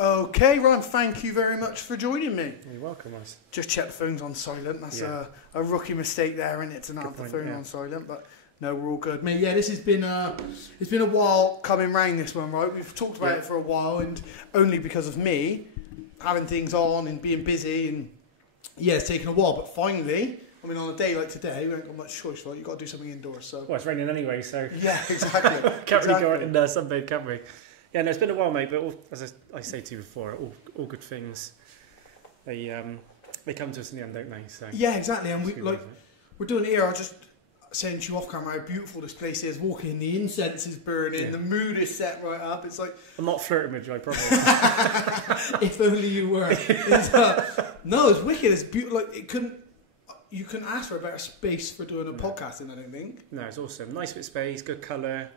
Okay, Ron, thank you very much for joining me. You're welcome, Ross. Just check the phone's on silent. That's a rookie mistake there, isn't it, to not have the phone on silent, but no, we're all good. Mate, yeah, this has been it's been a while coming round, this one, right? We've talked about it for a while, and only because of me having things on and being busy, and yeah, it's taken a while, but finally, I mean, on a day like today, we haven't got much choice, right? You've got to do something indoors, so... Well, it's raining anyway, so... Yeah, exactly. Can't really go out in sunbathe, can we? Yeah, no, it's been a while, mate, but as I say to you before, all good things, they come to us in the end, don't they? So yeah, exactly, and we're doing it here. I just saying to you off camera how beautiful this place is. Walking, the incense is burning, the mood is set right up. It's like I'm not flirting with you, I promise. If only you were. No, it's wicked. It's beautiful. Like you couldn't ask for a better space for doing a podcast in, I don't think. No, it's awesome. Nice bit of space, good colour,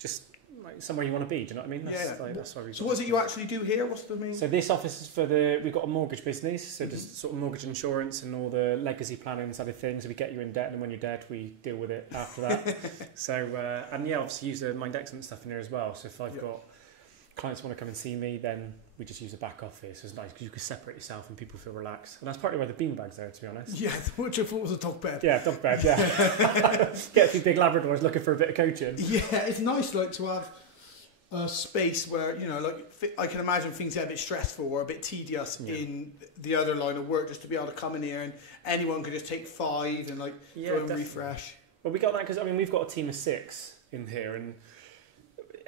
just like somewhere you want to be. Do you know what I mean? That's why so what is it you actually do here? What's the main? So this office is we've got a mortgage business, so just sort of mortgage insurance and all the legacy planning side of things. So we get you in debt, and when you're dead, we deal with it after that. So and obviously use the Mind Excellence stuff in here as well. So if I've got clients want to come and see me, then we just use a back office. It's nice because you can separate yourself and people feel relaxed. And that's partly why the beanbag's there, to be honest. Yeah, which I thought was a dog bed. Yeah, dog bed, yeah. Get a few big Labradors looking for a bit of coaching. Yeah, it's nice to have a space where, I can imagine things get a bit stressful or a bit tedious in the other line of work, just to be able to come in here and anyone could just take 5 and go and refresh. Well, we got that because, we've got a team of 6 in here, and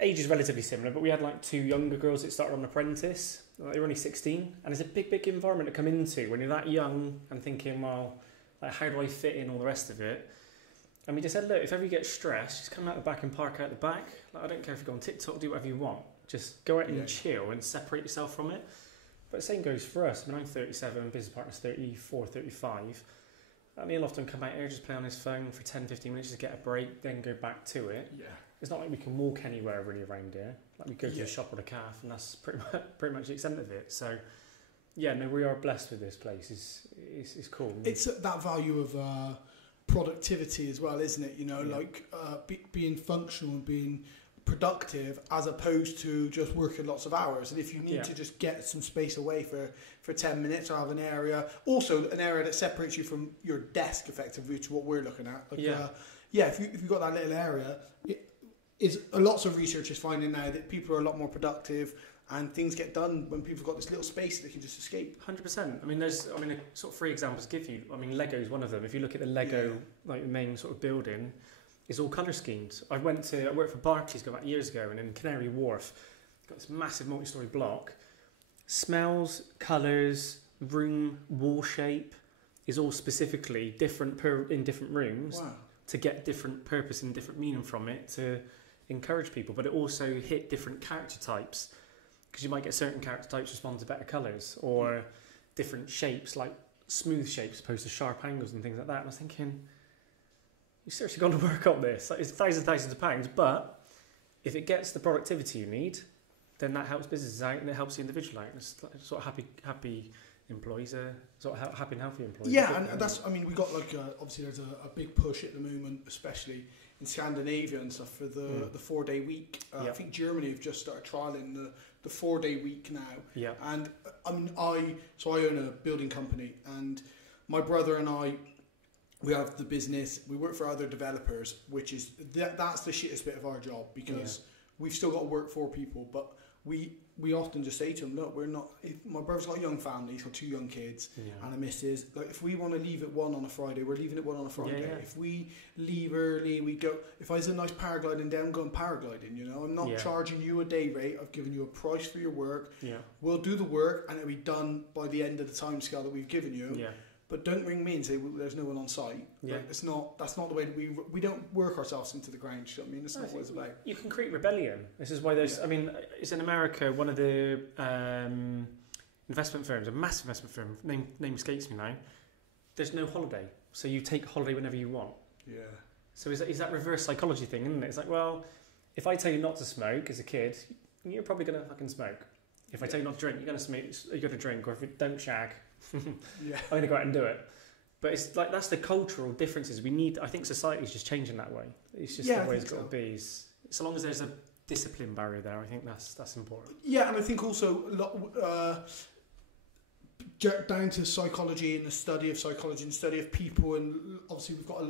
age is relatively similar, but we had 2 younger girls that started on apprentice. They were only 16, and it's a big environment to come into when you're that young and thinking, well, how do I fit in all the rest of it? And we just said, look, if ever you get stressed, just come out the back and park out the back. I don't care if you go on TikTok, do whatever you want. Just go out and chill and separate yourself from it. But the same goes for us. I'm 37, business partner's 34, 35. He'll often come out here, just play on his phone for 10, 15 minutes, just get a break, then go back to it. Yeah. It's not like we can walk anywhere really around here. We go to the shop or the calf, and that's pretty much the extent of it. So, we are blessed with this place. It's cool. It's that value of productivity as well, isn't it? Being functional and being productive as opposed to just working lots of hours. And if you need to just get some space away for 10 minutes or have an area that separates you from your desk effectively, to what we're looking at. If you've got that little area, lots of research is finding now that people are a lot more productive and things get done when people have got this little space that they can just escape. 100%. There's sort of 3 examples to give you. Lego is one of them. If you look at the Lego main sort of building, it's all colour schemes. I worked for Barclays about years ago, and in Canary Wharf, got this massive multi-storey block. Smells, colours, room, wall shape is all specifically different in different rooms to get different purpose and different meaning from it to encourage people. But it also hit different character types, because you might get certain character types respond to better colours, or different shapes, like smooth shapes opposed to sharp angles and things like that. And I was thinking, you've seriously got to work on this. It's thousands of pounds, but if it gets the productivity you need, then that helps businesses out and it helps the individual out. It's sort of happy employees are sort of happy and healthy employees. Yeah, and that's, we got obviously there's a big push at the moment, especially in Scandinavia and stuff, for the 4-day week. I think Germany have just started trialling the 4-day week now. Yeah. And I own a building company, and my brother and I, we have the business. We work for other developers, which is that's the shittest bit of our job, because we've still got to work for people, but we often just say to them, look, we're not. My brother's got a young family, he's got 2 young kids and a missus. If we want to leave at 1 on a Friday, we're leaving at 1 on a Friday. Yeah. If we leave early, we go. If there's a nice paragliding day, I'm going paragliding. I'm not charging you a day rate. I've given you a price for your work. Yeah. We'll do the work, and it'll be done by the end of the time scale that we've given you. Yeah. But don't ring me and say there's no one on site. Yeah. That's not the way that we don't work ourselves into the ground. You know what I mean? That's not what it's about. You can create rebellion. This is why there's. It's in America. One of the investment firms, a massive investment firm, name escapes me now. There's no holiday, so you take holiday whenever you want. Yeah. So is that reverse psychology thing, isn't it? It's like, well, if I tell you not to smoke as a kid, you're probably gonna fucking smoke. If I tell you not to drink, you're gonna smoke. You're gonna drink, or if you don't shag. I'm going to go out and do it. But it's like, that's the cultural differences we need. I think society is just changing that way. It's just the way it's got to be. So long as there's a discipline barrier there. I think that's important. Yeah, and I think also a lot down to psychology and the study of psychology and study of people, and obviously we've got a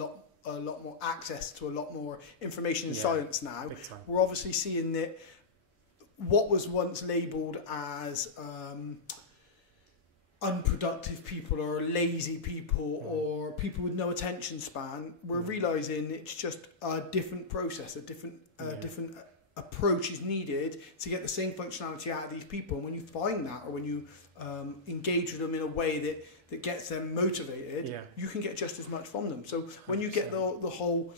lot more access to a lot more information in science now. We're obviously seeing that what was once labelled as unproductive people or lazy people or people with no attention span, we're realising it's just a different process, a different approach is needed to get the same functionality out of these people. And when you find that, or when you engage with them in a way that gets them motivated, you can get just as much from them. So when you get the whole,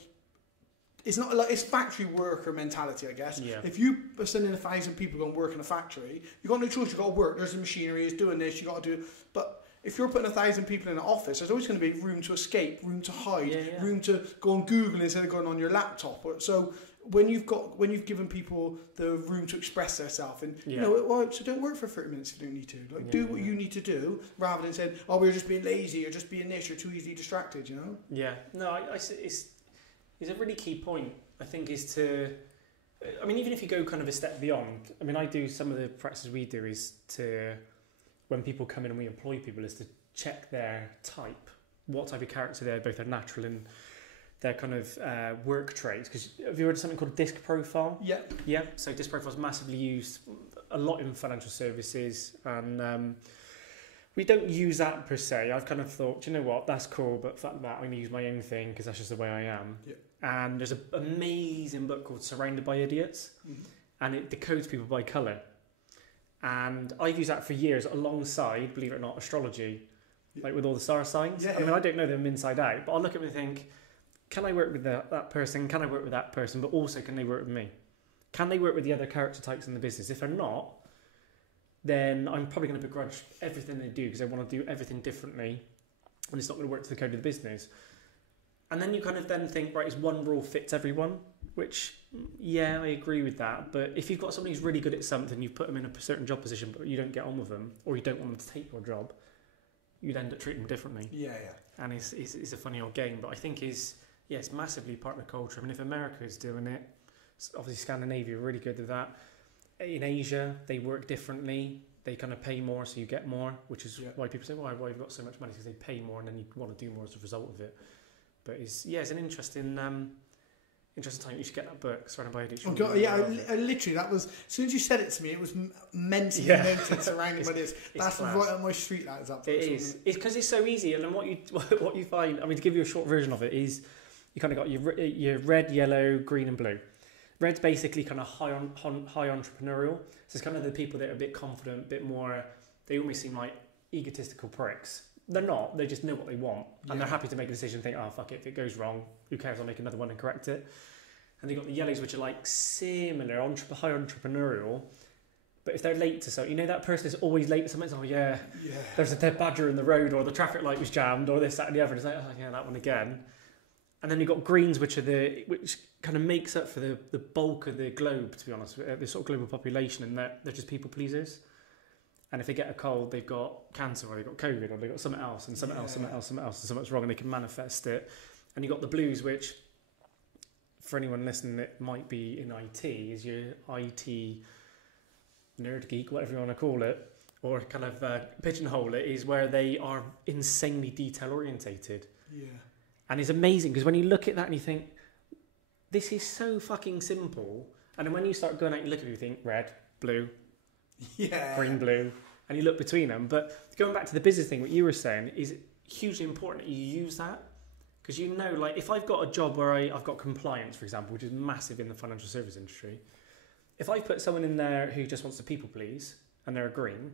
it's not like it's factory worker mentality, I guess. Yeah. If you are sending 1,000 people to go and work in a factory, you've got no choice. You've got to work. There's the machinery. It's doing this. You've got to do it. But if you're putting 1,000 people in an office, there's always going to be room to escape, room to hide, room to go on Google instead of going on your laptop. So when you've given people the room to express themselves, and so don't work for 30 minutes if you don't need to. Like do what you need to do, rather than saying, "Oh, we're just being lazy, you're just being this, you're too easily distracted." You know? Yeah. No, it's a really key point. I think is to, I mean, even if you go kind of a step beyond. I mean, I do some of the practices we do is to, when people come in and we employ people, is to check their type, what type of character they're, both their natural and their kind of work traits. Because have you heard of something called DISC profile? Yeah. Yeah. So DISC profile is massively used a lot in financial services, and we don't use that per se. I've kind of thought, you know what, that's cool, but fuck that, I'm going to use my own thing because that's just the way I am. Yeah. And there's an amazing book called Surrounded by Idiots, and it decodes people by colour. And I've used that for years alongside, believe it or not, astrology, like with all the star signs. Yeah, I mean, I don't know them inside out, but I'll look at them and think, can I work with that person? Can I work with that person? But also, can they work with me? Can they work with the other character types in the business? If they're not, then I'm probably going to begrudge everything they do because I want to do everything differently, and it's not going to work to the code of the business. And then you kind of then think, right, is one rule fits everyone? Which, yeah, I agree with that. But if you've got somebody who's really good at something, you've put them in a certain job position, but you don't get on with them, or you don't want them to take your job, you'd end up treating them differently. Yeah, yeah. And it's a funny old game, but I think it's massively part of the culture. I mean, if America is doing it, obviously Scandinavia are really good at that. In Asia, they work differently. They kind of pay more, so you get more, which is why people say, why have you got so much money? Because they pay more, and then you want to do more as a result of it. But it's an interesting time. You should get that book, Surrounded by Idiots. Oh God, yeah, I literally, that was, as soon as you said it to me, it was mentally noted, Surrounded by Idiots. That's class. Right on my street, that is up. It is. It's because it's so easy, and then what you find, I mean, to give you a short version of it, is you kind of got your red, yellow, green and blue. Red's basically kind of high entrepreneurial. So it's kind of the people that are a bit confident, a bit more, they almost seem like egotistical pricks. They're not, they just know what they want. And they're happy to make a decision and think, oh, fuck it, if it goes wrong, who cares, I'll make another one and correct it. And they've got the yellows, which are like similar, high entrepreneurial. But if they're late to something, that person is always late to something. It's, there's a dead badger in the road, or the traffic light was jammed, or this, that and the other. And it's like, oh yeah, that one again. And then you've got greens, which kind of makes up for the bulk of the globe, to be honest, the sort of global population, and they're just people pleasers. And if they get a cold, they've got cancer, or they've got COVID, or they've got something else, and something else, and something's wrong, and they can manifest it. And you've got the blues, which, for anyone listening that might be in IT, is your IT nerd geek, whatever you want to call it, or kind of pigeonhole it, is where they are insanely detail orientated. Yeah. And it's amazing because when you look at that and you think, this is so fucking simple. And then when you start going out and look at it, you think red, blue, green, blue, and you look between them. But going back to the business thing, what you were saying is hugely important that you use that. Because like if I've got a job where I've got compliance, for example, which is massive in the financial service industry, if I put someone in there who just wants to people please and they're green,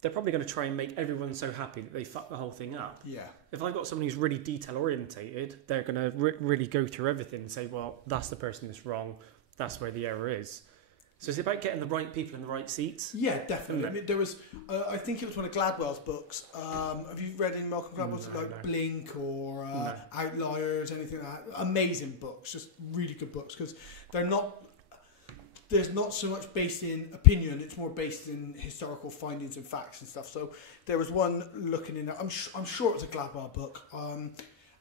they're probably going to try and make everyone so happy that they fuck the whole thing up. Yeah. If I've got someone who's really detail orientated, they're going to really go through everything and say, well, that's the person that's wrong. That's where the error is. So it's about getting the right people in the right seats. Yeah, definitely. I mean, there was, I think it was one of Gladwell's books. Have you read any Malcolm Gladwell's Blink or Outliers, anything like that? Amazing books, just really good books because there's not so much based in opinion, it's more based in historical findings and facts and stuff. So there was one looking in, I'm sure it was a Gladwell book,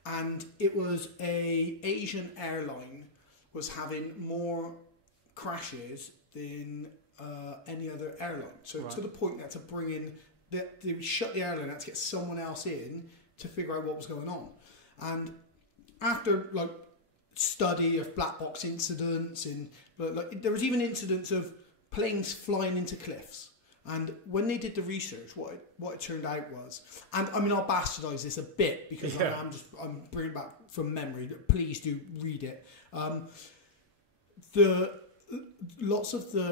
and it was a Asian airline was having more crashes than any other airline. So Right. to the point that to bring in, they shut the airline out to get someone else in to figure out what was going on. And after like study of black box incidents, there was even incidents of planes flying into cliffs. And when they did the research, what it turned out was, and I mean I'll bastardise this a bit because I'm bringing it back from memory. Please do read it. Lots of the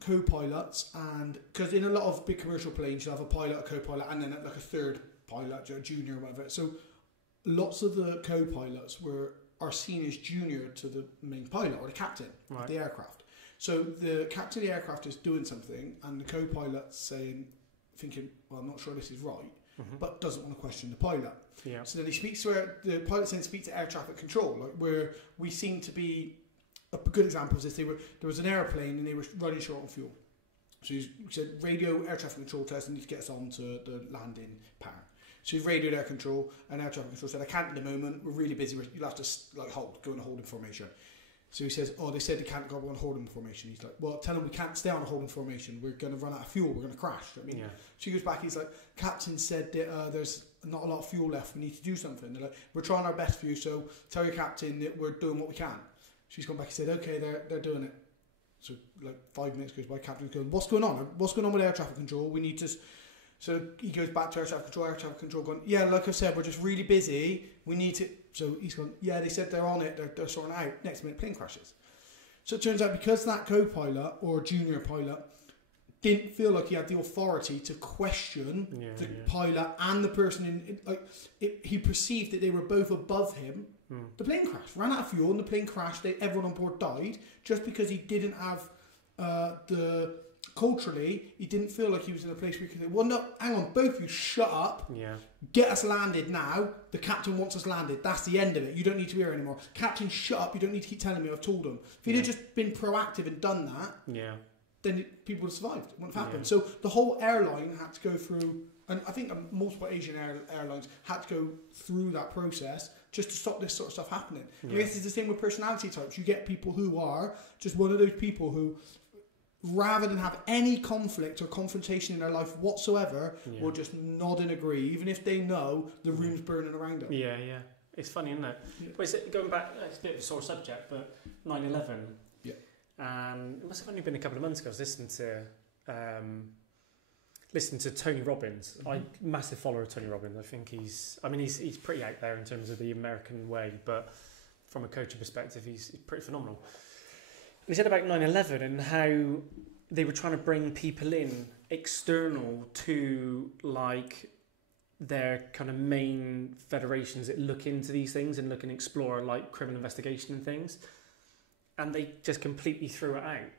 co-pilots, and because in a lot of big commercial planes you have a pilot, a co-pilot, and then like a third pilot, a junior or whatever. So lots of the co-pilots are seen as junior to the main pilot or the captain of the aircraft. So the captain of the aircraft is doing something, and the co-pilot's thinking, well, I'm not sure this is right, but doesn't want to question the pilot. Yeah. So then he speaks to the pilot then speaks to air traffic control, like where we seem to be. A good example is this: there was an airplane and they were running short on fuel. So he said, radio air traffic control test, and need to get us on to the landing pattern. So he's radioed air control, and air traffic control said, I can't at the moment, we're really busy, you'll have to go in a holding formation. So he says, they said they can't go on holding formation. He's like, well, tell them we can't stay on a holding formation, we're going to run out of fuel, we're going to crash. I mean, So he goes back, he's like, Captain said that there's not a lot of fuel left, we need to do something. They're like, we're trying our best for you, so tell your captain that we're doing what we can. She's gone back and said, okay, they're doing it. So like 5 minutes goes by, captain's going, what's going on? What's going on with air traffic control? We need to... So he goes back to air traffic control going, yeah, like I said, we're just really busy. We need to... So he's gone, yeah, they said they're on it. They're sorting it out. Next minute, plane crashes. So it turns out because that co-pilot or junior pilot didn't feel like he had the authority to question the pilot and the person he perceived that they were both above him. The plane crashed, ran out of fuel, and the plane crashed. Everyone on board died just because he didn't have culturally, he didn't feel like he was in a place where he could say, well, no, hang on, both of you shut up, get us landed now, the captain wants us landed, that's the end of it, you don't need to be here anymore. Captain, shut up, you don't need to keep telling me, I've told him. If he'd have just been proactive and done that, then people would have survived, it wouldn't have happened. So the whole airline had to go through, and I think multiple Asian airlines had to go through that process just to stop this sort of stuff happening. I guess it's the same with personality types. You get people who are just one of those people who, rather than have any conflict or confrontation in their life whatsoever, will just nod and agree, even if they know the room's burning around them. Yeah. It's funny, isn't it? Well, going back, it's a bit of a sore subject, but 9/11. Yeah. It must have only been a couple of months ago. I was listening to Tony Robbins. I'm a massive follower of Tony Robbins. I think he's pretty out there in terms of the American way, but from a coaching perspective, he's pretty phenomenal. And he said about 9/11 and how they were trying to bring people in external to like their kind of main federations that look into these things and look and explore like criminal investigation and things, and they just completely threw it out.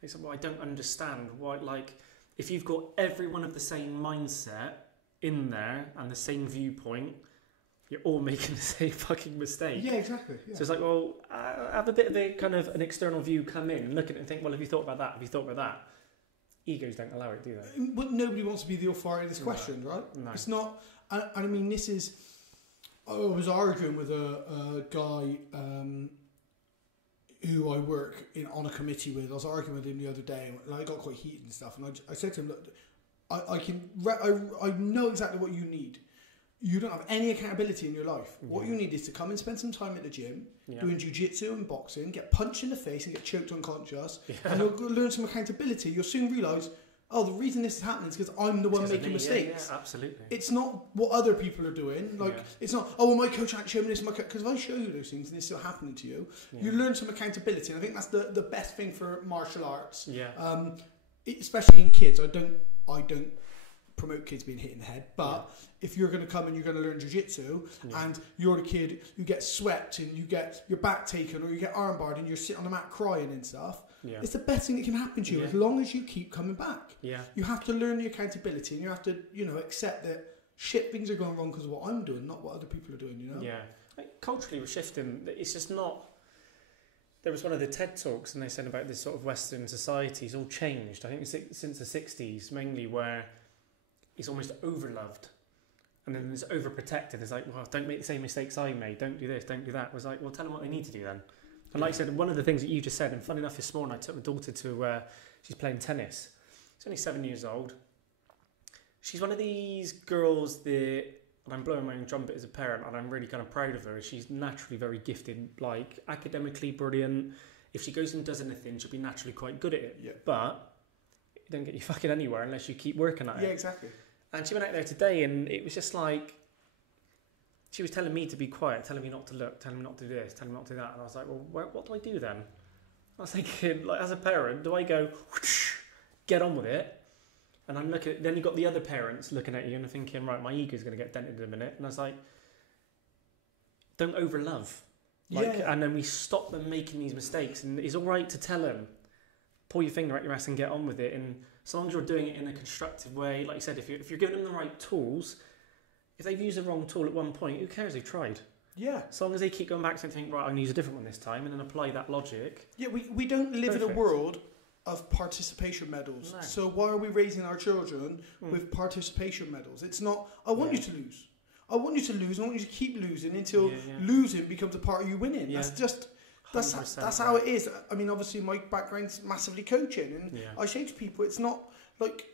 They said, well, I don't understand why, like, if you've got everyone of the same mindset in there and the same viewpoint, you're all making the same fucking mistake. Yeah, exactly. Yeah. So it's like, well, have a bit of a kind of an external view come in and look at it and think, well, have you thought about that? Have you thought about that? Egos don't allow it, do they? But nobody wants to be the authority of this question, right? No. It's not... And I mean, this is... I was arguing with a guy who I work on a committee with. I was arguing with him the other day, and I got quite heated and stuff, and I said to him, look, I know exactly what you need. You don't have any accountability in your life. What you need is to come and spend some time at the gym, doing jiu-jitsu and boxing, get punched in the face and get choked unconscious, and you'll learn some accountability. You'll soon realise, oh, the reason this is happening is because I'm the one making mistakes. Yeah, absolutely. It's not what other people are doing. It's not, oh, well, my coach ain't showing me this, because if I show you those things and it's still happening to you, you learn some accountability. And I think that's the best thing for martial arts. Especially in kids. I don't promote kids being hit in the head, but if you're going to come and you're going to learn jiu-jitsu and you're the kid who gets swept and you get your back taken or you get armbarred and you're sitting on the mat crying and stuff, it's the best thing that can happen to you as long as you keep coming back. You have to learn the accountability and you have to, accept that shit, things are going wrong because of what I'm doing, not what other people are doing, Culturally we're shifting. It's just not... There was one of the TED Talks and they said about this sort of Western society's all changed. I think since the 60s, mainly where it's almost overloved. And then there's overprotected. It's like, well, don't make the same mistakes I made. Don't do this, don't do that. It was like, well, tell them what they need to do then. And like I said, one of the things that you just said, and funny enough, this morning I took my daughter to, she's playing tennis. She's only 7 years old. She's one of these girls that, and I'm blowing my own trumpet as a parent, and I'm really kind of proud of her. She's naturally very gifted, like academically brilliant. If she goes and does anything, she'll be naturally quite good at it. Yeah. But it don't get you fucking anywhere unless you keep working at it. Yeah, exactly. And she went out there today, and it was just like, she was telling me to be quiet, telling me not to look, telling me not to do this, telling me not to do that. And I was like, well, what do I do then? I was thinking, like, as a parent, do I go, whoosh, get on with it? And I'm looking, then you've got the other parents looking at you and thinking, right, my ego's going to get dented in a minute. And I was like, don't overlove. Like, yeah. And then we stop them making these mistakes. And it's all right to tell them, pull your finger out your ass and get on with it. And as long as you're doing it in a constructive way, like you said, if you're giving them the right tools, if they've used the wrong tool at one point, who cares? They've tried. Yeah. As long as they keep going back to and think, right, I'm going to use a different one this time, and then apply that logic. Yeah, we don't live in a world of participation medals. No. So why are we raising our children with participation medals? It's not, I want you to lose. I want you to lose. I want you to keep losing until losing becomes a part of you winning. Yeah. That's just, that's how it is. I mean, obviously my background's massively coaching, and I say to people, it's not like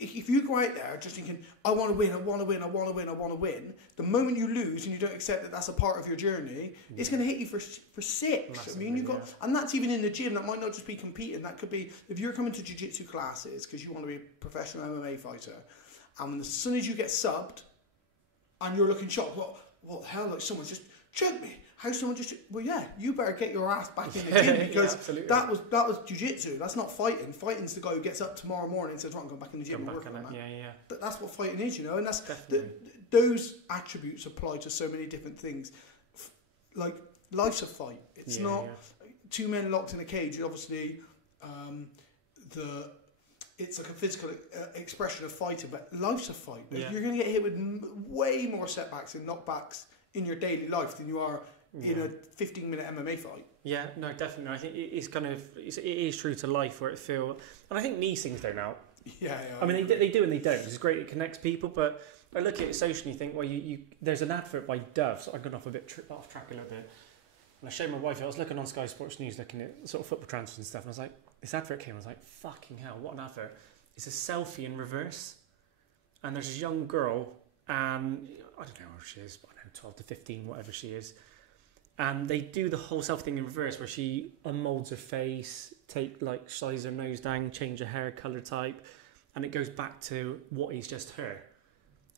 if you go out there just thinking, I want to win, I want to win, I want to win, I want to win, the moment you lose and you don't accept that that's a part of your journey, it's going to hit you for six. Massively, I mean, you've got, and that's even in the gym. That might not just be competing. That could be if you're coming to jiu-jitsu classes because you want to be a professional MMA fighter, and as soon as you get subbed and you're looking shocked, what the hell? Like someone just choked me. How someone just? Well, yeah, you better get your ass back in the gym because that was jiu-jitsu. That's not fighting. Fighting's the guy who gets up tomorrow morning and says, "Right, I'm going back in the gym and work on that." Yeah. But that's what fighting is, you know, and that's those attributes apply to so many different things. Like life's a fight. It's not two men locked in a cage. Obviously, it's like a physical expression of fighting, but life's a fight. Yeah. You're going to get hit with way more setbacks and knockbacks in your daily life than you are in a 15-minute MMA fight. Yeah, no, definitely. I think it is true to life where it feels, and I think these things don't out. Yeah. I mean, they do and they don't. It's great. It connects people, but I look at it socially and think, well, you there's an advert by Dove. So I've gone off track a little bit. And I showed my wife. I was looking on Sky Sports News, looking at sort of football transfers and stuff. And I was like, this advert came. I was like, fucking hell, what an advert! It's a selfie in reverse, and there's this young girl, and I don't know how old she is, but I don't know, 12 to 15, whatever she is. And they do the whole self thing in reverse where she unmolds her face, size her nose down, change her hair colour type, and it goes back to what is just her.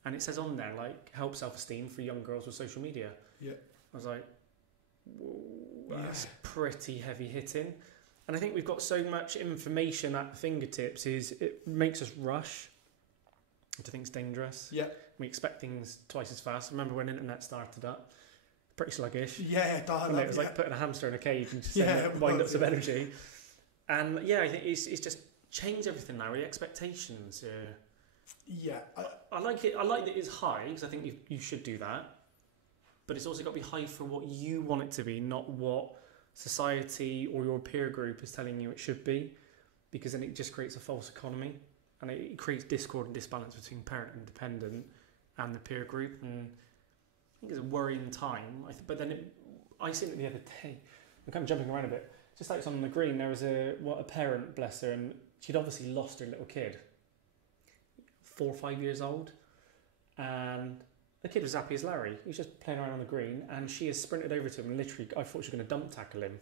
And it says on there, like, help self-esteem for young girls with social media. Yeah. I was like, whoa, that's pretty heavy hitting. And I think we've got so much information at the fingertips, it makes us rush, which I think is dangerous. Yeah. We expect things twice as fast. I remember when internet started up, pretty sluggish. Yeah, darn it. It was like putting a hamster in a cage and just wind up some energy. And I think it's just changed everything now. The expectations. Yeah, I like it. I like that it's high because I think you should do that. But it's also got to be high for what you want it to be, not what society or your peer group is telling you it should be. Because then it just creates a false economy, and it creates discord and disbalance between parent and dependent and the peer group. And I think it's a worrying time. But then I seen it the other day. I'm kind of jumping around a bit. Just like on the green, there was a parent, bless her, and she'd obviously lost her little kid, 4 or 5 years old, and the kid was happy as Larry. He was just playing around on the green, and she has sprinted over to him and literally, I thought she was going to dump tackle him,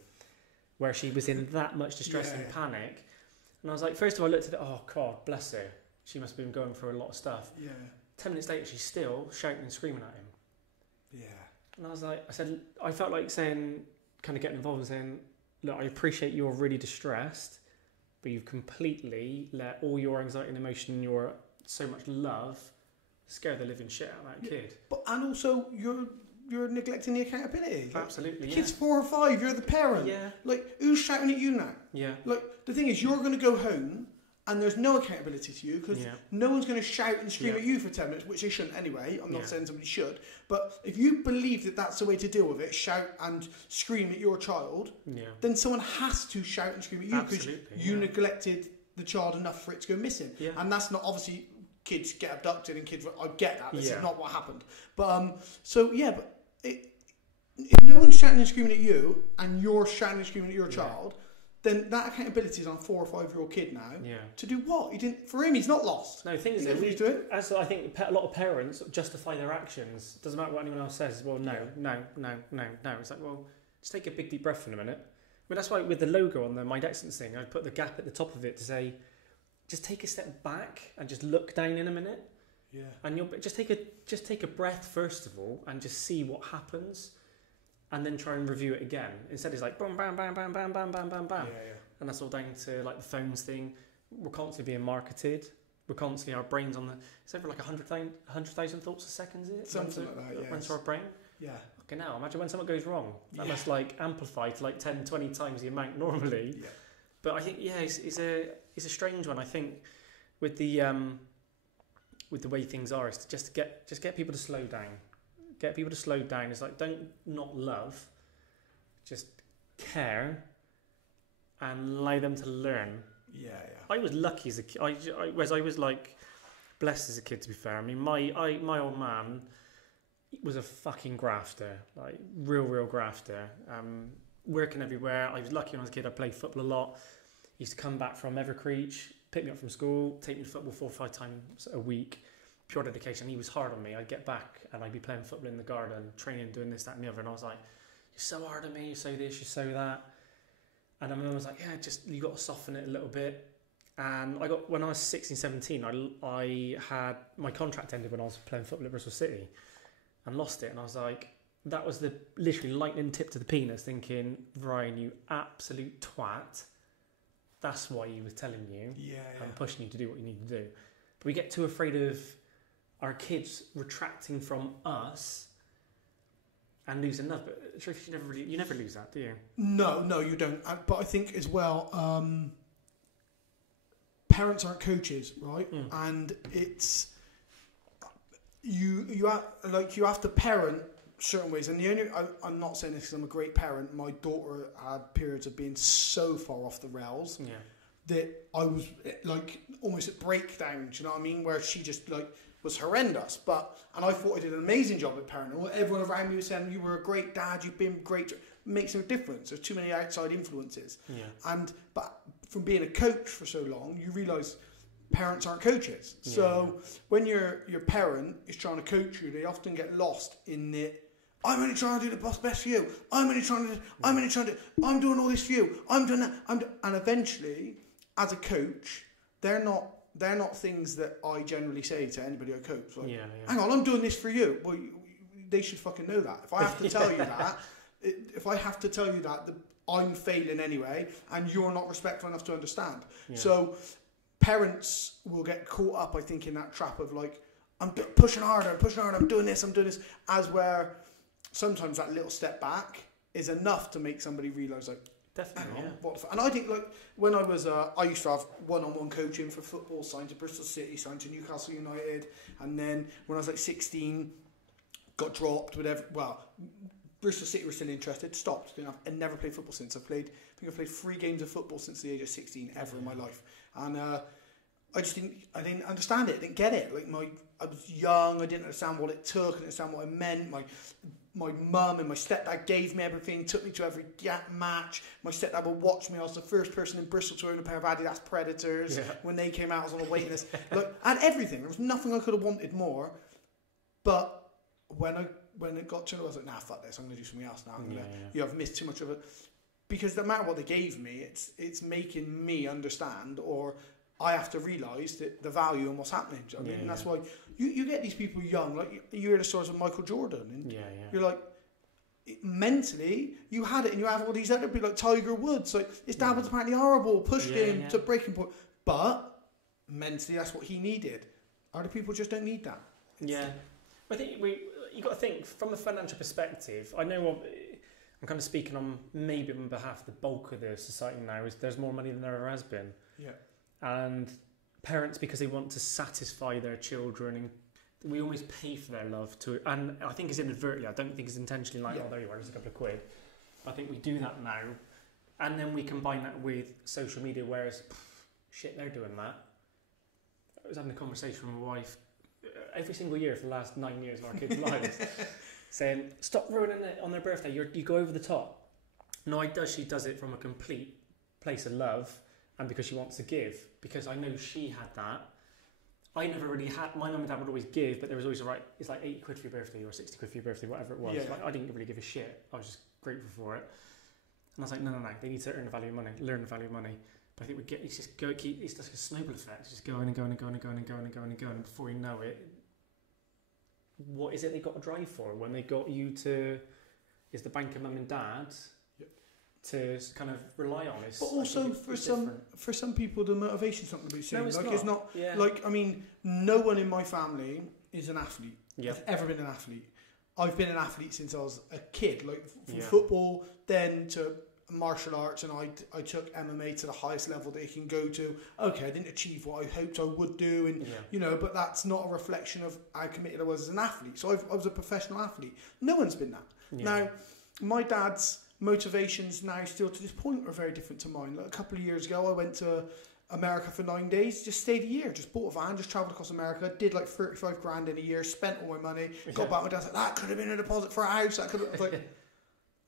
where she was in that much distress and panic. And I was like, first of all, I looked at it, oh God, bless her. She must have been going through a lot of stuff. Yeah. 10 minutes later, she's still shouting and screaming at him. Yeah. And I felt like saying, kind of getting involved and saying, look, I appreciate you're really distressed, but you've completely let all your anxiety and emotion and your so much love scare the living shit out of that kid. But and also you're neglecting the accountability. Absolutely. Kid's 4 or 5, you're the parent. Yeah. Like, who's shouting at you now? Yeah. Like, the thing is, you're going to go home and there's no accountability to you because no one's going to shout and scream at you for 10 minutes, which they shouldn't anyway. I'm not saying somebody should. But if you believe that that's the way to deal with it, shout and scream at your child, then someone has to shout and scream at you because you neglected the child enough for it to go missing. Yeah. And that's not, obviously, kids get abducted and kids, I get that. This is not what happened. But, if no one's shouting and screaming at you, and you're shouting and screaming at your child, then that accountability is on a 4 or 5 year old kid now. Yeah. To do what? He didn't. For him, he's not lost. No, the thing is, as I think a lot of parents justify their actions. Doesn't matter what anyone else says. Well, no. It's like, well, just take a big deep breath in a minute. I mean, that's why with the logo on the Mind Excellence thing, I put the gap at the top of it to say, just take a step back and just look down in a minute. Yeah. And you'll just take a breath first of all, and just see what happens. And then try and review it again. Instead, it's like bam, bam, bam, bam, bam, bam, bam, bam, bam. Yeah. And that's all down to like the phones thing. We're constantly being marketed. We're constantly, our brain's on the, it's over like 100,000 thoughts a second, is it? Something like that, yeah. Runs to our brain. Yeah. Okay, now imagine when something goes wrong. That must like amplify to like 10, 20 times the amount normally. Yeah. But I think, it's a strange one. I think with the way things are, is to just get people to slow down. Get people to slow down. It's like, don't not love, just care and allow them to learn. Yeah. I was lucky as a kid. I was like blessed as a kid, to be fair. I mean, my old man was a fucking grafter, like real grafter. Working everywhere. I was lucky when I was a kid. I played football a lot. He used to come back from Evercreech, pick me up from school, take me to football 4 or 5 times a week. Pure dedication. He was hard on me. I'd get back and I'd be playing football in the garden, training, doing this, that and the other, and I was like, you're so hard on me, you're so this, you're so that. And I was like, you got to soften it a little bit. And when I was 16, 17, I had, my contract ended when I was playing football at Bristol City and lost it. And I was like, that was the literally lightning tip to the penis, thinking, Ryan, you absolute twat. That's why he was telling you and pushing you to do what you need to do. But we get too afraid of our kids retracting from us and losing love. But the truth, you never lose that, do you? No, you don't. But I think as well, parents aren't coaches, right? And it's you have to parent certain ways. And I'm not saying this because I'm a great parent. My daughter had periods of being so far off the rails that I was like almost at breakdown. Do you know what I mean? Where she just like was horrendous, and I thought I did an amazing job at parenting. Everyone around me was saying, you were a great dad, you've been great. It makes no difference. There's too many outside influences. But from being a coach for so long, you realise parents aren't coaches. So when your parent is trying to coach you, they often get lost in the, I'm only trying to do the best for you. I'm doing all this for you. I'm doing that. And eventually, as a coach, they're not things that I generally say to anybody I coach. Like, hang on, I'm doing this for you. Well, they should fucking know that. If I have to tell you that, I'm failing anyway, and you're not respectful enough to understand. So parents will get caught up, I think, in that trap of like, I'm pushing harder, I'm doing this, as where sometimes that little step back is enough to make somebody realise like, definitely, and I think like when I was, I used to have one-on-one coaching for football, signed to Bristol City, signed to Newcastle United, and then when I was like 16, got dropped. Bristol City were still interested, stopped. I never played football since. I think I've played 3 games of football since the age of 16 ever in my life, and I didn't understand it, didn't get it. Like I was young, I didn't understand what it took, I didn't understand what it meant. My mum and my stepdad gave me everything, took me to every match. My stepdad would watch me. I was the first person in Bristol to own a pair of Adidas Predators. When they came out, I was on a waiting list. Look, I had everything. There was nothing I could have wanted more. But when it got to it, I was like, nah, fuck this. I'm going to do something else now. I've missed too much of it. Because no matter what they gave me, it's making me understand, or I have to realise that the value and what's happening. Do you know what I mean? And that's why you get these people young, like you hear the stories of Michael Jordan, and you're like, mentally, you had it, and you have all these other people like Tiger Woods. Like his dad was apparently horrible, pushed him to breaking point, but mentally, that's what he needed. Other people just don't need that. I think you got to think from a financial perspective. I know I'm kind of speaking on maybe on behalf of the bulk of the society now. Is there's more money than there ever has been. And parents, because they want to satisfy their children, and we always pay for their love too. And I think it's inadvertently. I don't think it's intentionally like, oh, there you are, just a couple of quid. I think we do that now, and then we combine that with social media. Whereas, shit, they're doing that. I was having a conversation with my wife every single year for the last 9 years of our kids' lives. saying, stop ruining it on their birthday, you go over the top. No, she does it from a complete place of love and because she wants to give. Because I know she had that. I never really had, my mum and dad would always give, but there was always it's like 80 quid for your birthday or 60 quid for your birthday, whatever it was. Yeah. Like, I didn't really give a shit. I was just grateful for it. And I was like, no, they need to earn the value of money, learn the value of money. But I think it's like a snowball effect. It's just going and going and going and going and going and going and going. And before you know it, what is it they got to drive for? When they got you to, is the bank of mum and dad to kind of rely on? But also for some people, the motivation's not going to be the same. No, it's like not. It's not. Yeah. Like, I mean, no one in my family is an athlete. Yeah. Has ever been an athlete. I've been an athlete since I was a kid. Like from Yeah. football, then to martial arts, and I took MMA to the highest level that it can go to. Okay, I didn't achieve what I hoped I would do, and you know, but that's not a reflection of how committed I was as an athlete. So I was a professional athlete. No one's been that. Yeah. Now, my dad's motivations now still to this point are very different to mine. Like a couple of years ago, I went to America for 9 days, just stayed a year, just bought a van, just travelled across America, did like 35 grand in a year, spent all my money, got back, my dad's like, that could have been a deposit for a house, that could have, like,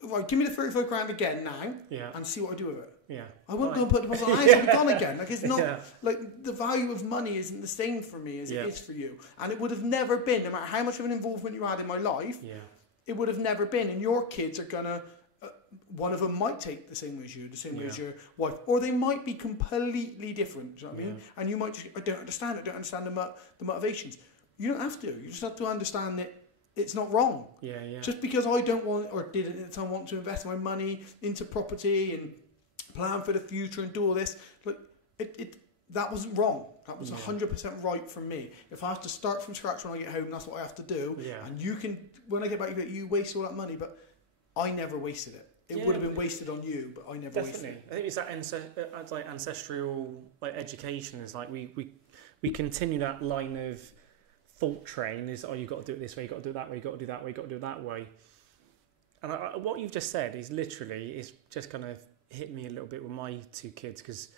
right, give me the 35 grand again now, and see what I do with it. Yeah. I won't go and put a deposit on a house, I'll be gone again. Like, it's not, like, the value of money isn't the same for me as it is for you. And it would have never been, no matter how much of an involvement you had in my life, it would have never been. And your kids are going to, one of them might take the same way as you, the same way as your wife, or they might be completely different. Do you know what I mean? And you might just, I don't understand the motivations. You don't have to. You just have to understand that it's not wrong. Just because I don't want, or didn't at the time want to invest my money into property and plan for the future and do all this, like that wasn't wrong. That was 100% right from me. If I have to start from scratch when I get home, that's what I have to do. And you can, when I get back, you waste all that money, but I never wasted it. It would have been wasted on you, but I never wasted it. I think it's that like ancestral like education. Is like we continue that line of thought train. Is you got to do it this way, you got to do it that way, you got to do that way, you got to do it that way. And what you've just said is just kind of hit me a little bit with my two kids, because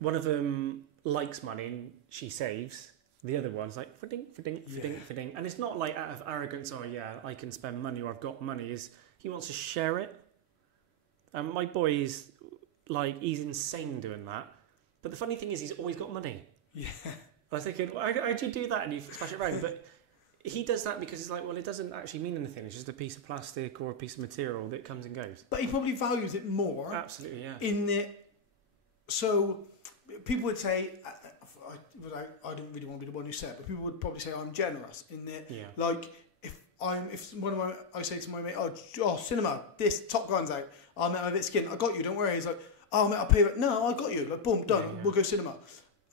one of them likes money and she saves. The other one's like fiding, and it's not like out of arrogance. Oh yeah, I can spend money, or I've got money. Is he wants to share it? And my boy is like, he's insane doing that. But the funny thing is, he's always got money. Yeah. I was thinking, how'd you do that? And you smash it around. But he does that because it's like, well, it doesn't actually mean anything. It's just a piece of plastic or a piece of material that comes and goes. But he probably values it more. Absolutely, yeah. In the, so people would say, I don't really want to be the one who said it, but people would probably say I'm generous in that, like, I say to my mate, oh, cinema, this Top Gun's out, oh mate, I'm a bit skinned, I got you, don't worry. He's like, oh mate, I'll pay you. No, I got you, like, boom, done, we'll go cinema.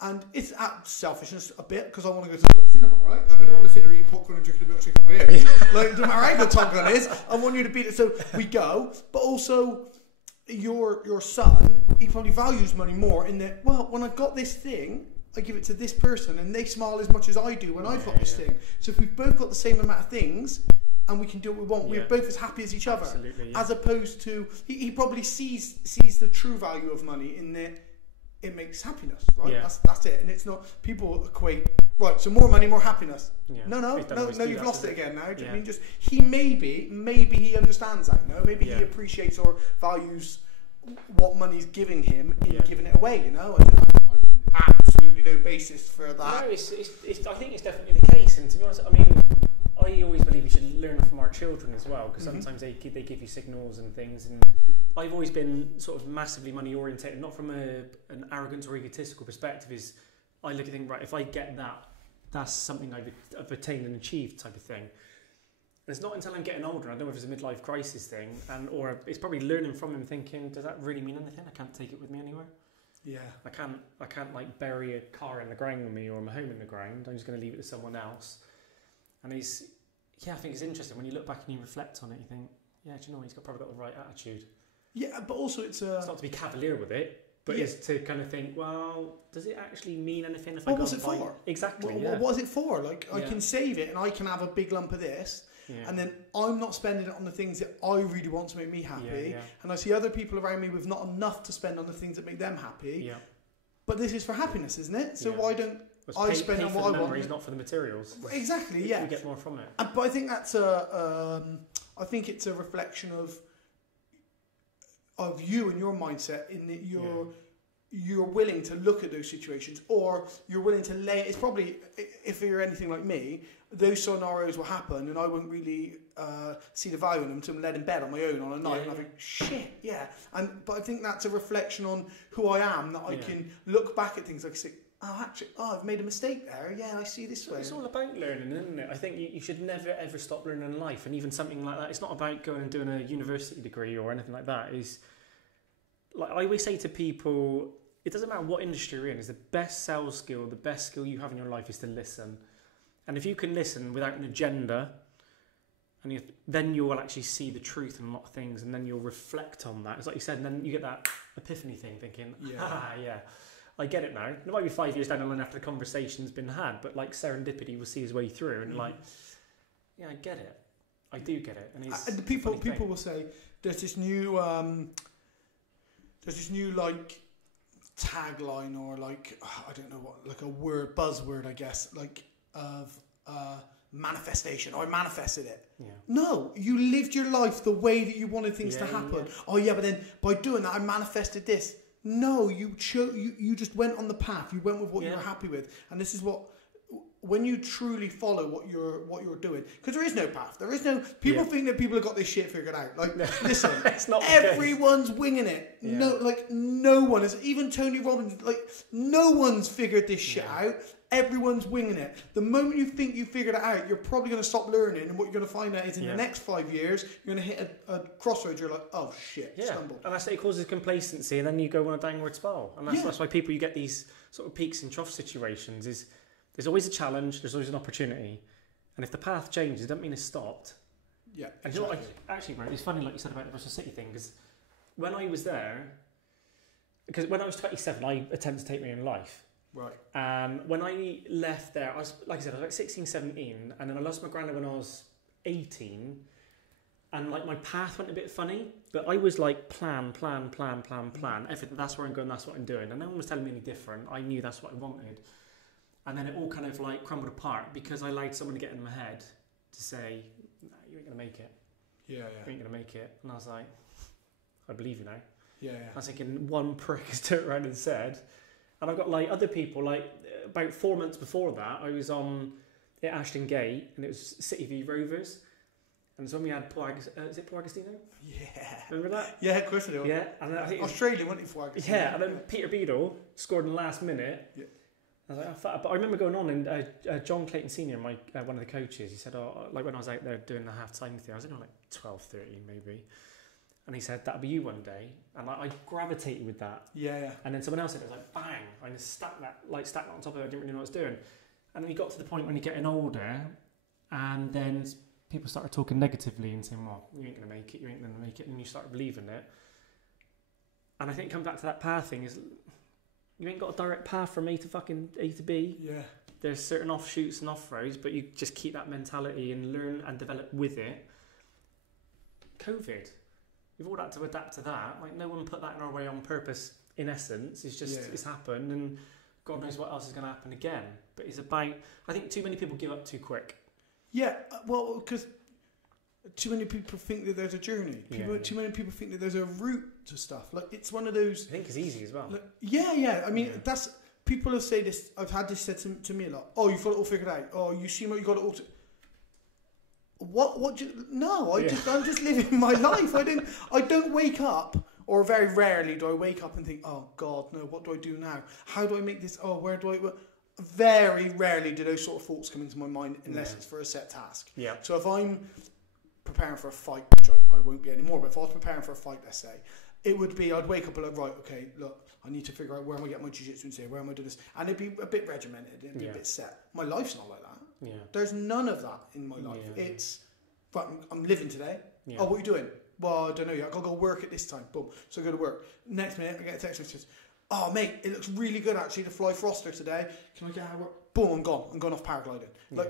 And it's selfishness a bit, because I want to go to the cinema, right? I don't want to sit there eating popcorn and drinking a milkshake on my own. Like, it doesn't matter how good Top Gun is, I want you to beat it. So we go, but also your son, he probably values money more in that, well, when I've got this thing, I give it to this person and they smile as much as I do when I've got this thing. So if we've both got the same amount of things and we can do what we want, we're both as happy as each other. As opposed to, he probably sees the true value of money in that it makes happiness, right? That's it. And it's not, people equate, right, so more money, more happiness. No, you've lost it again now. Do you mean just, maybe he understands that, you know? Maybe he appreciates or values what money's giving him in giving it away, you know? Absolutely no basis for that. No, I think it's definitely the case. And to be honest, I mean, I always believe we should learn from our children as well, because sometimes they give you signals and things. And I've always been sort of massively money orientated, not from an arrogant or egotistical perspective. Is I look at things, right, if I get that, that's something I've attained and achieved type of thing. And it's not until I'm getting older, I don't know if it's a midlife crisis thing, or it's probably learning from him, thinking, does that really mean anything? I can't take it with me anywhere. Yeah, I can't like bury a car in the ground with me or my home in the ground. I'm just going to leave it to someone else. And I think it's interesting when you look back and you reflect on it. You think, yeah, do you know what? He's probably got the right attitude. Yeah, but also it's not to be cavalier with it, but it's to kind of think, well, does it actually mean anything if I go? What was it for? Exactly. What is it for? Like, I can save it and I can have a big lump of this. And then I'm not spending it on the things that I really want to make me happy. And I see other people around me with not enough to spend on the things that make them happy. But this is for happiness, isn't it? So why don't I spend on what I want. Memories, not for the materials. Exactly, yeah. We get more from it. But I think that's I think it's a reflection of you and your mindset in that you're willing to look at those situations, or you're willing to lay. It's probably, if you're anything like me, those scenarios will happen, and I wouldn't really see the value in them until I'm led in bed on my own on a night, and I think, shit, yeah. But I think that's a reflection on who I am, that I can look back at things like say, I've made a mistake there. Yeah, I see this way. It's all about learning, isn't it? I think you should never ever stop learning in life, and even something like that. It's not about going and doing a university degree or anything like that. Is like I always say to people, it doesn't matter what industry you're in. Is the best sales skill, the best skill you have in your life is to listen. And if you can listen without an agenda, and then you will actually see the truth in a lot of things, and then you'll reflect on that. It's like you said, and then you get that epiphany thing, thinking, yeah. I get it now. It might be 5 years down the line after the conversation's been had, but like serendipity will see his way through, and like, yeah, I get it. I do get it. And the people will say there's this new like tagline, or like I don't know what, like a buzzword, I guess, like of manifestation. I manifested it. Yeah. No, you lived your life the way that you wanted things to happen. Yeah. Oh yeah, but then by doing that, I manifested this. No, you just went on the path. You went with what you were happy with, and this is what, when you truly follow what you're doing, because there is no path. There is no. People think that people have got this shit figured out. Like, listen, it's not everyone's winging it. Yeah. No one is. Even Tony Robbins, like, no one's figured this shit out. Everyone's winging it. The moment you think you figured it out, you're probably going to stop learning, and what you're going to find out is in the next 5 years, you're going to hit a crossroads. You're like, oh shit, stumbled. And that's it causes complacency, and then you go on a downward spiral. And that's why you get these sort of peaks and trough situations. Is there's always a challenge, there's always an opportunity, and if the path changes, it doesn't mean it's stopped. Yeah. And exactly. You know what, actually, Mary, it's funny, like you said about the Bristol City thing, because when I was there, because when I was 27, I attempted to take my own life. Right. When I left there, I was, like I said, I was like 16, 17, and then I lost my granddad when I was 18, and like my path went a bit funny, but I was like plan, everything, that's where I'm going, that's what I'm doing, and no one was telling me any different. I knew that's what I wanted, and then it all kind of like crumbled apart because I allowed someone to get in my head to say, no, you ain't going to make it. Yeah. You ain't going to make it. And I was like, I believe you now. Yeah. I was thinking, one prick has turned around and said. And I've got like other people, like about 4 months before that, I was on at Ashton Gate, and it was City v Rovers. And so when we had is it Paul Agostino? Yeah. Remember that? Yeah, of course I do. Yeah. And then I think Australia went in for Agostino. Yeah, and then Peter Beadle scored in the last minute. Yeah. I was like, but I remember going on, and John Clayton Senior, my one of the coaches, he said, like when I was out there doing the half-time thing, I was only like 12, 13 maybe. And he said, that'll be you one day. And I gravitated with that. Yeah. And then someone else said, it was like, bang. I just stacked that on top of it. I didn't really know what I was doing. And then you got to the point when you're getting older, and then people started talking negatively and saying, well, you ain't going to make it, and you start believing it. And I think coming back to that path thing is, you ain't got a direct path from A to B. Yeah. There's certain offshoots and off-roads, but you just keep that mentality and learn and develop with it. COVID. We've all had to adapt to that. Like, no one put that in our way on purpose, in essence. It's just, it's happened, and God knows what else is going to happen again. But it's about, I think too many people give up too quick. Yeah, well, because too many people think that there's a journey. Too many people think that there's a route to stuff. Like, it's one of those... I think it's easy as well. Like, I mean, that's... People will say this, I've had this said to me a lot. Oh, you've got it all figured out. Oh, you seem like you got it all... I'm just living my life. I don't wake up, or very rarely do I wake up and think, oh God, no, what do I do now? How do I make this? Oh, where do I? Very rarely do those sort of thoughts come into my mind unless it's for a set task. Yeah. So if I'm preparing for a fight, which I won't be anymore, but if I was preparing for a fight, let's say, it would be, I'd wake up and like, right, okay, look, I need to figure out where am I getting my jiu-jitsu and say, where am I doing this? And it'd be a bit regimented, it'd be a bit set. My life's not like that. Yeah. There's none of that in my life. Yeah. It's, right, I'm living today. Yeah. Oh, what are you doing? Well, I don't know yet. I've got to go work at this time. Boom. So I go to work. Next minute, I get a text message. Oh, mate, it looks really good actually to fly Froster today. Can I get out of work? Boom, I'm gone. I'm going off paragliding.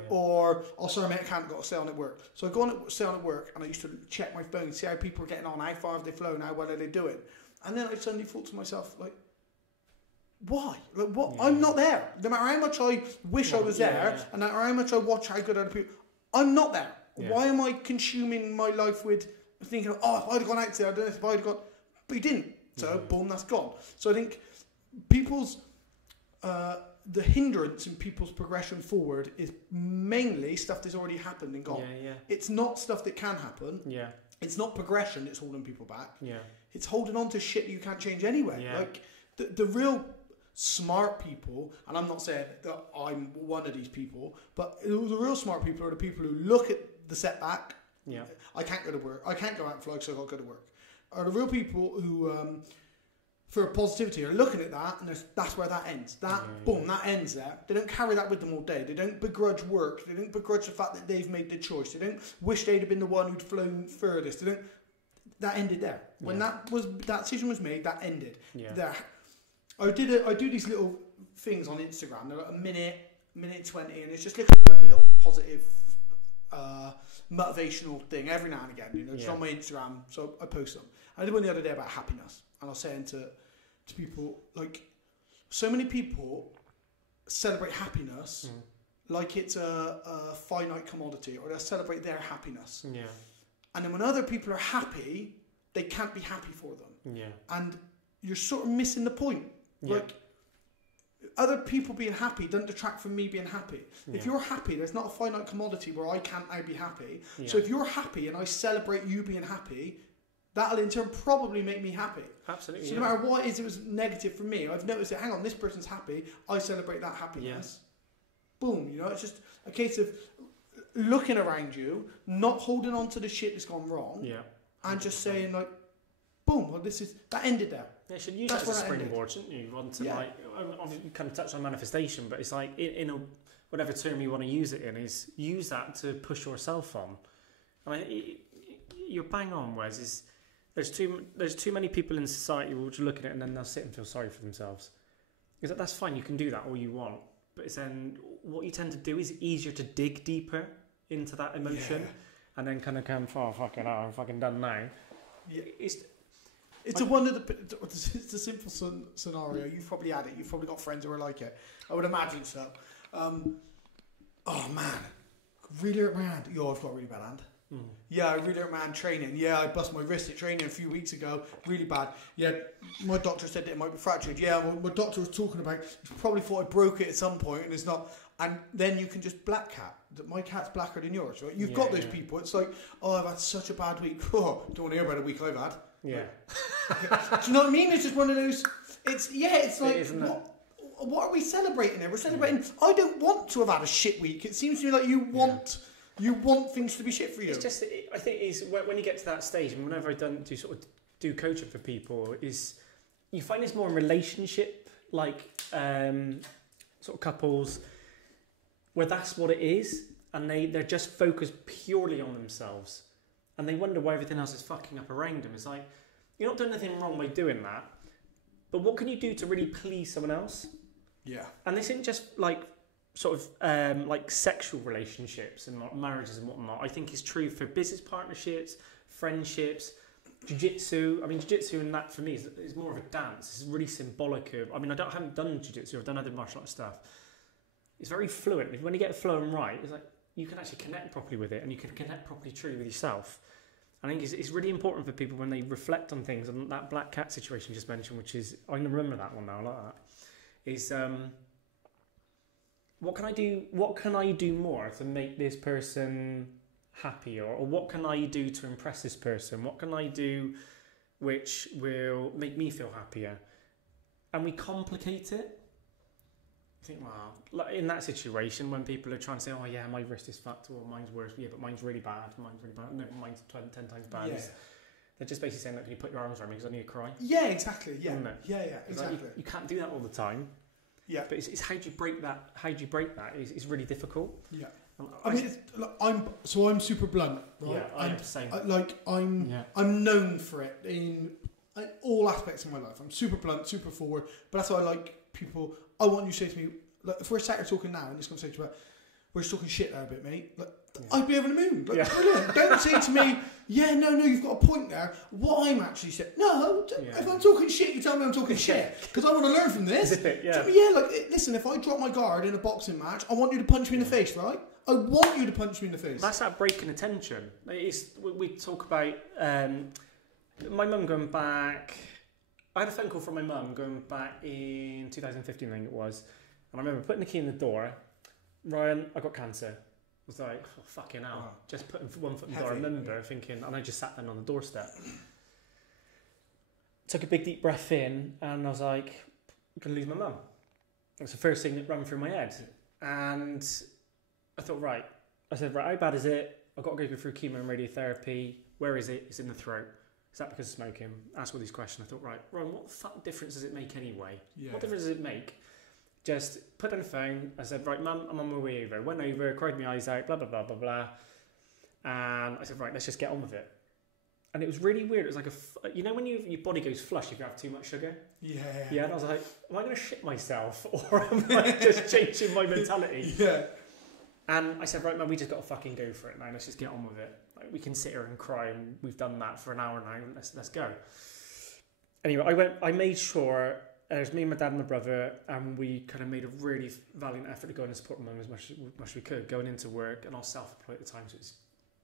Or, oh, sorry, mate, I can't. I've got to stay on at work. So I go on at, stay on at work, and I used to check my phone, see how people are getting on, how far have they flown, how well are they doing. And then I suddenly thought to myself, like, why? Like, what? I'm not there. No matter how much I wish I was there, and no matter how much I watch how good other people, I'm not there. Yeah. Why am I consuming my life with thinking, oh, if I'd have gone out there, I don't know if I'd have gone, but you didn't. So boom, that's gone. So I think people's the hindrance in people's progression forward is mainly stuff that's already happened and gone. Yeah, yeah. It's not stuff that can happen. Yeah. It's not progression that's holding people back. Yeah. It's holding on to shit that you can't change anyway. Yeah. Like the real smart people, and I'm not saying that I'm one of these people, but the real smart people are the people who look at the setback. Yeah. I can't go to work. I can't go out and fly, so I've got to go to work. Are the real people who, for positivity, are looking at that, and that's where that ends. Boom, that ends there. They don't carry that with them all day. They don't begrudge work. They don't begrudge the fact that they've made the choice. They don't wish they'd have been the one who'd flown furthest. They don't. That ended there. When that decision was made, that ended. Yeah. There. I do these little things on Instagram. They're like a minute 20, and it's just like a little positive, motivational thing every now and again. Just on my Instagram, so I post them. I did one the other day about happiness, and I was saying to people, like, so many people celebrate happiness like it's a finite commodity, or they'll celebrate their happiness. Yeah. And then when other people are happy, they can't be happy for them. Yeah. And you're sort of missing the point. Yeah. Like, other people being happy doesn't detract from me being happy. Yeah. If you're happy, there's not a finite commodity where I can't now be happy. Yeah. So if you're happy and I celebrate you being happy, that'll in turn probably make me happy. Absolutely. So no matter what it was negative for me, I've noticed that, hang on, this person's happy, I celebrate that happiness. Yeah. Boom, it's just a case of looking around you, not holding on to the shit that's gone wrong, and just saying, like, boom, well, that ended there. Yeah, you should use that as a springboard, shouldn't you? You kind of touched on manifestation, but it's like, in whatever term you want to use it in, is use that to push yourself on. I mean, you're bang on, Wes. There's too many people in society which are looking at it and then they'll sit and feel sorry for themselves. Because that's fine, you can do that all you want, but it's then what you tend to do is easier to dig deeper into that emotion, and then kind of come, oh, fucking hell, I'm fucking done now. Yeah. It's a simple scenario. You've probably had it. You've probably got friends who are like it. I would imagine so. Oh man, really hurt my hand. I've got a really bad hand. Yeah, I really hurt my hand training. Yeah, I bust my wrist at training a few weeks ago. Really bad. Yeah, my doctor said that it might be fractured. Yeah, my doctor was talking about, he probably thought I broke it at some point, and it's not. And then you can just black cat. My cat's blacker than yours, right? You've got those people. It's like, oh, I've had such a bad week. Oh, don't want to hear about a week I've had. Yeah. Do you know what I mean? It's just one of those. It's like, what are we celebrating here? We're celebrating. I don't want to have had a shit week. It seems to me like you want things to be shit for you. It's just, I think, is when you get to that stage, and whenever I do coaching for people, is you find it's more in relationship, like sort of couples, where that's what it is, and they're just focused purely on themselves, and they wonder why everything else is fucking up around them. It's like, you're not doing anything wrong by doing that, but what can you do to really please someone else? Yeah. And this isn't just like sort of like sexual relationships and marriages and whatnot. I think it's true for business partnerships, friendships, jiu-jitsu. I mean, jiu-jitsu and that for me is more of a dance. It's really symbolic of, I mean, I haven't done jiu-jitsu, I've done other martial arts stuff. It's very fluent. When you get it flowing right, it's like you can actually connect properly with it, and you can connect properly truly with yourself. I think it's really important for people when they reflect on things, and that black cat situation you just mentioned, which is, I can remember that one now, I like that, is what can I do more to make this person happy, or what can I do to impress this person? What can I do which will make me feel happier? And we complicate it. I think, wow, like in that situation when people are trying to say, oh yeah, my wrist is fucked, or mine's worse, yeah, but mine's really bad, no, mine's 10 times bad. Yeah. They're just basically saying, look, can you put your arms around me because I need to cry? Yeah, exactly. Yeah, exactly. Like, you can't do that all the time. Yeah, but it's how do you break that? How do you break that? It's really difficult. Yeah, I mean, I'm super blunt, right? Yeah, I'm the same. I'm known for it in all aspects of my life. I'm super blunt, super forward, but that's why I like people. I want you to say to me, like, if we're sat here talking now in this conversation about, we're just talking shit there a bit, mate. Like, I'd be over the moon. Like, brilliant. Don't say to me, no, you've got a point there. What I'm actually saying, no, if I'm talking shit, you tell me I'm talking shit. Because I want to learn from this. Listen, if I drop my guard in a boxing match, I want you to punch me in the face, right? I want you to punch me in the face. That's that breaking attention. We talk about my mum going back. I had a phone call from my mum going back in 2015, I think it was. And I remember putting the key in the door. Ryan, I got cancer. I was like, oh, fucking hell. Just putting one foot in the door. I remember thinking, and I just sat down on the doorstep. Took a big deep breath in, and I was like, I'm going to lose my mum. That's the first thing that ran through my head. And I thought, right. I said, right, how bad is it? I've got to go through chemo and radiotherapy. Where is it? It's in the throat. Is that because of smoking? Ask all these questions. I thought, right, Ryan, what the fuck difference does it make anyway? Yeah. What difference does it make? Just put down the phone. I said, right, Mum, I'm on my way over. Went over, cried my eyes out, blah, blah, blah, blah, blah. And I said, right, let's just get on with it. And it was really weird. It was like you know when your body goes flush if you have too much sugar? Yeah. Yeah, and I was like, am I going to shit myself? Or am I just changing my mentality? Yeah. And I said, right, Mum, we just got to fucking go for it now. Let's just get on with it. Like, we can sit here and cry, and we've done that for an hour now. Let's go. Anyway, I made sure... It was me, my dad and my brother, and we kind of made a really valiant effort to go and support my mum as much as we could, going into work, and I was self-employed at the time, so it's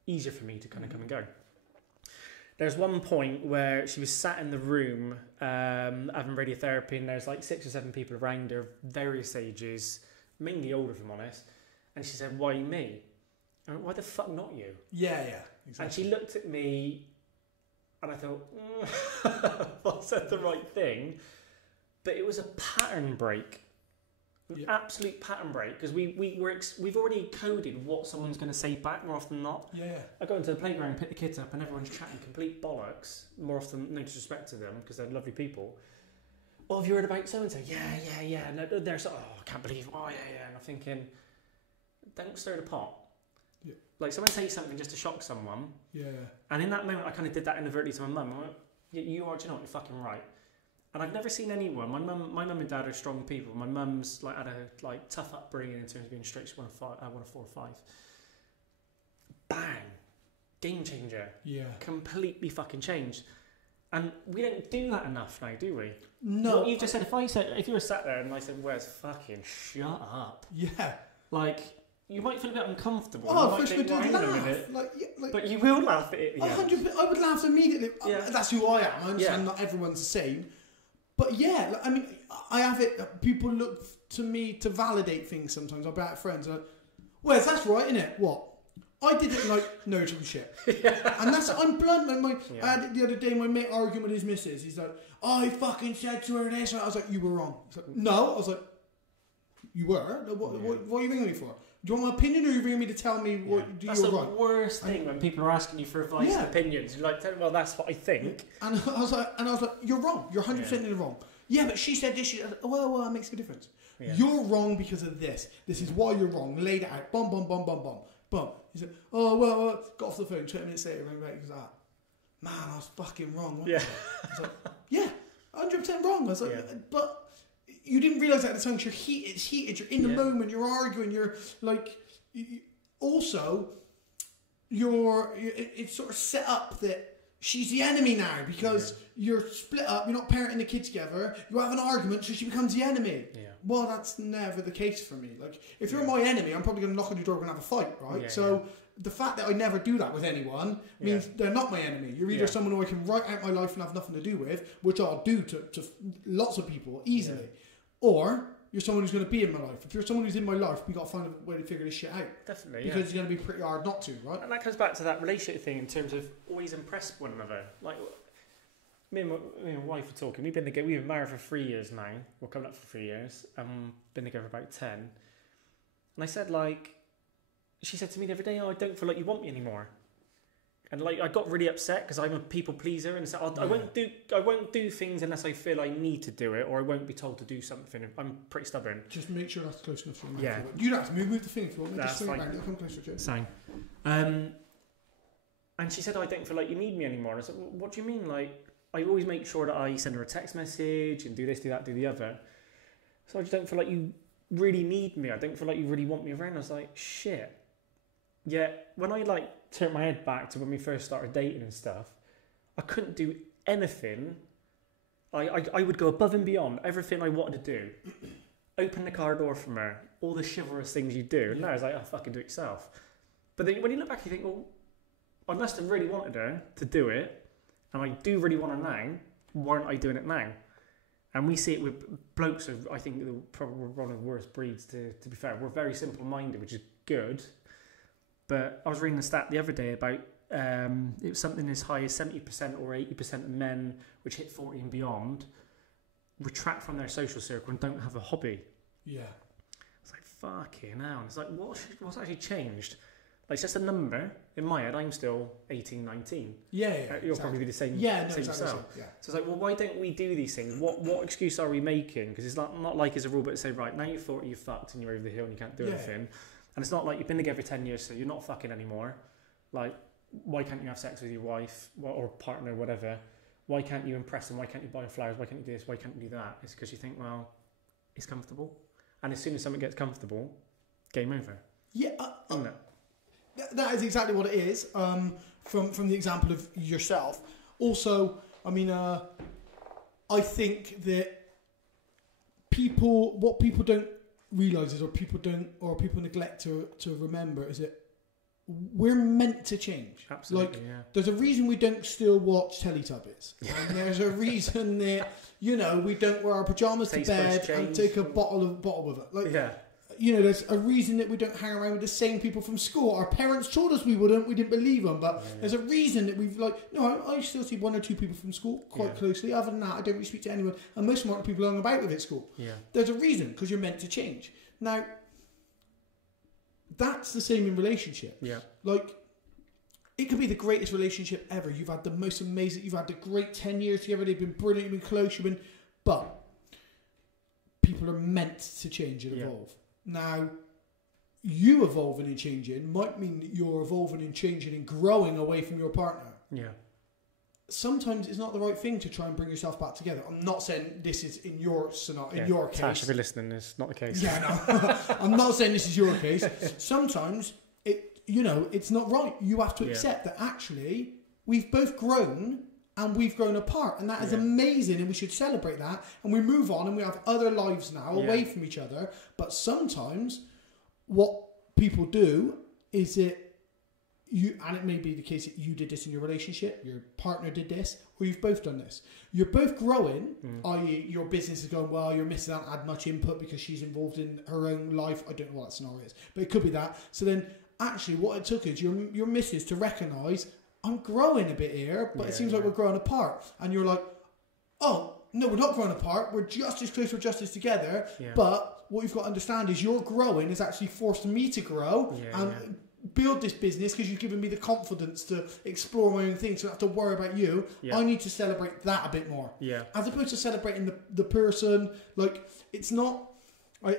easier for me to kind of come and go. There's one point where she was sat in the room having radiotherapy, and there's like 6 or 7 people around her, various ages, mainly older if I'm honest, and she said, why me? I went, why the fuck not you? Yeah, exactly. And she looked at me, and I thought, I said the right thing. But it was a pattern break, an absolute pattern break, because we've already coded what someone's going to say back more often than not. Yeah. I go into the playground, pick the kids up, and everyone's chatting complete bollocks. More often, no disrespect to them because they're lovely people. Well, have you heard about so and so? Yeah. And they're so, I can't believe. Oh yeah. And I'm thinking, don't stir the pot. Yeah. Like someone say something just to shock someone. Yeah. And in that moment, I kind of did that inadvertently to my mum. I went, you are, do you know what? You're fucking right. And I've never seen anyone. My mum and dad are strong people. My mum's had a tough upbringing in terms of being straight. She's one of 4 or 5. Bang, game changer. Yeah, completely fucking changed. And we don't do that enough now, do we? No. What you just said. If you were sat there and I said, "Where's fucking shut up?" Yeah. Like you might feel a bit uncomfortable. Oh, first we do laugh. But you will laugh at it. 100%. I would laugh immediately. Yeah. That's who I am. I understand not everyone's the same. But yeah, I mean, I have it. People look to me to validate things sometimes. I'll be out with friends. Wes, that's right, isn't it? What? I did it no, it's shit. And I'm blunt. I had it the other day, my mate arguing with his missus. He's like, I fucking said to her this. And I was like, you were wrong. He's like, no. I was like, you were? What are you ringing me for? Do you want my opinion, or are you ringing me to tell me what you're right? That's the worst thing when people are asking you for advice and opinions. You're like, well, that's what I think. And I was like, you're wrong. You're 100% in the wrong. Yeah, but she said this. Well, that makes a difference. Yeah. You're wrong because of this. This is why you're wrong. Laid it out. Bum, bum, bum, bum, bum. Bum. He said, oh, well, got off the phone. 20 minutes later, rang back. He was like, man, I was fucking wrong. I was like, yeah, 100% wrong. I was like, but... You didn't realise that at the time. You're heated. It's heated. You're in the moment. You're arguing. You're like. Also, it's sort of set up that she's the enemy now because you're split up. You're not parenting the kids together. You have an argument, so she becomes the enemy. Yeah. Well, that's never the case for me. Like, if you're my enemy, I'm probably going to knock on your door and have a fight, right? Yeah, so. Yeah. The fact that I never do that with anyone means they're not my enemy. You're either someone who I can write out my life and have nothing to do with, which I'll do to lots of people easily, or you're someone who's going to be in my life. If you're someone who's in my life, we got to find a way to figure this shit out. Definitely, because it's going to be pretty hard not to, right? And that comes back to that relationship thing in terms of always impress one another. Like me and my wife were talking. We've been married for 3 years now. We're coming up for 3 years, and been together about 10. And I said she said to me the other day, I don't feel like you want me anymore. And I got really upset because I'm a people pleaser, and said, I won't do things unless I feel I need to do it, or I won't be told to do something. I'm pretty stubborn. Just make sure that's close enough for me. Yeah. You don't have to move the thing if you want. That's fine. Come closer to it. Same. And she said, I don't feel like you need me anymore. And I said, well, what do you mean? Like, I always make sure that I send her a text message and do this, do that, do the other. So I just don't feel like you really need me. I don't feel like you really want me around. I was like, shit. Yeah, when I like turned my head back to when we first started dating and stuff, I couldn't do anything. I would go above and beyond everything I wanted to do. Open the car door for her, all the chivalrous things you do. And now it's like, oh, fucking do it yourself. But then when you look back, you think, well, I must have really wanted her to do it, and I do really want her now. Why aren't I doing it now? And we see it with blokes of, I think, probably one of the worst breeds, to be fair. We're very simple-minded, which is good. But I was reading a stat the other day about it was something as high as 70% or 80% of men which hit 40 and beyond retract from their social circle and don't have a hobby. Yeah. It's like, fucking hell. And it's like, what's actually changed? Like, it's just a number. In my head, I'm still 18, 19. Yeah, You'll probably be the same, same exactly yourself. Yeah. So it's like, well, why don't we do these things? What excuse are we making? Because it's not like as a rule, but to say, right, now you're 40, you're fucked, and you're over the hill and you can't do anything. And it's not like you've been together 10 years, so you're not fucking anymore. Like, why can't you have sex with your wife or partner, whatever? Why can't you impress them? Why can't you buy flowers? Why can't you do this? Why can't you do that? It's because you think, well, it's comfortable. And as soon as something gets comfortable, game over. Yeah. Isn't it? That is exactly what it is, from the example of yourself. Also, I mean, I think that what people don't realise is, or people neglect to remember, is that we're meant to change. Absolutely, There's a reason we don't still watch Teletubbies. And there's a reason that, we don't wear our pyjamas to bed and take a bottle with it. There's a reason that we don't hang around with the same people from school. Our parents told us we wouldn't. We didn't believe them. But there's a reason that we've I still see one or two people from school quite closely. Other than that, I don't really speak to anyone. And most of the people I'm about with at school. Yeah. There's a reason, because you're meant to change. Now, that's the same in relationship. Yeah. Like, it could be the greatest relationship ever. You've had the most amazing, you've had the great 10 years together. They've been brilliant, you've been close, but people are meant to change and evolve. Now, you evolving and changing might mean that you're evolving and changing and growing away from your partner. Yeah. Sometimes it's not the right thing to try and bring yourself back together. I'm not saying this is in your scenario, in your case. Tash, if you're listening, it's not the case. Yeah, no. I'm not saying this is your case. Sometimes it's not right. You have to accept that actually we've both grown and we've grown apart, and that is amazing, and we should celebrate that. And we move on, and we have other lives now away from each other. But sometimes, what people do is that and it may be the case that you did this in your relationship, your partner did this, or you've both done this. You're both growing, i.e. your business is going well, you're missing out on much input because she's involved in her own life. I don't know what that scenario is, but it could be that. So then, actually, what it took is your missus to recognise, I'm growing a bit here, but it seems like we're growing apart. And you're like, oh, no, we're not growing apart. We're just as close, we're just as together. Yeah. But what you've got to understand is your growing has actually forced me to grow and build this business, because you've given me the confidence to explore my own things, so I don't have to worry about you. I need to celebrate that a bit more. Yeah. As opposed to celebrating the person. Like, it's not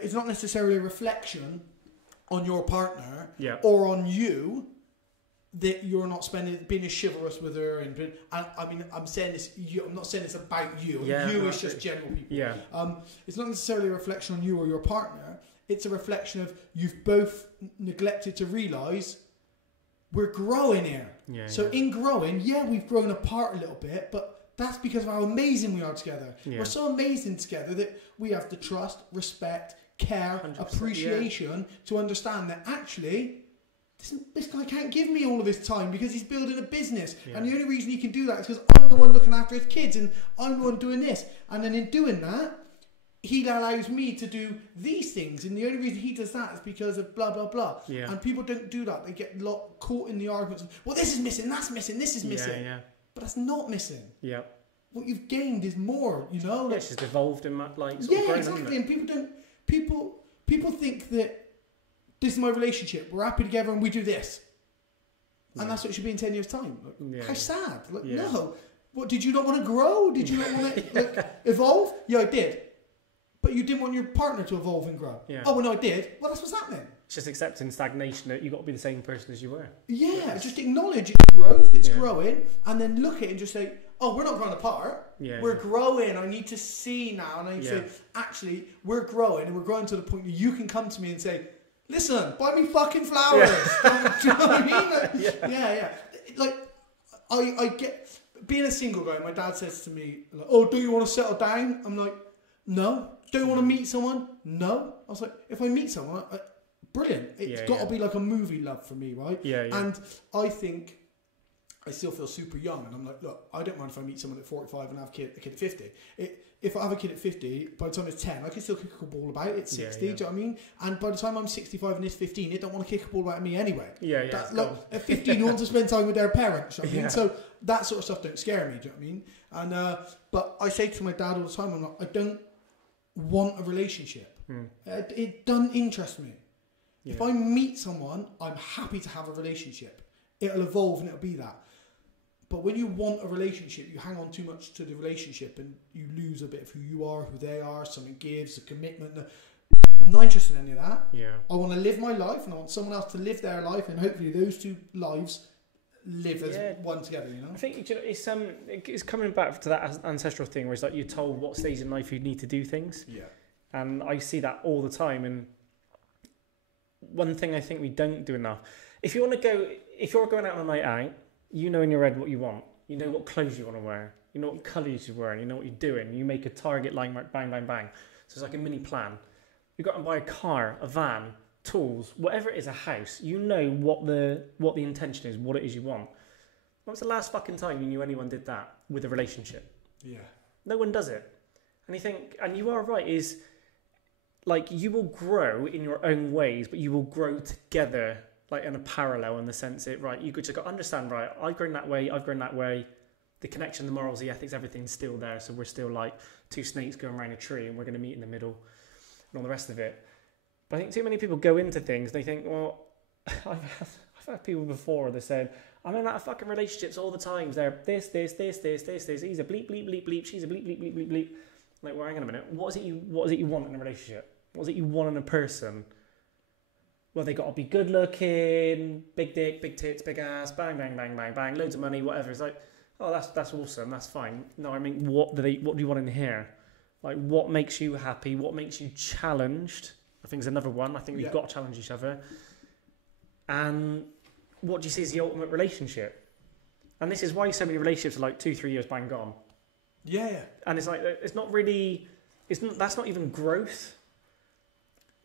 necessarily a reflection on your partner or on you that you're not being as chivalrous with her, and I mean, I'm saying this. I'm not saying it's about you. You is just general people. Yeah. It's not necessarily a reflection on you or your partner. It's a reflection of you've both neglected to realise we're growing here. Yeah. So in growing, we've grown apart a little bit, but that's because of how amazing we are together. Yeah. We're so amazing together that we have the trust, respect, care, appreciation to understand that actually this guy can't give me all of his time because he's building a business. Yeah. And the only reason he can do that is because I'm the one looking after his kids and I'm the one doing this. And then in doing that, he allows me to do these things. And the only reason he does that is because of blah, blah, blah. Yeah. And people don't do that. They get caught in the arguments of, well, this is missing, that's missing, this is missing. Yeah. But that's not missing. Yeah. What you've gained is more, Like, it's just evolved in that, like, sort of growing, exactly. And people think that this is my relationship. We're happy together and we do this. And that's what it should be in 10 years' time. Like, how sad. Like, no. What, did you not want to grow? Did you not want to evolve? Yeah, I did. But you didn't want your partner to evolve and grow. Yeah. Oh, well, no, I did. Well, that's what's happening. It's just accepting stagnation, that you've got to be the same person as you were. Yeah, just acknowledge its growth, it's growing, and then look at it and just say, oh, we're not growing apart. We're growing. I need to see now. And I need to say, actually, we're growing. And we're growing to the point where you can come to me and say, listen, buy me fucking flowers. Do you know what I mean? Like, like, I get... Being a single guy, my dad says to me, like, oh, do you want to settle down? I'm like, no. Do you want to meet someone? No. I was like, if I meet someone, brilliant. It's got to be like a movie love for me, right? And I think I still feel super young. And I'm like, look, I don't mind if I meet someone at 45 and have a kid at 50. If I have a kid at 50, by the time it's 10, I can still kick a ball about at 60. Do you know what I mean? And by the time I'm 65 and it's 15, they don't want to kick a ball about at me anyway. Like, at 15, you want to spend time with their parents. You know what I mean? So that sort of stuff don't scare me. Do you know what I mean? And but I say to my dad all the time, I'm like, I don't want a relationship. It doesn't interest me. If I meet someone, I'm happy to have a relationship. It'll evolve and it'll be that. But when you want a relationship, you hang on too much to the relationship and you lose a bit of who you are, who they are, something gives, a commitment. I'm not interested in any of that. I want to live my life and I want someone else to live their life, and hopefully those two lives live as one together, you know? I think it's coming back to that ancestral thing where it's like you're told what stage in life you need to do things. And I see that all the time. And one thing I think we don't do enough, if you're going out on a night out, you know in your head what you want. You know what clothes you want to wear. You know what colours you're wearing. You know what you're doing. You make a target line, like bang, bang, bang. So it's like a mini plan. You got to buy a car, a van, tools, whatever it is, a house. You know what the intention is, what it is you want. When was the last fucking time you knew anyone did that with a relationship? No one does it. And you think, and you are right, is like you will grow in your own ways, but you will grow together. Like in a parallel, in the sense that, right, you could just understand, right, I've grown that way, the connection, the morals, the ethics, everything's still there. So we're still like two snakes going around a tree and we're going to meet in the middle and all the rest of it. But I think too many people go into things, they think, well, I've had people before that said, I'm in that fucking relationships all the time. They're this. He's a bleep, bleep, bleep, bleep. She's a bleep, bleep, bleep, bleep, bleep. Like, well, hang on a minute. What is it you want in a relationship? What is it you want in a person? Well, they got to be good looking, big dick, big tits, big ass, bang, bang, bang, bang, bang, loads of money, whatever. It's like, oh, that's awesome, that's fine. No, I mean, what do you want in here? Like, what makes you happy? What makes you challenged? I think is another one. I think we've got to challenge each other. And what do you see as the ultimate relationship? And this is why so many relationships are like 2-3 years bang gone. And it's like, it's not really, that's not even growth.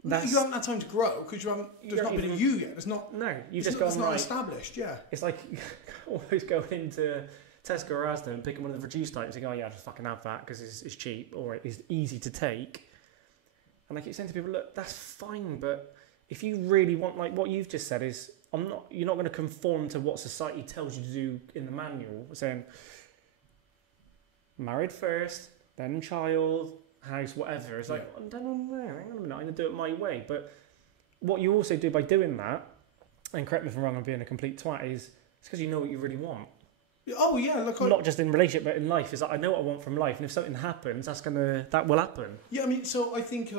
You haven't had time to grow because there's not been a you yet. There's not. No, it's not established. It's like always going into Tesco or Asda and picking one of the reduced types and going, yeah, just fucking have that because it's cheap or it's easy to take. And I keep saying to people, look, that's fine, but if you really want, like what you've just said is, you're not going to conform to what society tells you to do in the manual, saying married first, then child, house, whatever. It's like, hang on a minute, I'm going to do it my way. But what you also do by doing that, and correct me if I'm wrong, I'm being a complete twat, is it's because you know what you really want. Oh yeah, look. Not just in relationship, but in life. Is like, I know what I want from life, and if something happens, that will happen. Yeah, I mean, so I think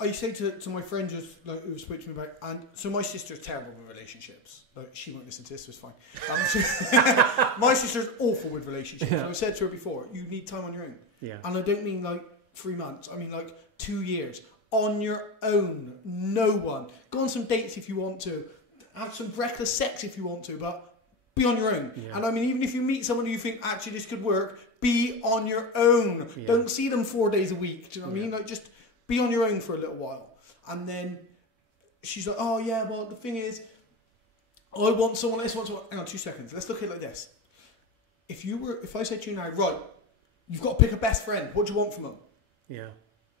I say to my friend just like who spoke to me about, and so my sister's terrible with relationships. Like she won't listen to this, so it's fine. My sister's awful with relationships. Yeah. I said to her before, you need time on your own. Yeah. And I don't mean like 3 months. I mean like 2 years on your own. No one. Go on some dates if you want to. Have some reckless sex if you want to, but be on your own. Yeah. And I mean, even if you meet someone who you think actually this could work, be on your own. Yeah. Don't see them 4 days a week. Do you know what I mean? Like just be on your own for a little while. And then she's like, oh yeah, well the thing is, I want someone else. Hang on 2 seconds. Let's look at it like this. If I said to you now, right, you've got to pick a best friend. What do you want from them? Yeah.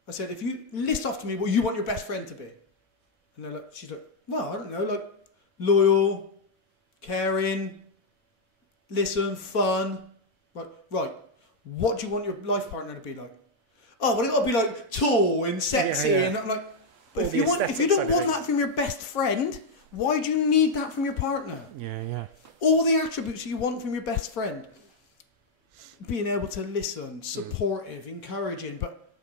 I said, if you list off to me what you want your best friend to be. And she's like, well, I don't know, like loyal, caring, listen, fun. Right. What do you want your life partner to be like? Oh, well, it got to be like tall and sexy. Yeah. And I'm like, but if you don't want that from your best friend, why do you need that from your partner? Yeah. All the attributes you want from your best friend. Being able to listen, supportive, encouraging, but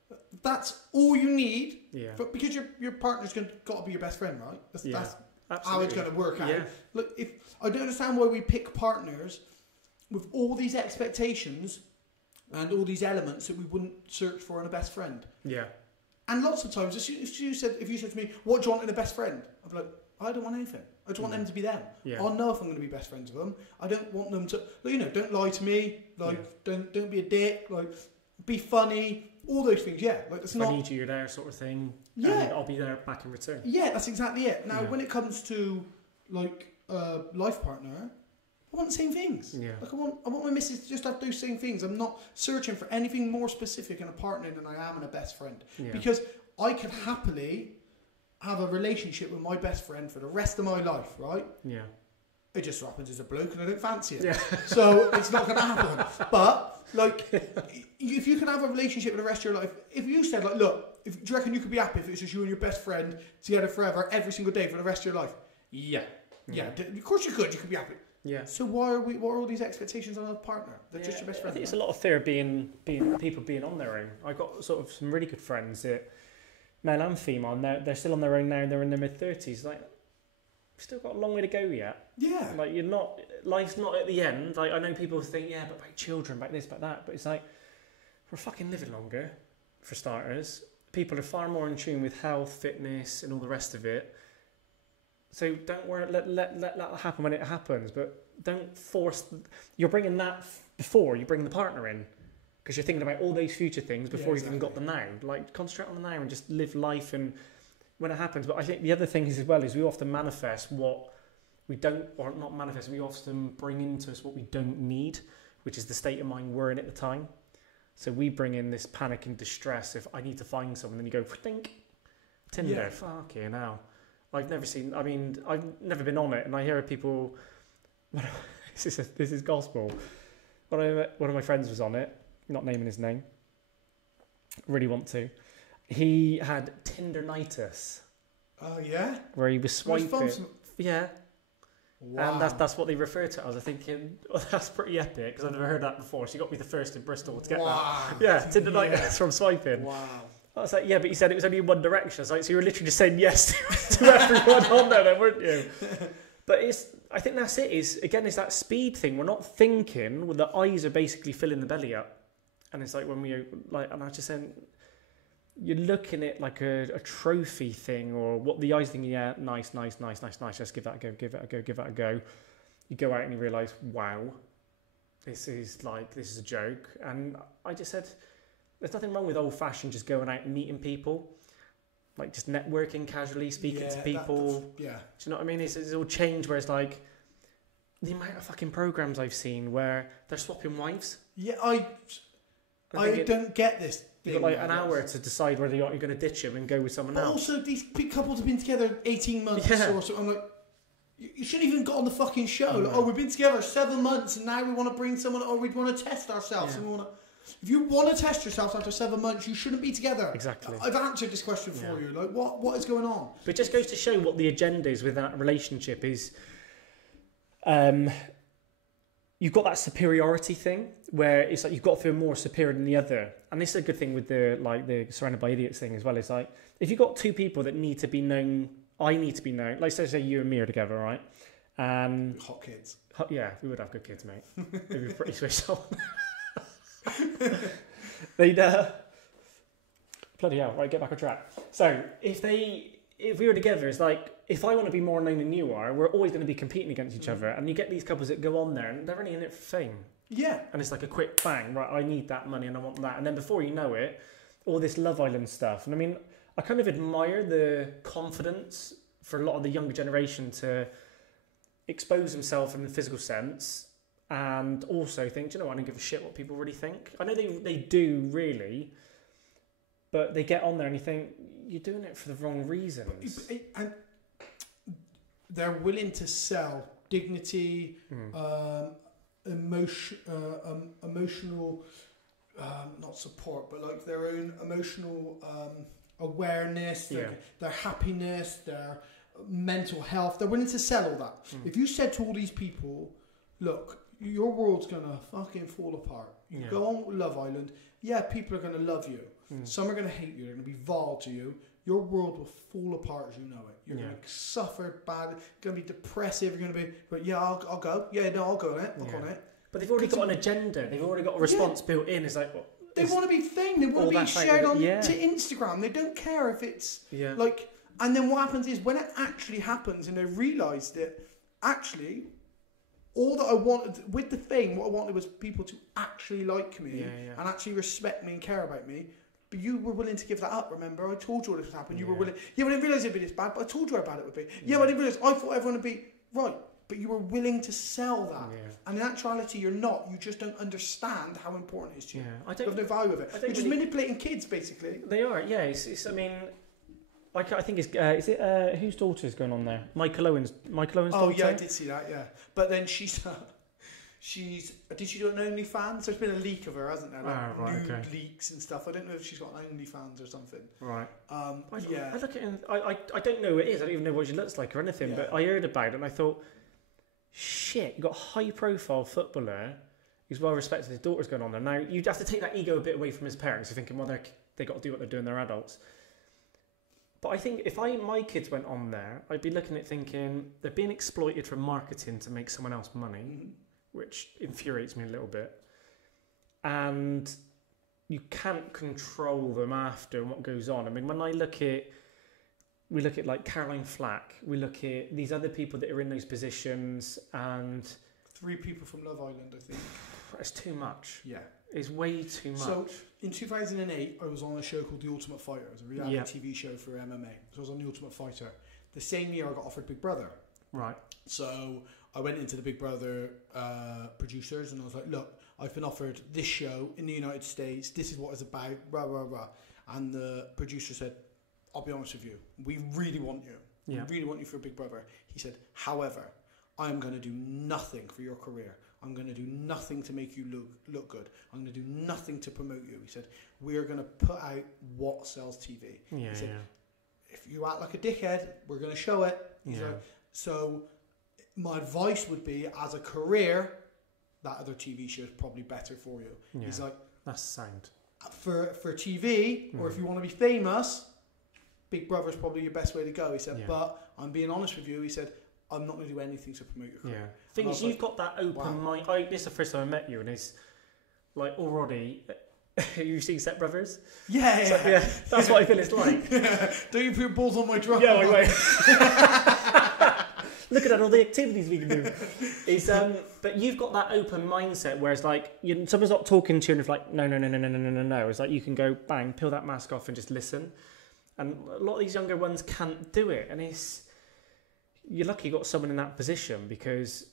that's all you need. Yeah. But because your partner's got to be your best friend, right? That's how it's going to work out. Yeah. Look, if I don't understand why we pick partners. with all these expectations and all these elements that we wouldn't search for in a best friend. Yeah. And lots of times, if you said to me, what do you want in a best friend? I'd be like, I don't want anything. I just want them to be them. Yeah. I'll know if I'm going to be best friends with them. I don't want them to, don't lie to me. Don't be a dick. Be funny. All those things. Yeah. If I need you, you're there, sort of thing. Yeah. And I'll be there back in return. Yeah, that's exactly it. Now, when it comes to life partner, I want the same things. Yeah. I want my missus to just have those same things. I'm not searching for anything more specific in a partner than I am in a best friend. Yeah. Because I could happily have a relationship with my best friend for the rest of my life, right? Yeah. It just happens as a bloke and I don't fancy it. Yeah. So it's not going to happen. But, if you can have a relationship for the rest of your life, if you said, look, do you reckon you could be happy if it's just you and your best friend together forever, every single day for the rest of your life? Yeah. Yeah. Of course you could. You could be happy. Yeah. So what are all these expectations on a partner? They're just your best friend. I think it's a lot of fear of people being on their own. I got sort of some really good friends that, male and female, and they're still on their own now. They're in their mid-30s. We've still got a long way to go yet. Yeah. You're not. Life's not at the end. I know people think, yeah, but about children, about this, about that. But it's we're fucking living longer, for starters. People are far more in tune with health, fitness, and all the rest of it. So don't worry, let that happen when it happens, but don't force. You're bringing that before you bring the partner in, because you're thinking about all those future things before you've even got them now. Concentrate on the now and just live life and when it happens. But I think the other thing is as well is we often manifest what we don't, or not manifest. We often bring into us what we don't need, which is the state of mind we're in at the time. So we bring in this panic and distress. If I need to find someone, then you go think Tinder. Fuck you now. I've never been on it, and I hear people. This is gospel. One of my friends was on it, not naming his name. Really want to. He had Tinderitis. Oh yeah. Where he was swiping. Yeah. Wow. And that's what they refer to it. I was thinking, well, that's pretty epic because I've never heard that before. So you got me the first in Bristol to get that. Yeah, Tinderitis from swiping. Wow. I was like, yeah, but you said it was only in one direction. So you were literally just saying yes to everyone on there, then, weren't you? But I think that's it. Is that speed thing. We're not thinking. Well, the eyes are basically filling the belly up, and it's when we and I was just saying, you're looking at like a trophy thing, or what the eyes think. Yeah, nice. Let's give that a go. You go out and you realise, wow, this is a joke. And I just said, there's nothing wrong with old-fashioned just going out and meeting people, just networking casually, speaking to people. Do you know what I mean? It's all changed where it's the amount of fucking programs I've seen where they're swapping wives. Yeah, I don't get this. You've got an hour to decide whether you're going to ditch him and go with someone else. Also, these big couples have been together 18 months or so. I'm like, you shouldn't even got on the fucking show. We've been together 7 months and now we want to bring someone, or we want to test ourselves and we want to. If you want to test yourself after 7 months, you shouldn't be together. Exactly. I've answered this question for you. What is going on? But it just goes to show what the agenda is with that relationship is. You've got that superiority thing where it's you've got to feel more superior than the other, and this is a good thing with the surrounded by idiots thing as well. It's if you've got two people that need to be known, I need to be known. Say you and me are together, right? Hot kids. Yeah, we would have good kids, mate. We'd be pretty switched on. They'd bloody hell, right, get back on track. So if we were together, it's if I want to be more known than you are, we're always going to be competing against each other. And you get these couples that go on there and they're only in it for fame. Yeah. And it's a quick bang, right, I need that money and I want that. And then before you know it, all this Love Island stuff. And I mean, I kind of admire the confidence for a lot of the younger generation to expose themselves in the physical sense. And also think, do you know what, I don't give a shit what people really think. I know they do really, but they get on there and you think, you're doing it for the wrong reasons. And they're willing to sell dignity, emotional, not support, but their own emotional awareness, their happiness, their mental health. They're willing to sell all that. If you said to all these people, look, your world's going to fucking fall apart. You go on Love Island. Yeah, people are going to love you. Some are going to hate you. They're going to be vile to you. Your world will fall apart as you know it. You're going to suffer bad. You're going to be depressive. You're going to be, but I'll go. Yeah, no, I'll go on it. I'll go on it. But they've already got an agenda. They've already got a response built in. It's like... They want to be famed. They want to be shared on to Instagram. They don't care if it's like... And then what happens is when it actually happens and they realise that actually all that I wanted with the thing, what I wanted was people to actually like me and actually respect me and care about me. But you were willing to give that up, remember? I told you all this would happen. You were willing... Yeah, I didn't realise it'd be this bad, but I told you how bad it would be. Yeah, I didn't realise... I thought everyone would be... Right, but you were willing to sell that. Yeah. And in actuality, you're not. You just don't understand how important it is to you. Yeah. You have no value of it. You're just manipulating kids, basically. They are, yeah. It's I mean... I think it's... is it... whose daughter's going on there? Michael Owen's daughter? Oh, yeah, I did see that, yeah. But then she's... Did she do an OnlyFans? There's been a leak of her, hasn't there? Like nude leaks and stuff. I don't know if she's got an OnlyFans or something. Right. I look at it. I don't know who it is. I don't even know what she looks like or anything. Yeah. But I heard about it and I thought, shit, you got a high-profile footballer who's well respected. His daughter's going on there. Now you'd have to take that ego a bit away from his parents. You're thinking, well, they got to do what they're doing. They're adults. But I think if my kids went on there, I'd be looking at thinking they're being exploited for marketing to make someone else money. Mm-hmm. Which infuriates me a little bit. And you can't control them after and what goes on. I mean, when we look at like Caroline Flack, we look at these other people that are in those positions and... 3 people from Love Island, I think. It's too much. Yeah. It's way too much. So, in 2008, I was on a show called The Ultimate Fighter. It was a reality TV show for MMA. So I was on The Ultimate Fighter. The same year, I got offered Big Brother. Right. So... I went into the Big Brother producers and I was like, look, I've been offered this show in the United States. This is what it's about, rah, rah, rah. And the producer said, I'll be honest with you. We really want you. Yeah. We really want you for Big Brother. He said, however, I'm going to do nothing for your career. I'm going to do nothing to make you look good. I'm going to do nothing to promote you. He said, we're going to put out what sells TV. Yeah, he said, if you act like a dickhead, we're going to show it. He's like, so... My advice would be, as a career, that other TV show is probably better for you. Yeah, he's like, that's sound. For TV, or if you want to be famous, Big Brother is probably your best way to go. He said, but I'm being honest with you. He said, I'm not going to do anything to promote your career. Yeah. Thing is, you've got that open mind. This is the first time I met you, and it's like already... You've seen Step Brothers? Yeah, so, yeah. That's what I feel it's like. Don't you put your balls on my drum? Yeah, wait. Look at all the activities we can do. But you've got that open mindset, whereas like someone's not talking to you and it's like, no. It's like you can go, bang, peel that mask off and just listen. And a lot of these younger ones can't do it. And you're lucky you got someone in that position because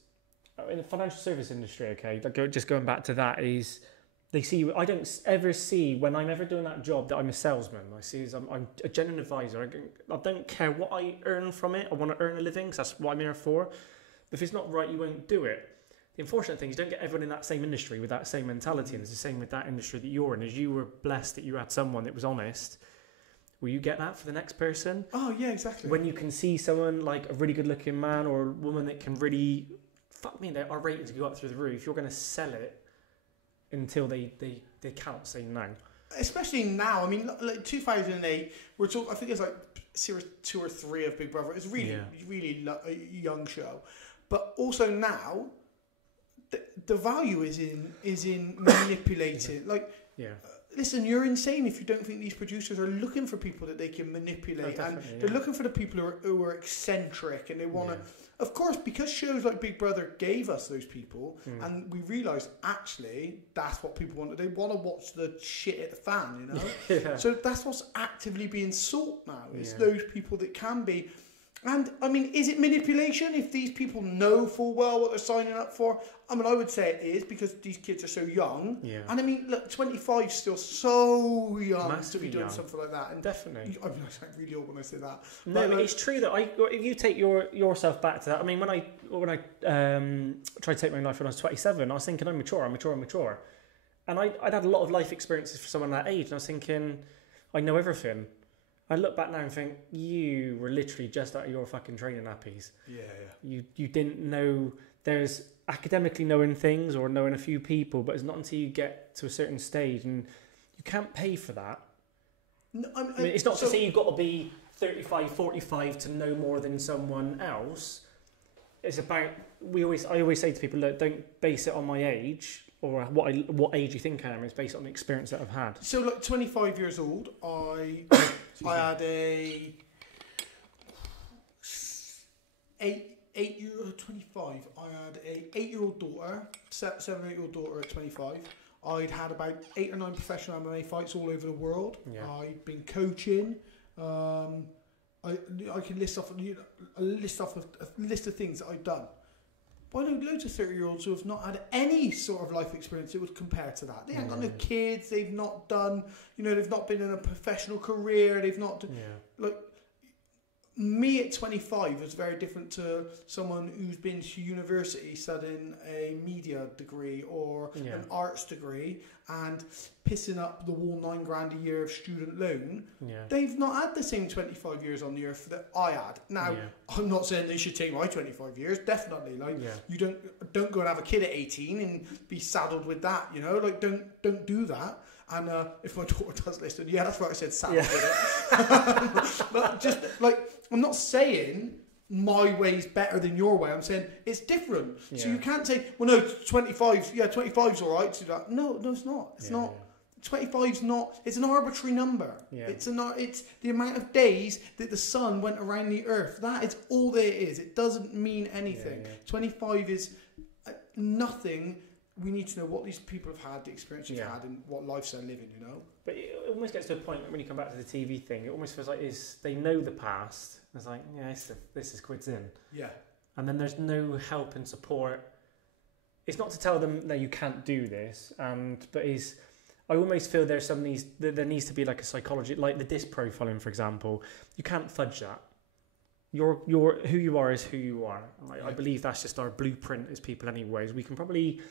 in the financial service industry, okay, just going back to that is... They see. I don't ever see when I'm ever doing that job that I'm a salesman. I see as I'm a genuine advisor. I don't care what I earn from it. I want to earn a living because that's what I'm here for. But if it's not right, you won't do it. The unfortunate thing is you don't get everyone in that same industry with that same mentality. And it's the same with that industry that you're in. As you were blessed that you had someone that was honest, will you get that for the next person? Oh, yeah, exactly. When you can see someone like a really good-looking man or a woman that can really... Fuck me, our ratings go up through the roof. You're going to sell it until they can't say no. Especially now. I mean, like 2008, we're talking. I think it's like series 2 or 3 of Big Brother. It's really a young show, but also now, the value is in manipulating. Listen, you're insane if you don't think these producers are looking for people that they can manipulate, and they're looking for the people who are eccentric and they want to. Of course, because shows like Big Brother gave us those people, and we realised actually that's what people want. They want to watch the shit at the fan, you know. So that's what's actively being sought now. Is those people that can be. And I mean, is it manipulation if these people know full well what they're signing up for? I mean, I would say it is because these kids are so young. Yeah. And I mean, look, 25 is still so young to be doing something like that. And definitely. I mean, I sound really old when I say that. No, but it's true that if you take yourself back to that. I mean, when I tried to take my life when I was 27, I was thinking I'm mature. And I'd had a lot of life experiences for someone that age, and I was thinking, I know everything. I look back now and think, you were literally just out of your fucking training nappies. Yeah. You didn't know, there's academically knowing things or knowing a few people, but it's not until you get to a certain stage, and you can't pay for that. No, I mean, it's not to say you've got to be 35, 45 to know more than someone else. It's about I always say to people, look, don't base it on my age or what age you think I am. It's based on the experience that I've had. So, like 25 years old, I had a 25. I had a 8-year-old daughter, 7-8-year-old daughter at 25. I'd had about 8 or 9 professional MMA fights all over the world. Yeah. I'd been coaching. I can list off a list of things that I've done. But I know loads of 30-year-olds who have not had any sort of life experience that would compare to that. They haven't got no kids. They've not done, they've not been in a professional career. They've not, me at 25 was very different to someone who's been to university studying a media degree or an arts degree and pissing up the wall $9,000 a year of student loan. Yeah. They've not had the same 25 years on the earth that I had. Now, I'm not saying they should take my 25 years. Definitely, you don't go and have a kid at 18 and be saddled with that. Don't do that. And if my daughter does listen, that's right, I said saddled with it. But just I'm not saying my way's better than your way. I'm saying it's different. Yeah. So you can't say, well, no, 25's all right to do that. No, it's not. It's not. 25's not. It's an arbitrary number. Yeah. It's the amount of days that the sun went around the earth. That is all there is. It doesn't mean anything. 25 is nothing. We need to know what these people have had, the experience they've had, and what lives they're living, But it almost gets to a point when you come back to the TV thing, it almost feels like they know the past. It's like, this is quids in. Yeah. And then there's no help and support. It's not to tell them, no, you can't do this. But I almost feel there needs to be like a psychology, like the disc profiling, for example. You can't fudge that. Who you are is who you are. I believe that's just our blueprint as people anyways. We can probably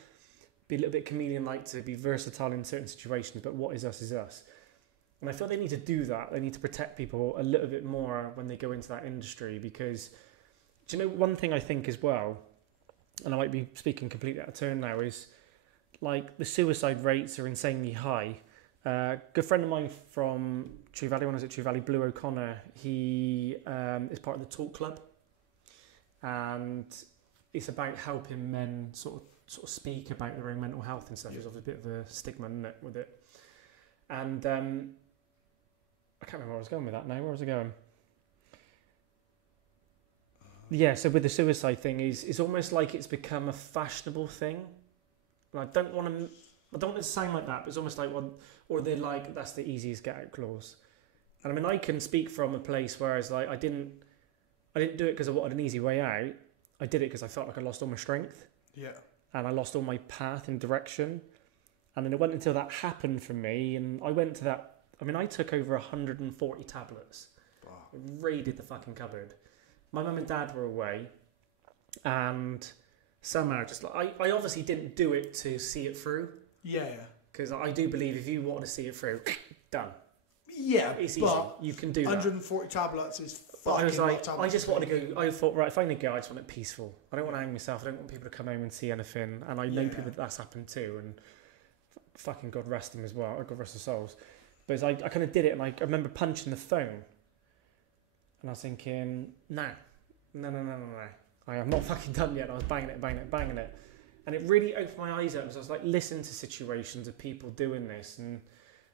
be a little bit chameleon-like to be versatile in certain situations, but what is us is us. And I feel they need to do that. They need to protect people a little bit more when they go into that industry because, do you know, one thing I think as well, and I might be speaking completely out of turn now, is like the suicide rates are insanely high. A good friend of mine from True Valley, when I was at True Valley, Blue O'Connor, he is part of the Talk Club. And it's about helping men sort of speak about their own mental health and stuff. There's obviously a bit of a stigma with it. And I can't remember where I was going with that now. Where was I going? So with the suicide thing, it's almost like it's become a fashionable thing. And I don't want to sound like that, but it's almost like or they're like, that's the easiest get out clause. And I mean, I can speak from a place where it's like I didn't do it because I wanted an easy way out. I did it because I felt like I lost all my strength. Yeah. And I lost all my path and direction. And then it wasn't until that happened for me, and I went to that. I mean, I took over 140 tablets. Wow. I raided the fucking cupboard. My mum and dad were away, and somehow I obviously didn't do it to see it through. Yeah. Because I do believe if you want to see it through, done. Yeah, it's easy. You can do 140 that. Tablets is I was like, I just wanted to go. I thought, right, if I'm going to go, I just want it peaceful. I don't want to hang myself. I don't want people to come home and see anything. And I know people that's happened too. And fucking God rest them as well. Or God rest their souls. But it's like, I kind of did it, and I remember punching the phone. And I was thinking, no. I am not fucking done yet. And I was banging it. And it really opened my eyes up. So I was like, listening to situations of people doing this. And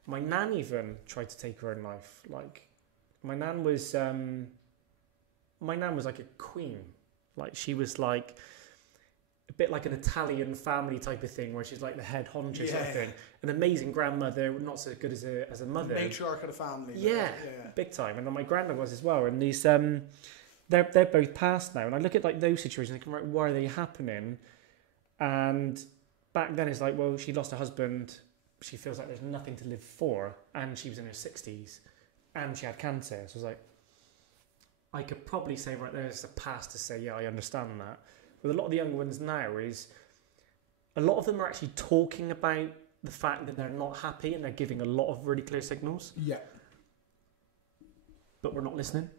my nan even tried to take her own life. Like, my nan was like a queen. Like, she was like a bit like an Italian family type of thing, where she's like the head honcho sort of thing. An amazing grandmother, not so good as a mother. Matriarch of the family. Yeah, big time. And my granddad was as well. And these, they're both passed now. And I look at like those situations, I can write, why are they happening? And back then it's like, well, she lost her husband. She feels like there's nothing to live for. And she was in her 60s. And she had cancer. So I was like, I could probably say right there's a pass to say, yeah, I understand that. With a lot of the younger ones now is, a lot of them are actually talking about the fact that they're not happy and they're giving a lot of really clear signals. Yeah. But we're not listening.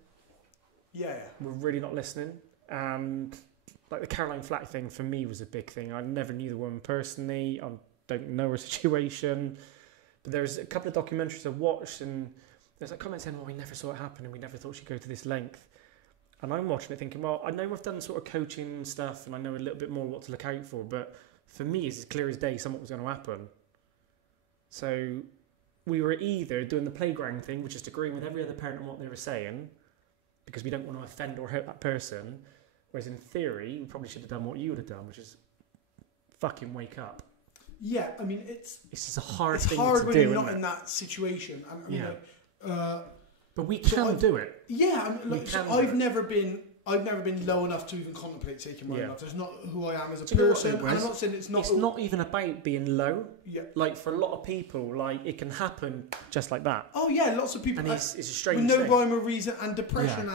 Yeah. We're really not listening. And like the Caroline Flack thing for me was a big thing. I never knew the woman personally. I don't know her situation. But there's a couple of documentaries I watched, and there's like comments saying, well, we never saw it happen and we never thought she'd go to this length. And I'm watching it thinking, well, I know I've done sort of coaching stuff and I know a little bit more what to look out for, but for me, it's as clear as day something was going to happen. So we were either doing the playground thing, which is agreeing with every other parent on what they were saying, because we don't want to offend or hurt that person, whereas in theory, we probably should have done what you would have done, which is fucking wake up. Yeah, I mean, it's just a hard thing to do. It's hard when you're not in that situation. I mean, but we can do it. Yeah, I mean, I've never been low enough to even contemplate taking my own life. That's not who I am as a person. And I'm not saying it's not. It's not even about being low. Yeah. Like for a lot of people, like it can happen just like that. Oh yeah, lots of people. And it's a strange with no thing. rhyme or reason. And depression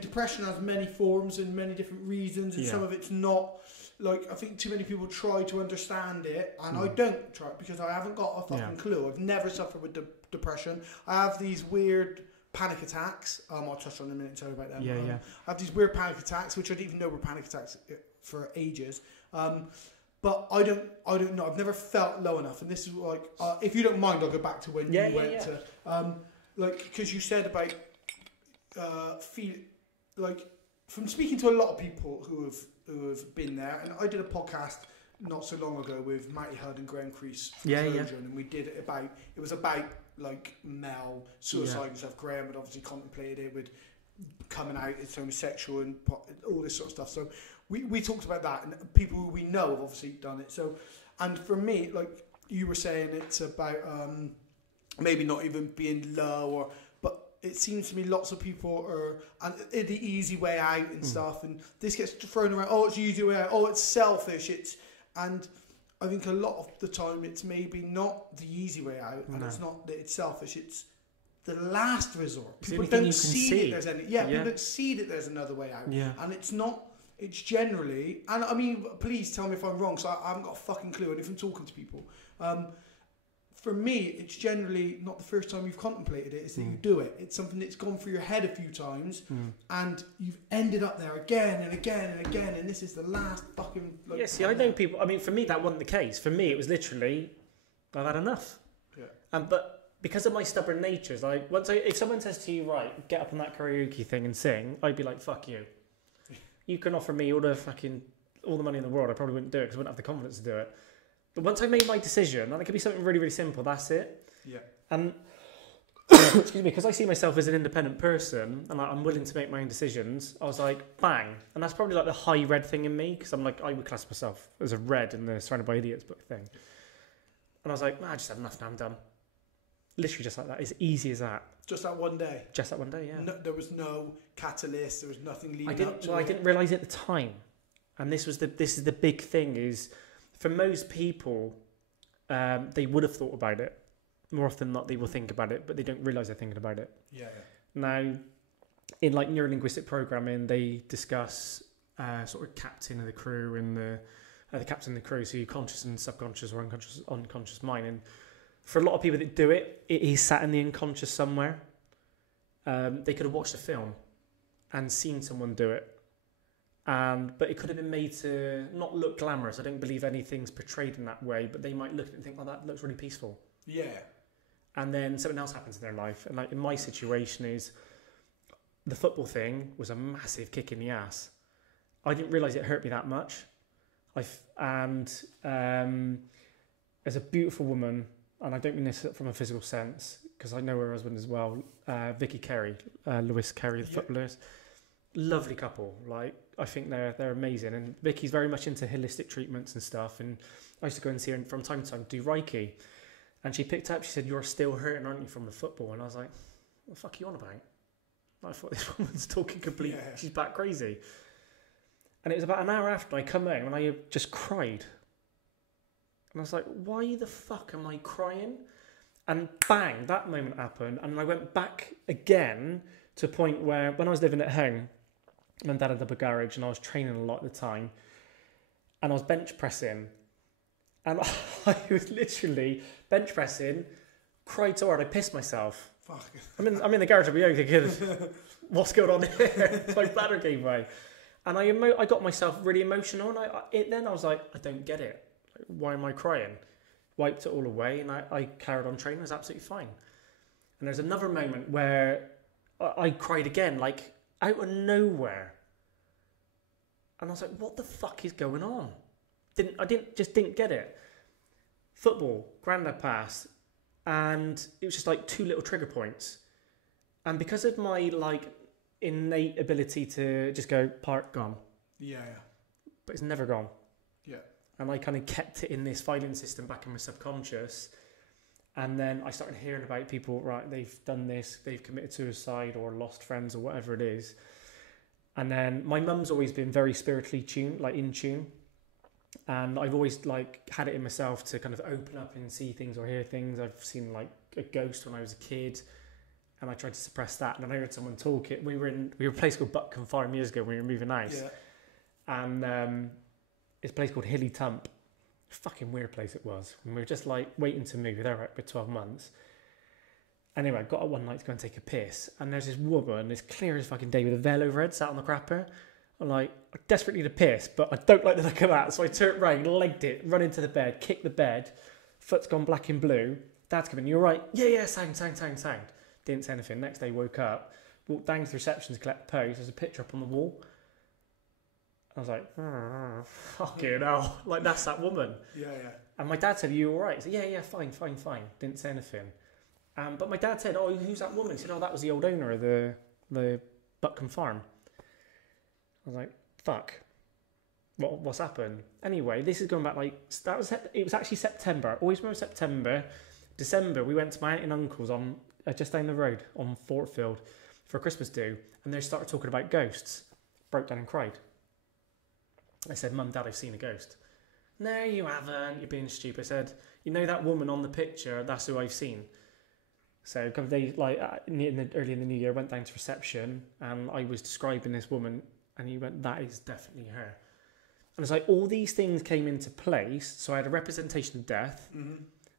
depression has many forms and many different reasons, and some of it's not. Like, I think too many people try to understand it, and I don't try it because I haven't got a fucking clue. I've never suffered with depression. I have these weird panic attacks. I'll touch on in a minute, sorry about that. I have these weird panic attacks, which I didn't even know were panic attacks for ages. But I don't know. I've never felt low enough. And this is like, if you don't mind, I'll go back to when you went to, like, because you said about from speaking to a lot of people who have been there, and I did a podcast not so long ago with Matty Hudd and Graham Crease from Trojan, and we did it about like male suicide and stuff. Graham had obviously contemplated it with coming out as homosexual and all this sort of stuff. So we talked about that, and people who we know have obviously done it. So, and for me, like you were saying, it's about maybe not even being low, but it seems to me lots of people are and the easy way out and stuff, and this gets thrown around. Oh, it's the easy way out. Oh, it's selfish. And I think a lot of the time it's maybe not the easy way out, and it's not that it's selfish. It's the last resort. People don't see that there's any. Yeah, people don't see that there's another way out. Yeah, and it's not. It's generally, and I mean, please tell me if I'm wrong, so I haven't got a fucking clue. And if I'm talking to people, for me, it's generally not the first time you've contemplated it. It's that you do it. It's something that's gone through your head a few times, and you've ended up there again and again and again. And this is the last fucking. Like, see, I know people. I mean, for me, that wasn't the case. For me, it was literally, I've had enough. Yeah. But because of my stubborn nature, like if someone says to you, right, get up on that karaoke thing and sing, I'd be like, fuck you. You can offer me all the money in the world. I probably wouldn't do it because I wouldn't have the confidence to do it. But once I made my decision, and it could be something really, really simple, that's it. Yeah. And excuse me, because I see myself as an independent person and I'm willing to make my own decisions, I was like, bang. And that's probably like the high red thing in me, because I'm like, I would class myself as a red in the Surrounded by Idiots book thing. And I was like, I just had enough now, I'm done. Literally just like that. It's easy as that. Just that one day? Just that one day, yeah. No, there was no catalyst, there was nothing leading up to it. I didn't realise it at the time. And this is the big thing is, for most people, they would have thought about it. More often than not, they will think about it, but they don't realise they're thinking about it. Yeah. Now, in like neurolinguistic programming, they discuss sort of captain of the crew and the captain of the crew, so your conscious and subconscious or unconscious mind. And for a lot of people that do it, it is sat in the unconscious somewhere. They could have watched a film and seen someone do it. But it could have been made to not look glamorous. I don't believe anything's portrayed in that way, but they might look at it and think, oh, that looks really peaceful. Yeah. And then something else happens in their life. And like in my situation is the football thing was a massive kick in the ass. I didn't realise it hurt me that much. There's a beautiful woman, and I don't mean this from a physical sense, because I know her husband as well, Vicky Carey, Lewis Carey, the footballers. Lovely couple. Like, I think they're amazing, and Vicky's very much into holistic treatments and stuff, and I used to go and see her from time to time do Reiki, and she picked up, she said, "You're still hurting, aren't you, from the football?" And I was like, what the fuck are you on about? I thought this woman's talking completely, she's bat crazy. And it was about an hour after I come home and I just cried, and I was like, why the fuck am I crying? And bang, that moment happened, and I went back again to a point where when I was living at home, my dad had a garage and I was training a lot at the time, and I was bench pressing, and I was literally bench pressing, cried so hard I pissed myself. Fuck. I'm in the garage of my own thinking, what's going on here? My bladder gave way, and I got myself really emotional, and then I was like, I don't get it. Why am I crying? Wiped it all away, and I carried on training. It was absolutely fine. And there's another moment where I cried again, like out of nowhere. And I was like, what the fuck is going on? I didn't get it. Football, granddad passed, and it was just like 2 little trigger points. And because of my like innate ability to just go, part gone. Yeah. But it's never gone. Yeah. And I kind of kept it in this filing system back in my subconscious. And then I started hearing about people, right, they've done this, they've committed suicide or lost friends or whatever it is. And then my mum's always been very spiritually tuned, like in tune. And I've always like had it in myself to kind of open up and see things or hear things. I've seen like a ghost when I was a kid, and I tried to suppress that. And I heard someone talk it. We were a place called Buckham Farm years ago when we were moving house. Yeah. And it's a place called Hilly Tump. Fucking weird place it was. And we were just like waiting to move. They were for 12 months. Anyway, I got up one night to go and take a piss, and there's this woman, as clear as fucking day, with a veil over her head, sat on the crapper. I'm like, I desperately need a piss, but I don't like the look of that. So I turned round, legged it, run into the bed, kicked the bed, foot's gone black and blue. Dad's coming, you're right. Yeah, sound. Didn't say anything. Next day, woke up, walked down to the reception to collect the post. There's a picture up on the wall. I was like, fucking hell. Like, that's that woman. Yeah. And my dad said, are you all right? I said, yeah, fine. Didn't say anything. But my dad said, oh, who's that woman? He said, oh, that was the old owner of the Buckham Farm. I was like, fuck. What's happened? Anyway, this is going back like, it was actually September. I always remember September. December, we went to my aunt and uncle's on just down the road on Fortfield for a Christmas do, and they started talking about ghosts. Broke down and cried. I said, Mum, Dad, I've seen a ghost. No, you haven't. You're being stupid. I said, you know that woman on the picture? That's who I've seen. So a couple of days, like early in the new year, I went down to reception, and I was describing this woman, and he went, that is definitely her. And it's like all these things came into place. So I had a representation of death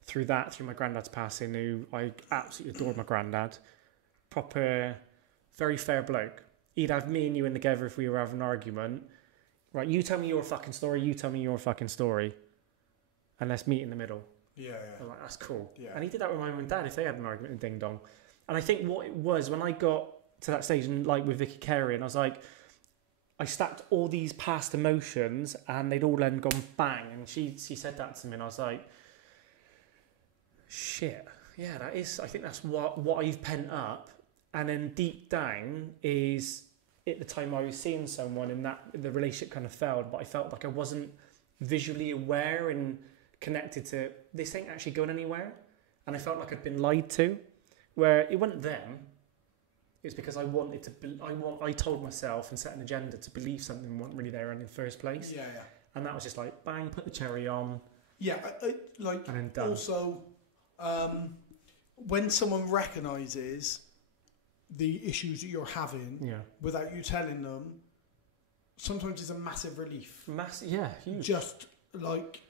through my granddad's passing, who I absolutely adored my granddad. Proper, very fair bloke. He'd have me and you in together if we were having an argument. Right, you tell me your fucking story, you tell me your fucking story, and let's meet in the middle. Yeah. I'm like, that's cool. Yeah. And he did that with my mum and dad if they had an argument in Ding Dong. And I think what it was, when I got to that stage, and like with Vicky Carey, and I was like, I stacked all these past emotions, and they'd all then gone bang. And she said that to me, and I was like, shit, yeah, that is. I think that's what I've pent up. And then deep down is, at the time I was seeing someone, and that the relationship kind of failed, but I felt like I wasn't visually aware and connected to this ain't actually going anywhere, and I felt like I'd been lied to, where it wasn't them. It's because I wanted to. I told myself and set an agenda to believe something wasn't really there in the first place. Yeah. And that was just like bang, put the cherry on. Yeah, like and then done. Also, when someone recognises the issues that you're having without you telling them, sometimes it's a massive relief. Huge. Just like,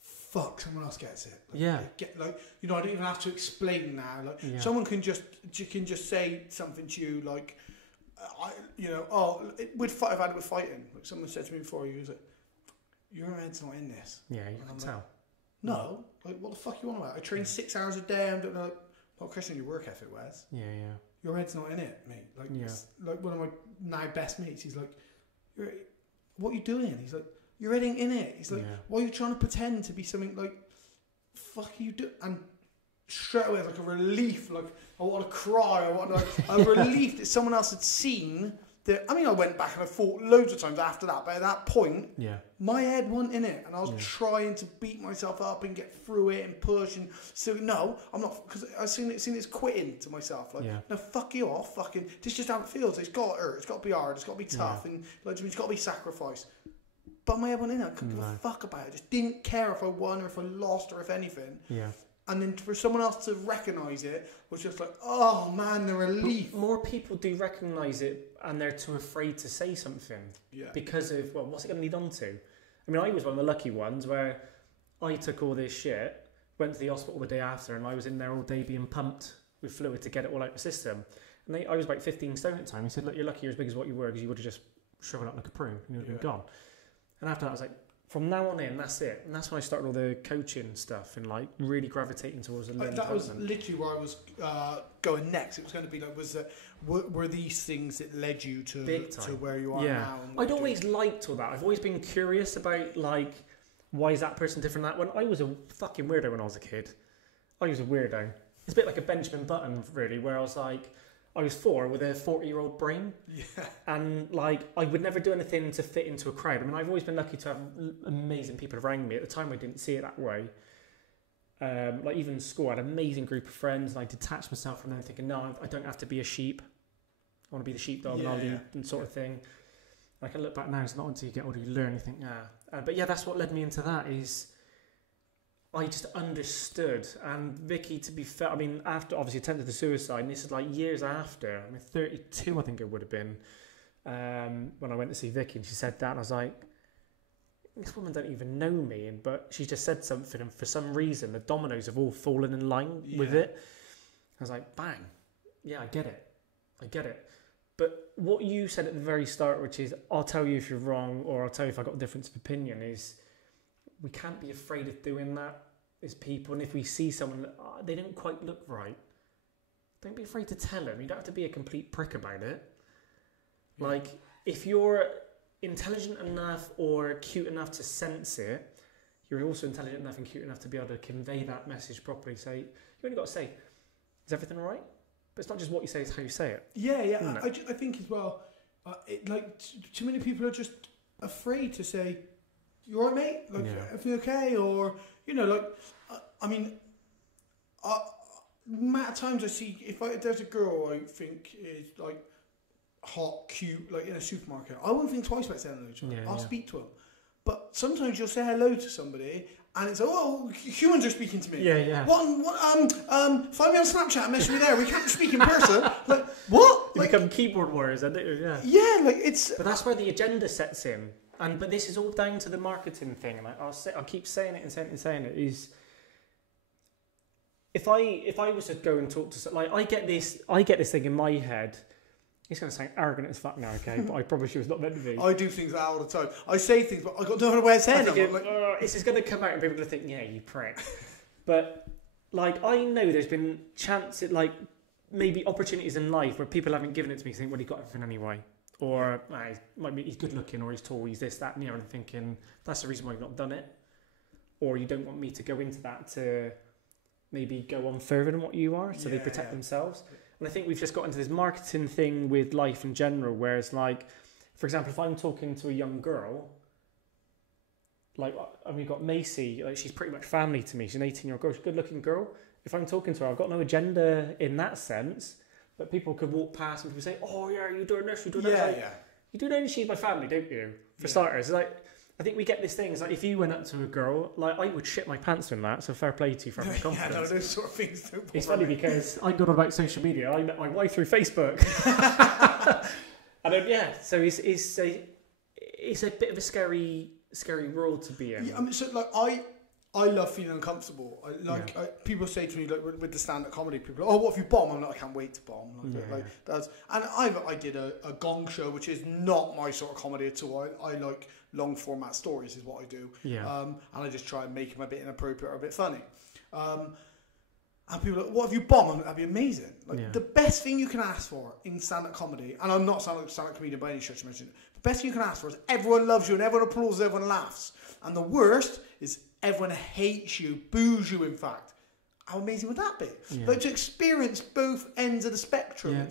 fuck, someone else gets it. Like, I don't even have to explain now. Like, someone can just say something to you, like, I've had it with fighting. Like someone said to me before, he was like, your head's not in this. Yeah, you can tell. No, like, what the fuck you on about? I train 6 hours a day. I'm like, not questioning your work ethic, Wes. Yeah. Your head's not in it, mate. Like, like one of my now best mates, he's like, what are you doing? He's like, your head ain't in it. He's like, why are you trying to pretend to be something? Like, fuck you do? And straight away, like a relief, like I want to cry. I want a relief that someone else had seen. That, I mean, I went back and I fought loads of times after that, but at that point, my head wasn't in it, and I was trying to beat myself up and get through it and push, and so no, I'm not, because I've seen it as quitting to myself, like, no, fuck you off, fucking, this is just how it feels. It's got to hurt, it's got to be hard, it's got to be tough, and like, it's got to be sacrificed. But my head wasn't in it. I couldn't give a fuck about it. I just didn't care if I won or if I lost or if anything. Yeah. And then for someone else to recognise it was just like, oh man, the relief. More people do recognise it, and they're too afraid to say something because of, well, what's it going to lead on to? I mean, I was one of the lucky ones where I took all this shit, went to the hospital the day after, and I was in there all day being pumped with fluid to get it all out of the system. And I was about 15 stone at the time. He said, look, you're lucky you're as big as what you were, because you would have just shriveled up like a prune and you would have been gone. And after that, I was like, from now on in, that's it. And that's when I started all the coaching stuff and like really gravitating towards a learning that was development. literally where I was going next. It was going to be like, were these things that led you to where you are now? I'd always liked all that. I've always been curious about like, why is that person different than that one? I was a fucking weirdo when I was a kid. I was a weirdo. It's a bit like a Benjamin Button, really, where I was like, I was 4 with a 40-year-old brain. Yeah. And like, I would never do anything to fit into a crowd. I mean, I've always been lucky to have amazing people around me. At the time, I didn't see it that way. Like even in school, I had an amazing group of friends, and I detached myself from them, thinking, no, I don't have to be a sheep. I want to be the sheepdog, and I'll lead, and sort of thing. Like, I look back now, it's not until you get older you learn, you think, but yeah, that's what led me into that, is I just understood. And Vicky, to be fair, I mean, after obviously attempted the suicide, and this is like years after, I mean, 32 I think it would have been, when I went to see Vicky, and she said that, and I was like, this woman don't even know me, but she just said something, and for some reason the dominoes have all fallen in line with it. I was like, bang, yeah, I get it. But what you said at the very start, which is, I'll tell you if you're wrong, or I'll tell you if I've got a difference of opinion, is we can't be afraid of doing that as people. And if we see someone that they don't quite look right, don't be afraid to tell them. You don't have to be a complete prick about it. Like, if you're intelligent enough or cute enough to sense it, you're also intelligent enough and cute enough to be able to convey that message properly. So you only got to say, is everything all right? But it's not just what you say, it's how you say it. Yeah. I think as well, too many people are just afraid to say, you all right, mate? Like, everything okay? Or, I mean, amount of times I see, if there's a girl I think is like hot, cute, like in a supermarket, I won't think twice about saying hello to her. I'll speak to them. But sometimes you'll say hello to somebody, and it's humans are speaking to me. Yeah. Find me on Snapchat and message me there. We can't speak in person. Like, what? You become keyboard warriors, don't you? Yeah. Yeah, like it's. But that's where the agenda sets in, but this is all down to the marketing thing, and I'll keep saying it and saying it. Is if I was to go and talk to, like, I get this thing in my head. It's going to sound arrogant as fuck now, okay? But I promise you it's not meant to be. I do things like that all the time. I say things, but I got no other way of saying it. Like, this is going to come out and people are going to think, yeah, you prick. But, like, I know there's been chances, like, maybe opportunities in life where people haven't given it to me, think, well, he got everything anyway. Or, he's good looking, or he's tall, he's this, that, and the other, and thinking, that's the reason why you've not done it. Or you don't want me to go into that to maybe go on further than what you are, so they protect themselves. And I think we've just got into this marketing thing with life in general, where it's like, for example, if I'm talking to a young girl, like, I mean, we've got Macy, like, she's pretty much family to me. She's an 18-year-old girl, she's a good-looking girl. If I'm talking to her, I've got no agenda in that sense, but people could walk past and people say, oh, yeah, you're doing this, you're doing that. Yeah. You do know she's my family, don't you? For starters, like, I think we get this thing. It's like, if you went up to a girl, like, I would shit my pants in that. So fair play to you for having confidence. Yeah, no, those sort of things. It's funny because I got on about social media. I met my wife through Facebook, and then, so it's a bit of a scary world to be in. Yeah, I mean, so like I love feeling uncomfortable. People say to me, like, with the stand-up comedy, people are, what if you bomb? I'm like, I can't wait to bomb. And I did a gong show, which is not my sort of comedy at all. I like long format stories is what I do. And I just try and make them a bit inappropriate or a bit funny. And people are like, what if you bomb? That'd be amazing. The best thing you can ask for in stand-up comedy, and I'm not a stand-up comedian by any stretch of imagination, the best thing you can ask for is everyone loves you and everyone applauds, everyone laughs. And the worst is everyone hates you, boos you, in fact. How amazing would that be? But to experience both ends of the spectrum,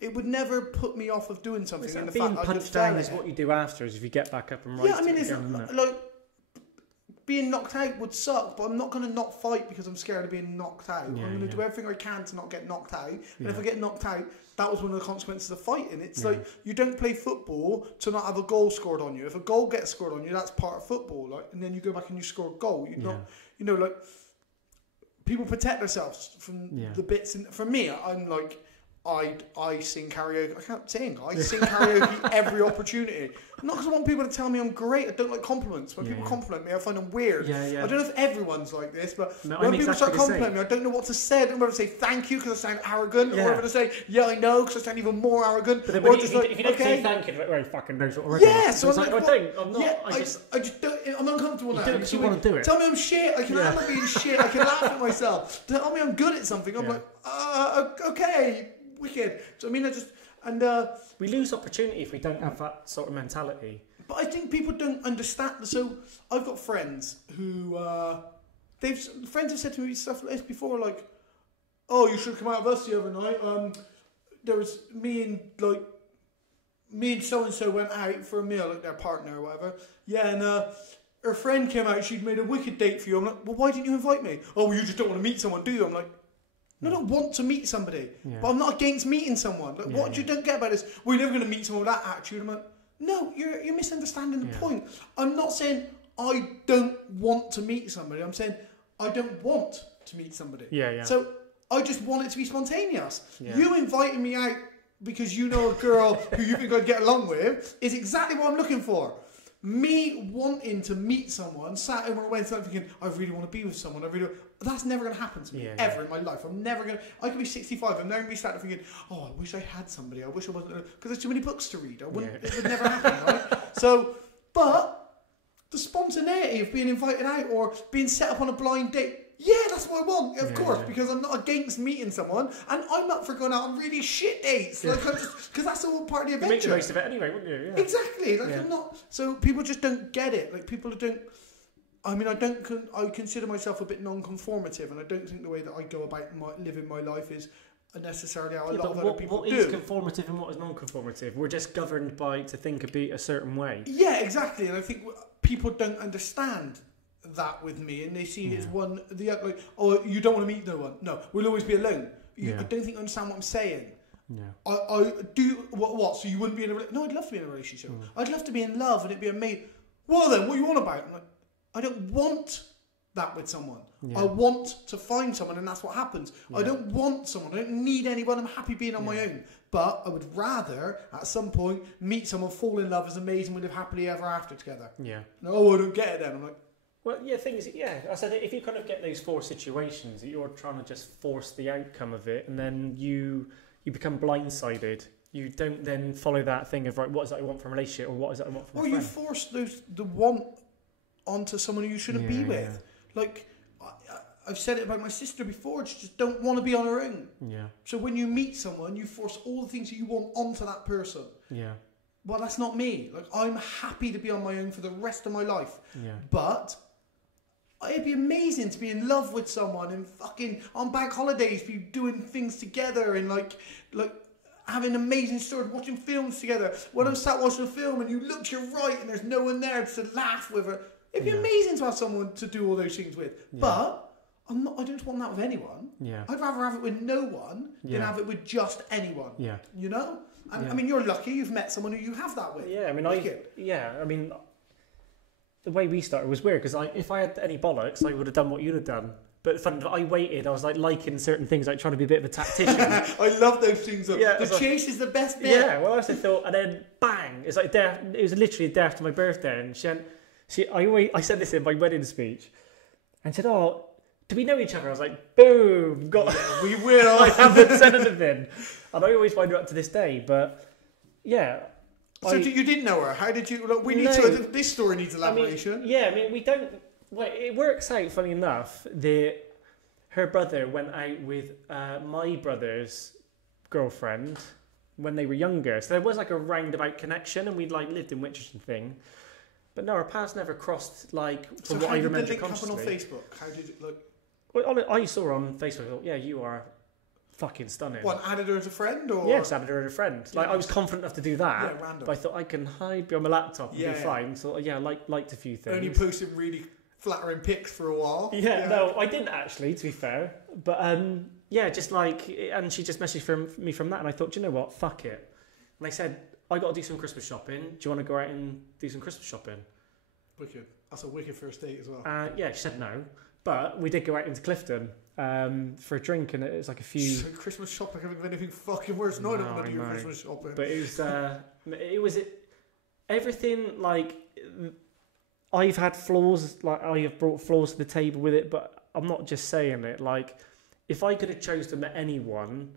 it would never put me off of doing something. And the being punched down is what you do after, is if you get back up and right. Yeah, I mean, it's like, being knocked out would suck, but I'm not going to not fight because I'm scared of being knocked out. I'm going to do everything I can to not get knocked out. And if I get knocked out, that was one of the consequences of fighting. It's like, you don't play football to not have a goal scored on you. If a goal gets scored on you, that's part of football. Like, and then you go back and you score a goal. You're not, people protect themselves from the bits. And for me, I'm like, I sing karaoke. I can't sing. I sing karaoke every opportunity. Not because I want people to tell me I'm great. I don't like compliments. When people compliment me, I find them weird. I don't know if everyone's like this, but when people start complimenting me, I don't know what to say. I don't know whether to say thank you because I sound arrogant, or whether to say I know because I sound even more arrogant. But then if you don't say thank you, well, fucking knows what already. Yeah, so I'm like, I'm not. I just don't. I'm uncomfortable now. You want to do it. Tell me I'm shit. I can handle being shit. I can laugh at myself. Tell me I'm good at something. I'm like, okay, wicked. So I mean, we lose opportunity if we don't have that sort of mentality. But I think people don't understand. So I've got friends who friends have said to me stuff like this before, like, "Oh, you should come out with us the other night." There was me and so and so went out for a meal, like their partner or whatever. Yeah, and her friend came out. She'd made a wicked date for you. I'm like, well, why didn't you invite me? Oh, well, you just don't want to meet someone, do you? I'm like, no, I don't want to meet somebody, but I'm not against meeting someone. Like, what you don't get about this? Well, you're never going to meet someone with that attitude. I'm like, no, you're misunderstanding the point. I'm not saying I don't want to meet somebody. I'm saying I don't want to meet somebody. So I just want it to be spontaneous. You inviting me out because you know a girl who you think I'd get along with is exactly what I'm looking for. Me wanting to meet someone, sat in on a Wednesday night thinking, I really want to be with someone, that's never going to happen to me, ever in my life. I could be 65, I'm never going to be sat there thinking, oh, I wish I had somebody, I wish I wasn't, because there's too many books to read, it would never happen, right? So, but the spontaneity of being invited out or being set up on a blind date, that's what I want, of course, because I'm not against meeting someone, and I'm up for going out on really shit dates, because that's all part of the adventure. You make the most of it anyway, wouldn't you? Yeah. Exactly. I'm not. So people just don't get it. Like people don't. I mean, I consider myself a bit non-conformative, and I don't think the way that I go about living my life is necessarily how a lot of other people do. What is conformative and what is non-conformative? We're just governed to think a certain way. Yeah, exactly. And I think people don't understand that with me, and they see it as oh, you don't want to meet no one. No, we'll always be alone. I don't think you understand what I'm saying. I do what? So you wouldn't be in a relationship? No, I'd love to be in a relationship. I'd love to be in love and it'd be amazing. Well then, what are you on about? I'm like, I don't want that with someone. I want to find someone, and that's what happens. I don't want someone. I don't need anyone. I'm happy being on my own. But I would rather, at some point, meet someone, fall in love, is amazing, we live happily ever after together. No, I don't get it then. I'm like, well, thing is, I said if you kind of get those four situations that you're trying to just force the outcome of it, and then you become blindsided. You don't then follow that thing of, right, what is it I want from a relationship, or what is it I want from a friend? Or you force the want onto someone who you shouldn't be with. Like, I've said it about my sister before, she just don't want to be on her own. So when you meet someone, you force all the things that you want onto that person. Well, that's not me. Like, I'm happy to be on my own for the rest of my life. But it'd be amazing to be in love with someone and fucking on bank holidays be doing things together and like having amazing stories, watching films together. When I'm sat watching a film and you look to your right and there's no one there to laugh with her, it'd be amazing to have someone to do all those things with. But I don't want that with anyone. I'd rather have it with no one than have it with just anyone. You know? And, I mean, you're lucky you've met someone who you have that with. I mean, the way we started was weird because if I had any bollocks, I would have done what you'd have done. But I waited. I was like liking certain things, like trying to be a bit of a tactician. I love those things. The chase is the best bit. Yeah. Well, I also thought, and then bang! It's like it was literally a day after my birthday, and I said this in my wedding speech, and said, "Oh, do we know each other?" I was like, "Boom, got we will." I haven't said anything, and I always find her up to this day. But yeah. So you didn't know her? How did you? Look, we need to. This story needs elaboration. I mean, we don't. Well, it works out. Funny enough, her brother went out with my brother's girlfriend when they were younger. So there was like a roundabout connection, and we'd like lived in Winchester thing. But no, our paths never crossed. Like from what I remember consciously. So how did the link happen on Facebook? How did it look? Well, I saw her on Facebook. I thought, yeah, you are fucking stunning. What, added her as a friend? Or? Yes, added her as a friend. Like, I was confident enough to do that. Yeah, random. But I thought I can hide behind my laptop and be fine. So, I liked a few things. Only posted really flattering pics for a while. Yeah, no, I didn't actually, to be fair. But, just like... And she just messaged me from that, and I thought, do you know what? Fuck it. And I said, I got to do some Christmas shopping. Do you want to go out and do some Christmas shopping? Wicked. That's a wicked first date as well. She said no. But we did go out into Clifton for a drink, and it was like a few... So Christmas shopping, I think of anything fucking worse. No, I don't want to do Christmas shopping. But it was... everything, like, I've had flaws, like, I have brought flaws to the table with it, but I'm not just saying it. Like, if I could have chose to met anyone,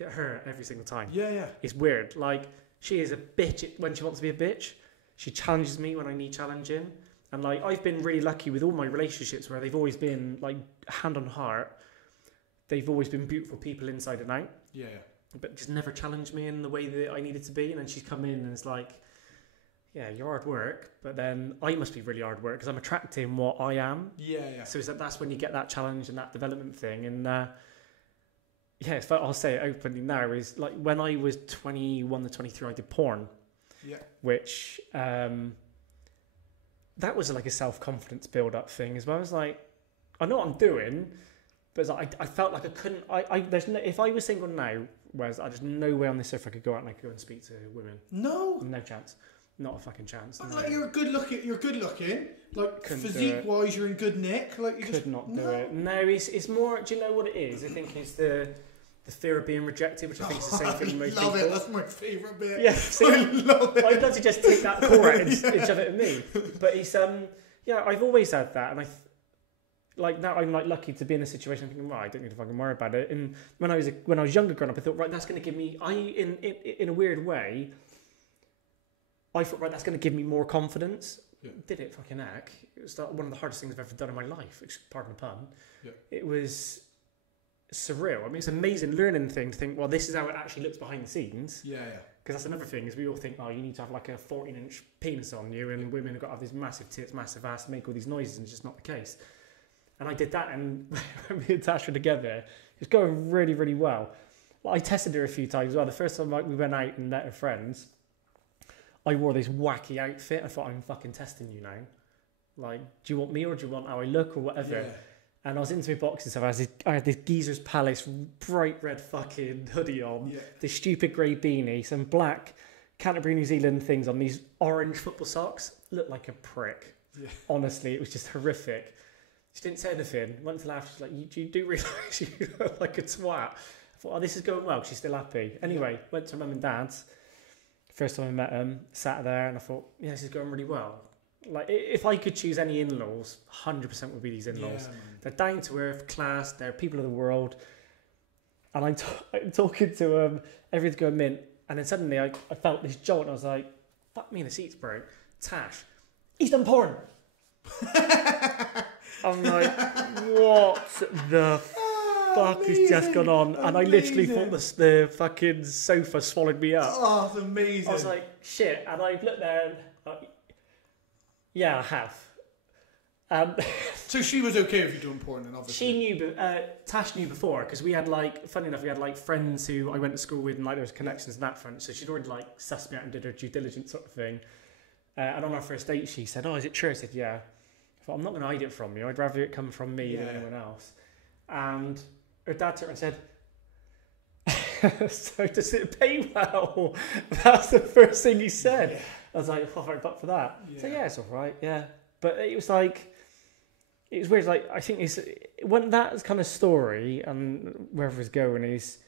her every single time. Yeah. It's weird. Like, she is a bitch when she wants to be a bitch. She challenges me when I need challenging. And, like, I've been really lucky with all my relationships where they've always been, like, hand on heart. They've always been beautiful people inside and out. Yeah. But just never challenged me in the way that I needed to be. And then she's come in and it's like, yeah, you're hard work, but then I must be really hard work because I'm attracting what I am. Yeah. So that's when you get that challenge and that development thing. And yeah, I'll say it openly now, is like when I was 21 to 23, I did porn. Yeah. Which that was like a self-confidence build-up thing as well. I was like, I know what I'm doing, but it's like I felt like I couldn't. If I was single now, whereas there's no way on this earth I could go out and I could go and speak to women. No chance. Not a fucking chance. But no. like, you're good looking. Like, physique wise, you're in good nick. Like, you could not do it. No, it's more. Do you know what it is? I think it's the fear of being rejected, which I think is the same thing with most people. I love it. That's my favourite bit. Yeah, see, I love it. I'd love to just take that core out and shove it at me. But it's yeah, I've always had that, and like now I'm like lucky to be in a situation thinking, well, I don't need to fucking worry about it. And when I was younger growing up, I thought, right, that's going to give me. In a weird way, I thought, right, that's going to give me more confidence. Yeah. Did it fucking heck? It was one of the hardest things I've ever done in my life. Pardon the pun. Yeah. It was surreal. I mean, it's an amazing learning thing to think, well, this is how it actually looks behind the scenes. Yeah. Because that's another thing, is we all think, oh, you need to have like a 14-inch penis on you, and women have got to have these massive tits, massive ass, make all these noises, and it's just not the case. And I did that, and when me and Tash were together, it was going really, really well. I tested her a few times as well. The first time we went out and met her friends, I wore this wacky outfit. I thought, I'm fucking testing you now. Like, do you want me or do you want how I look or whatever? Yeah. And I was into my boxes, so I had this Geezer's Palace bright red fucking hoodie on, this stupid grey beanie, some black Canterbury, New Zealand things on, these orange football socks. Looked like a prick. Yeah. Honestly, it was just horrific. She didn't say anything. Went to laugh. She's like, you do realise you look like a twat? I thought, oh, this is going well. She's still happy. Anyway, went to mum and dad's. First time I met them, sat there, and I thought, yeah, this is going really well. Like, if I could choose any in-laws, 100% would be these in-laws. Yeah, they're down to earth, class, they're people of the world. And I'm talking to them, everything's going mint. And then suddenly I felt this jolt, and I was like, fuck me in the seats, bro. Tash, he's done porn. I'm like, what the fuck has just gone on? And I literally thought the fucking sofa swallowed me up. Oh, it's amazing. I was like, shit. And I looked there and yeah, I have. So she was okay with you doing porn, then, obviously? She knew, Tash knew before, because we had funny enough, we had friends who I went to school with, and there was connections in that front, so she'd already sussed me out and did her due diligence sort of thing. And on our first date, she said, oh, is it true? I said, yeah. I thought, I'm not going to hide it from you. I'd rather it come from me than anyone else. And her dad turned and said, so does it pay well? That's the first thing he said. Yeah. I was like, oh, right, but for that. Yeah. So yeah, it's all right, yeah. But it was it was weird. Like, I think when that kind of story and wherever it's going it's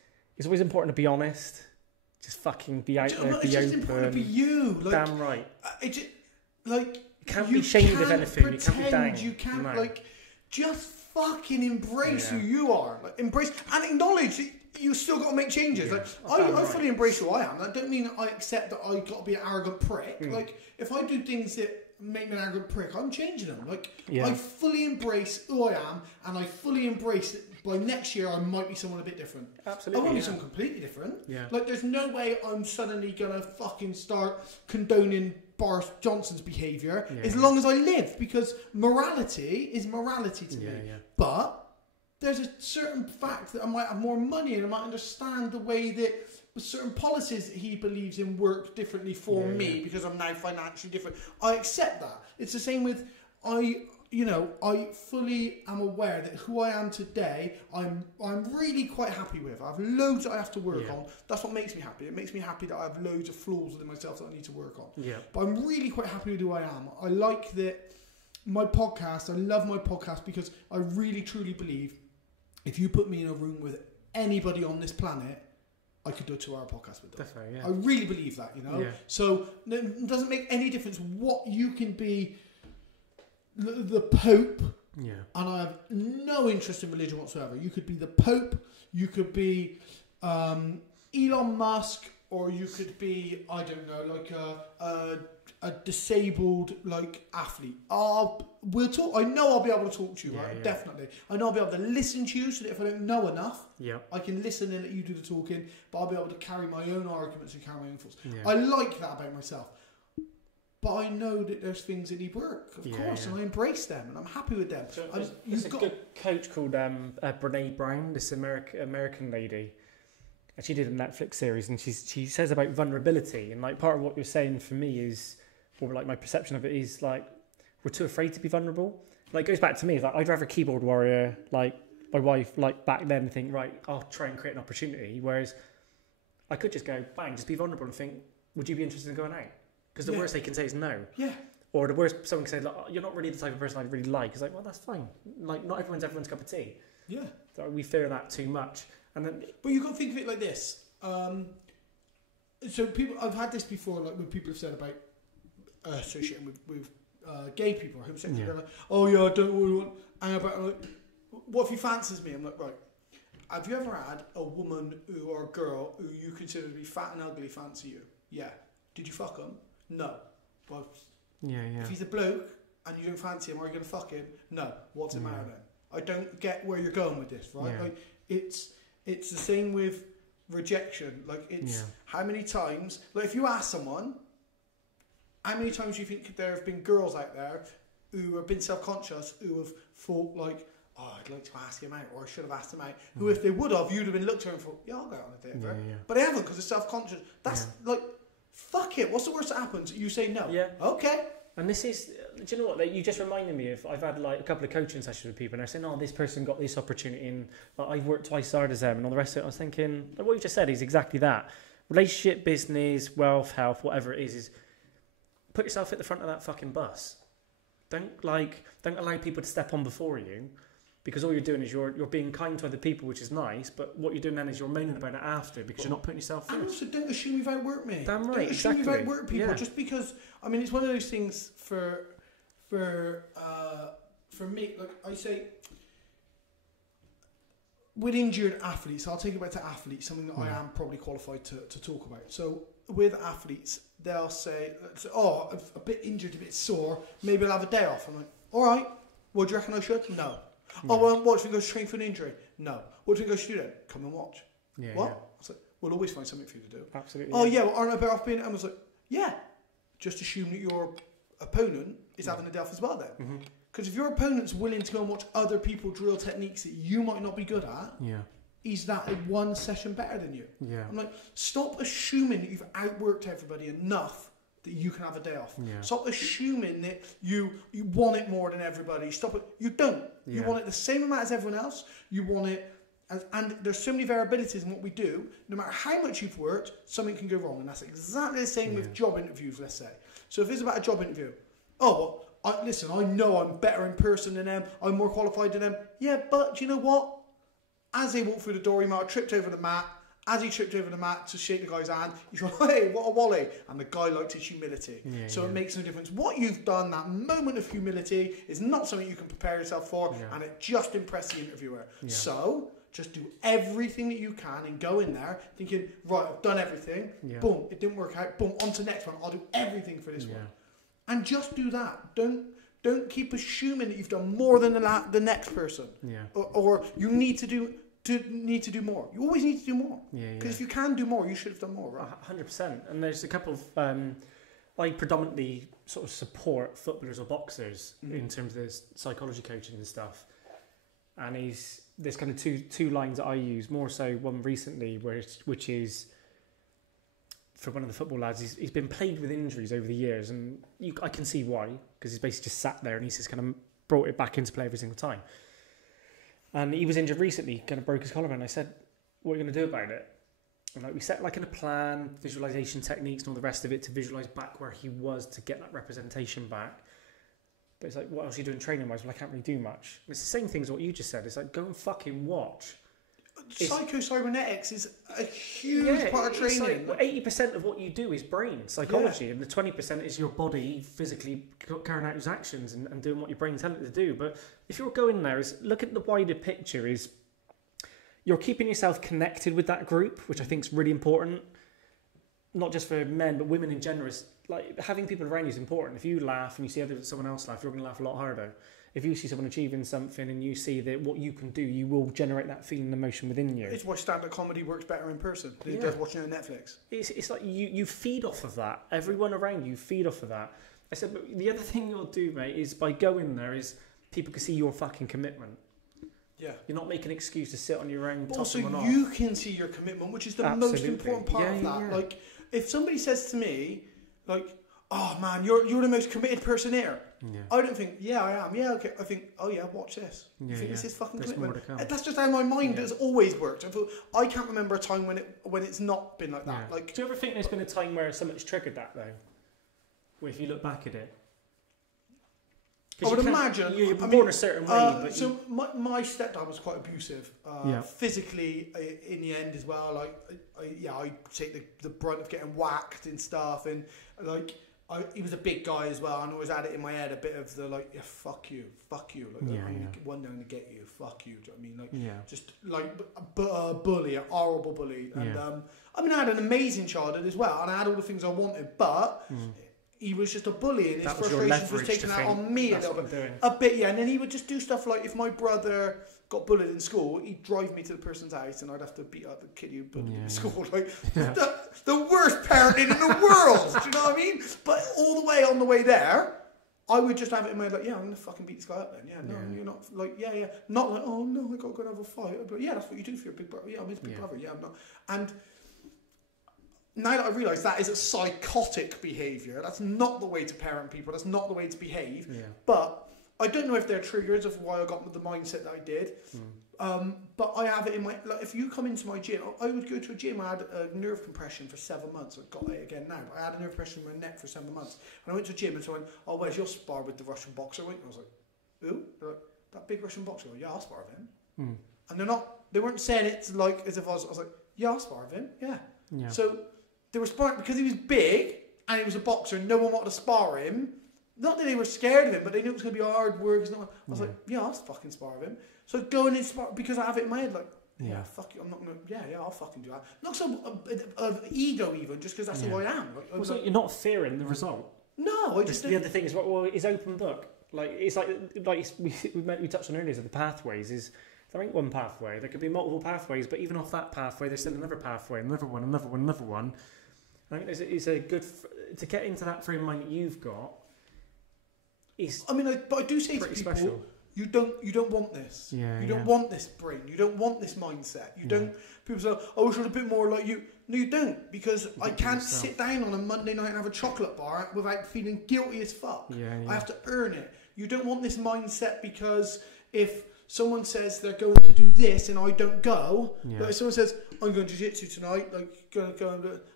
always important to be honest. Just fucking be out there, be open. It's just important to be you. Damn right. You can't be ashamed of anything. You can't be down. You can't just fucking embrace who you are. Embrace and acknowledge that you still got to make changes. Yeah. I fully embrace who I am. That don't mean I accept that I got to be an arrogant prick. If I do things that make me an arrogant prick, I'm changing them. I fully embrace who I am, and I fully embrace that by next year I might be someone a bit different. Absolutely. I won't be someone completely different. Yeah. There's no way I'm suddenly gonna fucking start condoning Boris Johnson's behaviour as long as I live, because morality is morality to me. Yeah. But there's a certain fact that I might have more money and I might understand the way that certain policies that he believes in work differently for me because I'm now financially different. I accept that. It's the same with I fully am aware that who I am today, I'm really quite happy with. I have loads that I have to work on. That's what makes me happy. It makes me happy that I have loads of flaws within myself that I need to work on. Yeah. But I'm really quite happy with who I am. I like that my podcast, I love my podcast because I really truly believe if you put me in a room with anybody on this planet, I could do a 2-hour podcast with them. Definitely, yeah. I really believe that, you know. Yeah. So it doesn't make any difference what you can be. The Pope. Yeah. And I have no interest in religion whatsoever. You could be the Pope. You could be Elon Musk, or you could be, I don't know, like a disabled like athlete. We'll talk. I know I'll be able to talk to you, right? Yeah. Definitely. I know I'll be able to listen to you, so that if I don't know enough, I can listen and let you do the talking. But I'll be able to carry my own arguments and carry my own thoughts. Yeah. I like that about myself. But I know that there's things that need work, of course, and I embrace them, and I'm happy with them. So there's a good coach called Brené Brown, this American lady. And she did a Netflix series, and she says about vulnerability, and like part of what you're saying for me is, or like my perception of it is like we're too afraid to be vulnerable. Like it goes back to me, like I'd rather a keyboard warrior, like my wife, like back then, think right, I'll try and create an opportunity. Whereas I could just go bang, just be vulnerable and think, would you be interested in going out? Because the worst they can say is no. Yeah. Or the worst someone can say, like, you're not really the type of person I'd really like. It's like, well, that's fine. Like, not everyone's cup of tea. Yeah. So we fear that too much. And then, but you've got to think of it like this. So people, I've had this before, like when people have said about associating with gay people or homosexuals. They're like, oh yeah, I don't really want. And I'm like, what if he fancies me? I'm like, right. Have you ever had a woman or a girl who you consider to be fat and ugly fancy you? Yeah. Did you fuck him? No. Well, if he's a bloke and you don't fancy him, are you going to fuck him? No. What's it matter then? I don't get where you're going with this, right? Yeah. Like it's the same with rejection. Like it's how many times, like if you ask someone, how many times do you think there have been girls out there who have been self-conscious, who have thought like, oh, I'd like to ask him out, or I should have asked him out. Who, if they would have, you'd have been looked at and thought, yeah, I'll go on a date with her. But they haven't because they're self-conscious. That's like, fuck it. What's the worst that happens? You say no. Yeah. Okay. And this is, do you know what? Like, you just reminded me of, I've had like a couple of coaching sessions with people and they're saying, oh, this person got this opportunity and I've worked twice as hard as them and all the rest of it. I was thinking, like what you just said is exactly that. Relationship, business, wealth, health, whatever it is put yourself at the front of that fucking bus. Don't allow people to step on before you, because all you're doing is you're being kind to other people, which is nice, but what you're doing then is you're moaning about it after because you're not putting yourself first. And also don't assume you've outworked me. Damn right, don't assume exactly. you've outworked people just because, I mean, it's one of those things for me, like I say, with injured athletes, I'll take it back to athletes, something that I am probably qualified to talk about. So with athletes, they'll say, oh, I'm a bit injured, a bit sore, maybe I'll have a day off. I'm like, all right, what do you reckon I should? No. Oh, well, what, do you go train for an injury? No. What do you go to do then? Come and watch. Yeah, what? I was like, we'll always find something for you to do. Absolutely. Oh, yeah, well, aren't I better off being... And I was like, yeah. Just assume that your opponent is having a day off as well then. Because if your opponent's willing to go and watch other people drill techniques that you might not be good at, he's that one session better than you. Yeah. I'm like, stop assuming that you've outworked everybody enough that you can have a day off. Yeah. Stop assuming that you want it more than everybody. Stop it. You don't. You want it the same amount as everyone else. You want it, and there's so many variabilities in what we do. No matter how much you've worked, something can go wrong, and that's exactly the same with job interviews. Let's say. So if it's about a job interview, oh well, listen, I know I'm better in person than them. I'm more qualified than them. Yeah, but do you know what? As they walk through the door, he might have tripped over the mat. As he tripped over the mat to shake the guy's hand, he's like, hey, what a wally. And the guy liked his humility. So it makes no difference. What you've done, that moment of humility, is not something you can prepare yourself for, and it just impressed the interviewer. So just do everything that you can and go in there thinking, right, I've done everything. Boom, it didn't work out. Boom, on to the next one. I'll do everything for this one. And just do that. Don't keep assuming that you've done more than the next person. Or you need to do more. You always need to do more. Because if you can do more, you should have done more, right? 100%. And there's a couple of I predominantly sort of support footballers or boxers in terms of this psychology coaching and stuff. And there's kind of two lines that I use, more so one recently, which is for one of the football lads. He's been plagued with injuries over the years, and I can see why, because he's basically just sat there and he's just kind of brought it back into play every single time. And he was injured recently, kind of broke his collarbone. I said, what are you going to do about it? And like we set like in a plan, visualization techniques and all the rest of it to visualize back where he was to get that representation back. But it's like, what else are you doing training wise? Well, I can't really do much. And it's the same thing as what you just said. It's like, go and fucking watch. psycho-cybernetics is a huge part of training. Like 80% of what you do is brain psychology, and the 20% is your body physically carrying out those actions and doing what your brain tells it to do. But if you're going there, is look at the wider picture. Is you're keeping yourself connected with that group, which I think is really important. Not just for men, but women in general. Is like having people around you is important. If you laugh and you see someone else laugh, you're going to laugh a lot harder. If you see someone achieving something and you see that what you can do, you will generate that feeling and emotion within you. It's why stand-up comedy works better in person than it does watching it on Netflix. It's like you feed off of that. Everyone around you feed off of that. I said, but the other thing you'll do, mate, is by going there is people can see your fucking commitment. Yeah. You're not making an excuse to sit on your own. But also you can see your commitment, which is the most important part of that. Yeah. Like, if somebody says to me, like, oh man, you're the most committed person here. Yeah. I don't think, I am. Yeah, okay. I think, oh yeah, watch this. I think this is fucking commitment. That's just how my mind has always worked. I can't remember a time when it's not been like that. Like, do you ever think there's been a time where something's triggered that though? Where if you look back at it, I would imagine you're born a certain way. But so my stepdad was quite abusive, physically in the end as well. Like, I take the brunt of getting whacked and stuff, and like. He was a big guy as well, and I always had it in my head a bit of the like, fuck you, like, one down to get you, fuck you. Do you know what I mean? Like, just like a bully, a horrible bully. And I mean, I had an amazing childhood as well, and I had all the things I wanted, but he was just a bully, and his frustrations was taken out on me a little bit. And then he would just do stuff like, if my brother got bullied in school, he'd drive me to the person's house and I'd have to beat up the kid who bullied him in school. Like, the worst parenting in the world. Do you know what I mean? But all the way on the way there, I would just have it in my head like, I'm going to fucking beat this guy up then. You're not like, Not like, oh no, I got to go and have a fight. I'd be like, that's what you do for your big brother. I'm his big brother. I'm not. And now that I realise that is a psychotic behaviour, that's not the way to parent people. That's not the way to behave. Yeah. But I don't know if they're triggers of why I got with the mindset that I did, but I have it in my... Like, if you come into my gym, I would go to a gym, I had a nerve compression for 7 months. I've got it again now, but I had a nerve compression in my neck for 7 months. And I went to a gym and so I went, oh, where's your spar with the Russian boxer? And I was like, who? They're like, that big Russian boxer? Like, I'll spar with him. And they weren't saying it like as if I was like, I'll spar with him, yeah. So they were sparring because he was big and he was a boxer and no one wanted to spar him. Not that they were scared of him, but they knew it was going to be hard work. I was like, I'll fucking spar with him. So go and spar, because I have it in my head, like, fuck you, I'm not going to, I'll fucking do that. Not so of ego even, just because that's who I am. Like, so you're not fearing the result? No, I just... The other thing is, it's open book. Like, it's like we touched on earlier, the pathways is, there ain't one pathway. There could be multiple pathways, but even off that pathway, there's still another pathway, another one. I think it's a good... To get into that frame of mind that you've got, but I do say to people, special. You don't want this. You don't want this brain. You don't want this mindset. You don't. People say, I wish I was a bit more like you. No, you don't, because I can't sit down on a Monday night and have a chocolate bar without feeling guilty as fuck. I have to earn it. You don't want this mindset because if someone says they're going to do this and I don't go, like if someone says I'm going to jiu-jitsu tonight, like going to go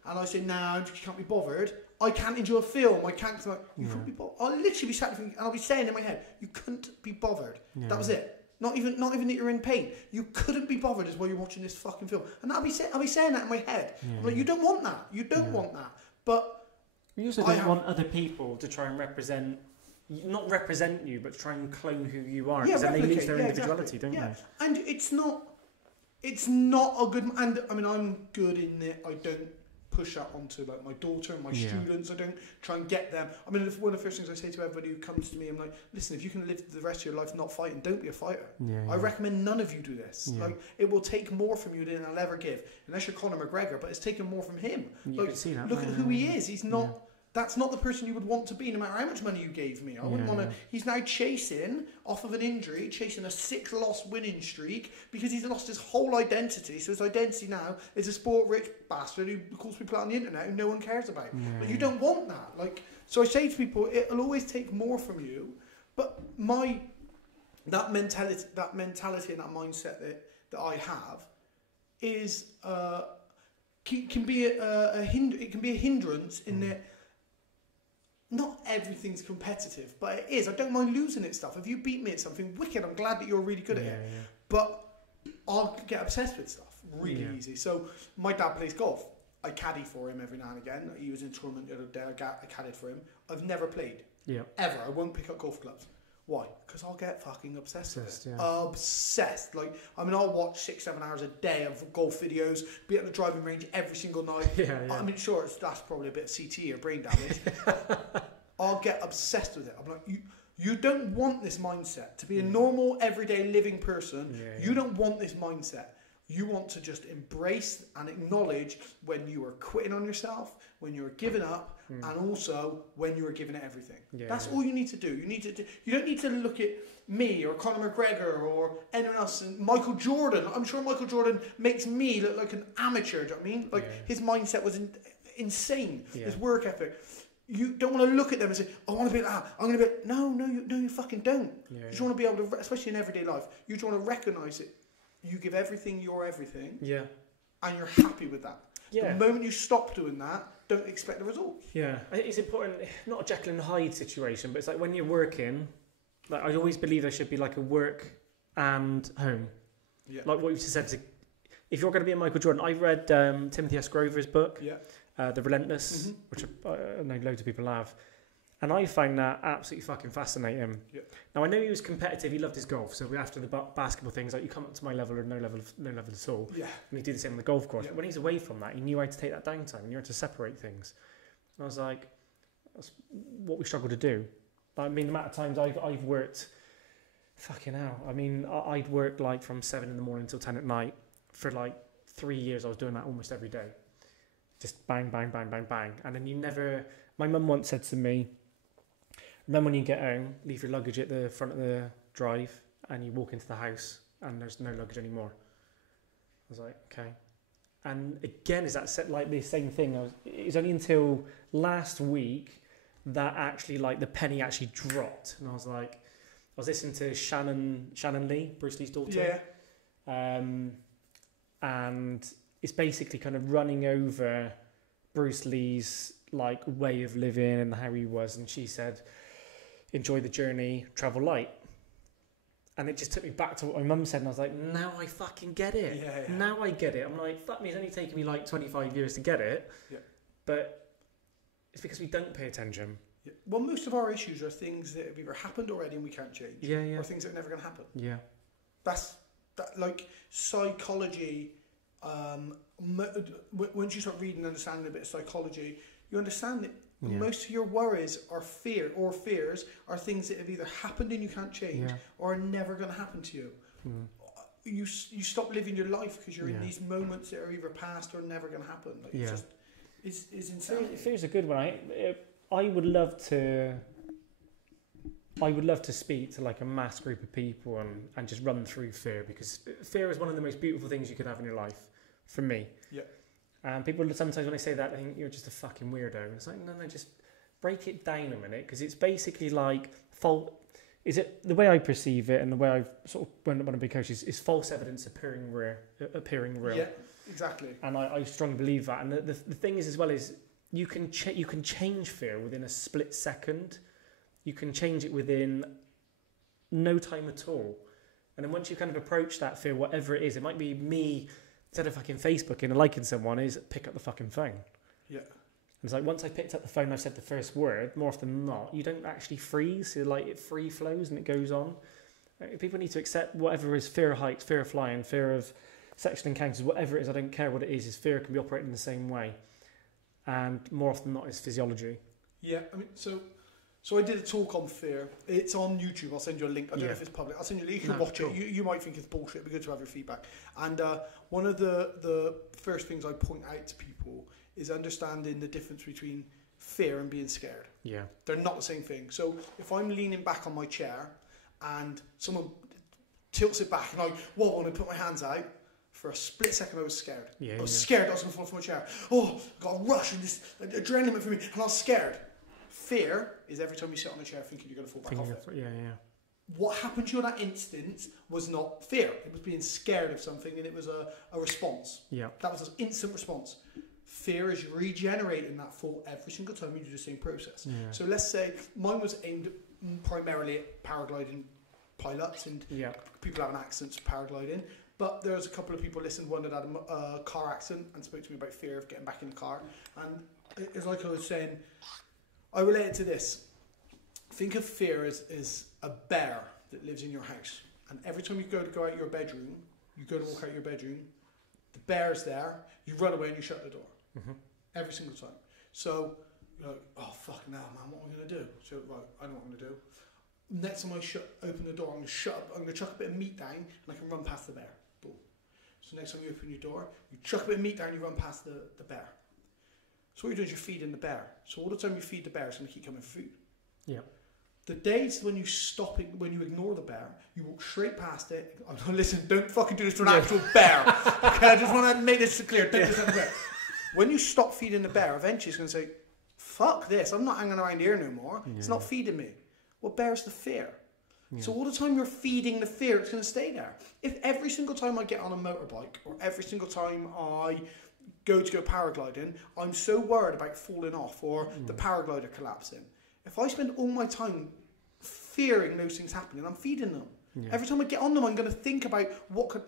and I say nah, you can't be bothered. I can't enjoy a film. I can't. You couldn't be bothered. I'll literally be sat there and I'll be saying in my head, "You couldn't be bothered." That was it. Not even that you're in pain. You couldn't be bothered is while you're watching this fucking film. And I'll be saying that in my head. Like, you don't want that. You don't want that. But you also don't want other people to try and not represent you, but try and clone who you are. Because then they lose their individuality, don't they? And it's not a good. And I mean, I'm good in it. I don't push that onto like my daughter and my students. I don't try and get them. I mean, one of the first things I say to everybody who comes to me, I'm like, listen, if you can live the rest of your life not fighting, don't be a fighter. I recommend none of you do this. Like, it will take more from you than it'll ever give, unless you're Conor McGregor, but it's taken more from him. Like, can see that, look at who he is. He's not that's not the person you would want to be, no matter how much money you gave me. I wouldn't want to. He's now chasing, off of an injury, chasing a 6-loss winning streak because he's lost his whole identity. So his identity now is a sport-rich bastard who calls people out on the internet who no one cares about. But you don't want that. Like, so I say to people, it'll always take more from you. But that mentality and that mindset that I have is can be a hindrance in that. Not everything's competitive, but it is. I don't mind losing at stuff. If you beat me at something wicked, I'm glad that you're really good at it. But I'll get obsessed with stuff really easy. So my dad plays golf. I caddy for him every now and again. He was in a tournament the other day. I caddied for him. I've never played. Yeah. Ever. I won't pick up golf clubs. Why? Because I'll get fucking obsessed with it. Yeah. Obsessed. Like, I mean, I'll watch 6-7 hours a day of golf videos, be at the driving range every single night. Yeah. I mean, sure, that's probably a bit of CT or brain damage. I'll get obsessed with it. I'm like, you don't want this mindset. To be a normal, everyday living person, you don't want this mindset. You want to just embrace and acknowledge when you are quitting on yourself, when you are giving up, and also when you are giving it everything. Yeah, that's all you need to do. You don't need to look at me or Conor McGregor or anyone else. And Michael Jordan. I'm sure Michael Jordan makes me look like an amateur. Do you know what I mean? Like his mindset was insane. Yeah. His work ethic. You don't want to look at them and say, I want to be like that. I'm going to be like, no, you fucking don't. Yeah, you just want to be able to, especially in everyday life, you just want to recognise it. You give everything your everything. Yeah. And you're happy with that. Yeah. The moment you stop doing that, don't expect the results. Yeah. I think it's important, not a Jekyll and Hyde situation, but it's like when you're working, like I always believe there should be like a work and home. Yeah. Like what you just said, if you're going to be a Michael Jordan, I've read Timothy S. Grover's book, The Relentless, which I know loads of people have. And I find that absolutely fucking fascinating. Yeah. Now I know he was competitive. He loved his golf. So after the basketball things, like you come up to my level or no level at all. Yeah. And he did the same on the golf course. Yeah. But when he's away from that, he knew how to take that downtime. He knew how to separate things. And I was like, that's what we struggle to do. I mean, the amount of times I've worked, fucking hell. I mean, I'd worked like from 7 in the morning till 10 at night for like 3 years. I was doing that almost every day. Just bang, bang, bang, bang, bang. And then you never. My mum once said to me, remember when you get home, leave your luggage at the front of the drive and you walk into the house and there's no luggage anymore. I was like, okay. And again, is that set like the same thing? It was only until last week that actually like the penny actually dropped. And I was like, I was listening to Shannon Lee, Bruce Lee's daughter. Yeah. And it's basically kind of running over Bruce Lee's like way of living and how he was. And she said, enjoy the journey, travel light. And it just took me back to what my mum said, and I was like, now I fucking get it. Yeah. Now I get it. I'm like, fuck me, it's only taken me like 25 years to get it. Yeah. But it's because we don't pay attention. Yeah. Well, most of our issues are things that have either happened already and we can't change. Yeah. Or things that are never going to happen. Yeah. That's like psychology. Once you start reading and understanding a bit of psychology, you understand that most of your worries or fears are things that have either happened and you can't change or are never going to happen to you. You stop living your life because you're in these moments that are either past or never going to happen. Like, it's insane. Fear's a good one. I would love to speak to like a mass group of people and just run through fear, because fear is one of the most beautiful things you could have in your life, for me. Yeah. And people sometimes when they say that, they think you're just a fucking weirdo. And it's like, no, just break it down a minute, because it's basically like is it the way I perceive it and the way I've sort of when I be coach is false evidence appearing real. Yeah, exactly. And I strongly believe that. And the thing is as well is you can change fear within a split second. You can change it within no time at all. And then once you kind of approach that fear, whatever it is, it might be me. Instead of fucking Facebooking and liking someone, is pick up the fucking phone. Yeah. And it's like once I picked up the phone, I said the first word, more often than not, you don't actually freeze. So like it free flows and it goes on. People need to accept whatever is fear of heights, fear of flying, fear of sexual encounters, whatever it is, I don't care what it is fear can be operating the same way. And more often than not, it's physiology. Yeah, I mean, so I did a talk on fear. It's on YouTube. I'll send you a link. I don't know if it's public. I'll send you a link. You can watch it. You might think it's bullshit. It'd be good to have your feedback. And one of the first things I point out to people is understanding the difference between fear and being scared. Yeah. They're not the same thing. So if I'm leaning back on my chair and someone tilts it back and I want to put my hands out, for a split second I was scared. I was scared I was going to fall from my chair. Oh, I got a rush and this adrenaline went through me and I was scared. Fear is every time you sit on a chair thinking you're going to fall back off it. Yeah. What happened to you in that instance was not fear. It was being scared of something, and it was a response. Yeah. That was an instant response. Fear is regenerating that thought every single time you do the same process. Yeah. So let's say mine was aimed primarily at paragliding pilots and people having accidents paragliding. But there's a couple of people listened, one that had a car accident and spoke to me about fear of getting back in the car. And it's like I was saying, I relate it to this. Think of fear as a bear that lives in your house. And every time you go out your bedroom, you go to walk out your bedroom, the bear's there, you run away and you shut the door. Mm-hmm. Every single time. So you're like, oh fuck now, man, what am I going to do? So right, I know what I'm going to do. Next time I open the door, I'm going to chuck a bit of meat down and I can run past the bear. Boom. So next time you open your door, you chuck a bit of meat down and you run past the bear. So what you're doing is you're feeding the bear. So all the time you feed the bear, it's going to keep coming food. Yeah. The days when you stop it, when you ignore the bear, you walk straight past it. Oh, listen, don't fucking do this to an actual bear. Okay, I just want to make this clear. Don't do this to the bear. When you stop feeding the bear, eventually it's going to say, fuck this, I'm not hanging around here no more. Yeah. It's not feeding me. Well, bear's the fear. Yeah. So all the time you're feeding the fear, it's going to stay there. If every single time I get on a motorbike, or every single time I go paragliding, I'm so worried about falling off or the paraglider collapsing. If I spend all my time fearing those things happening, I'm feeding them. Yeah. Every time I get on them, I'm going to think about what could...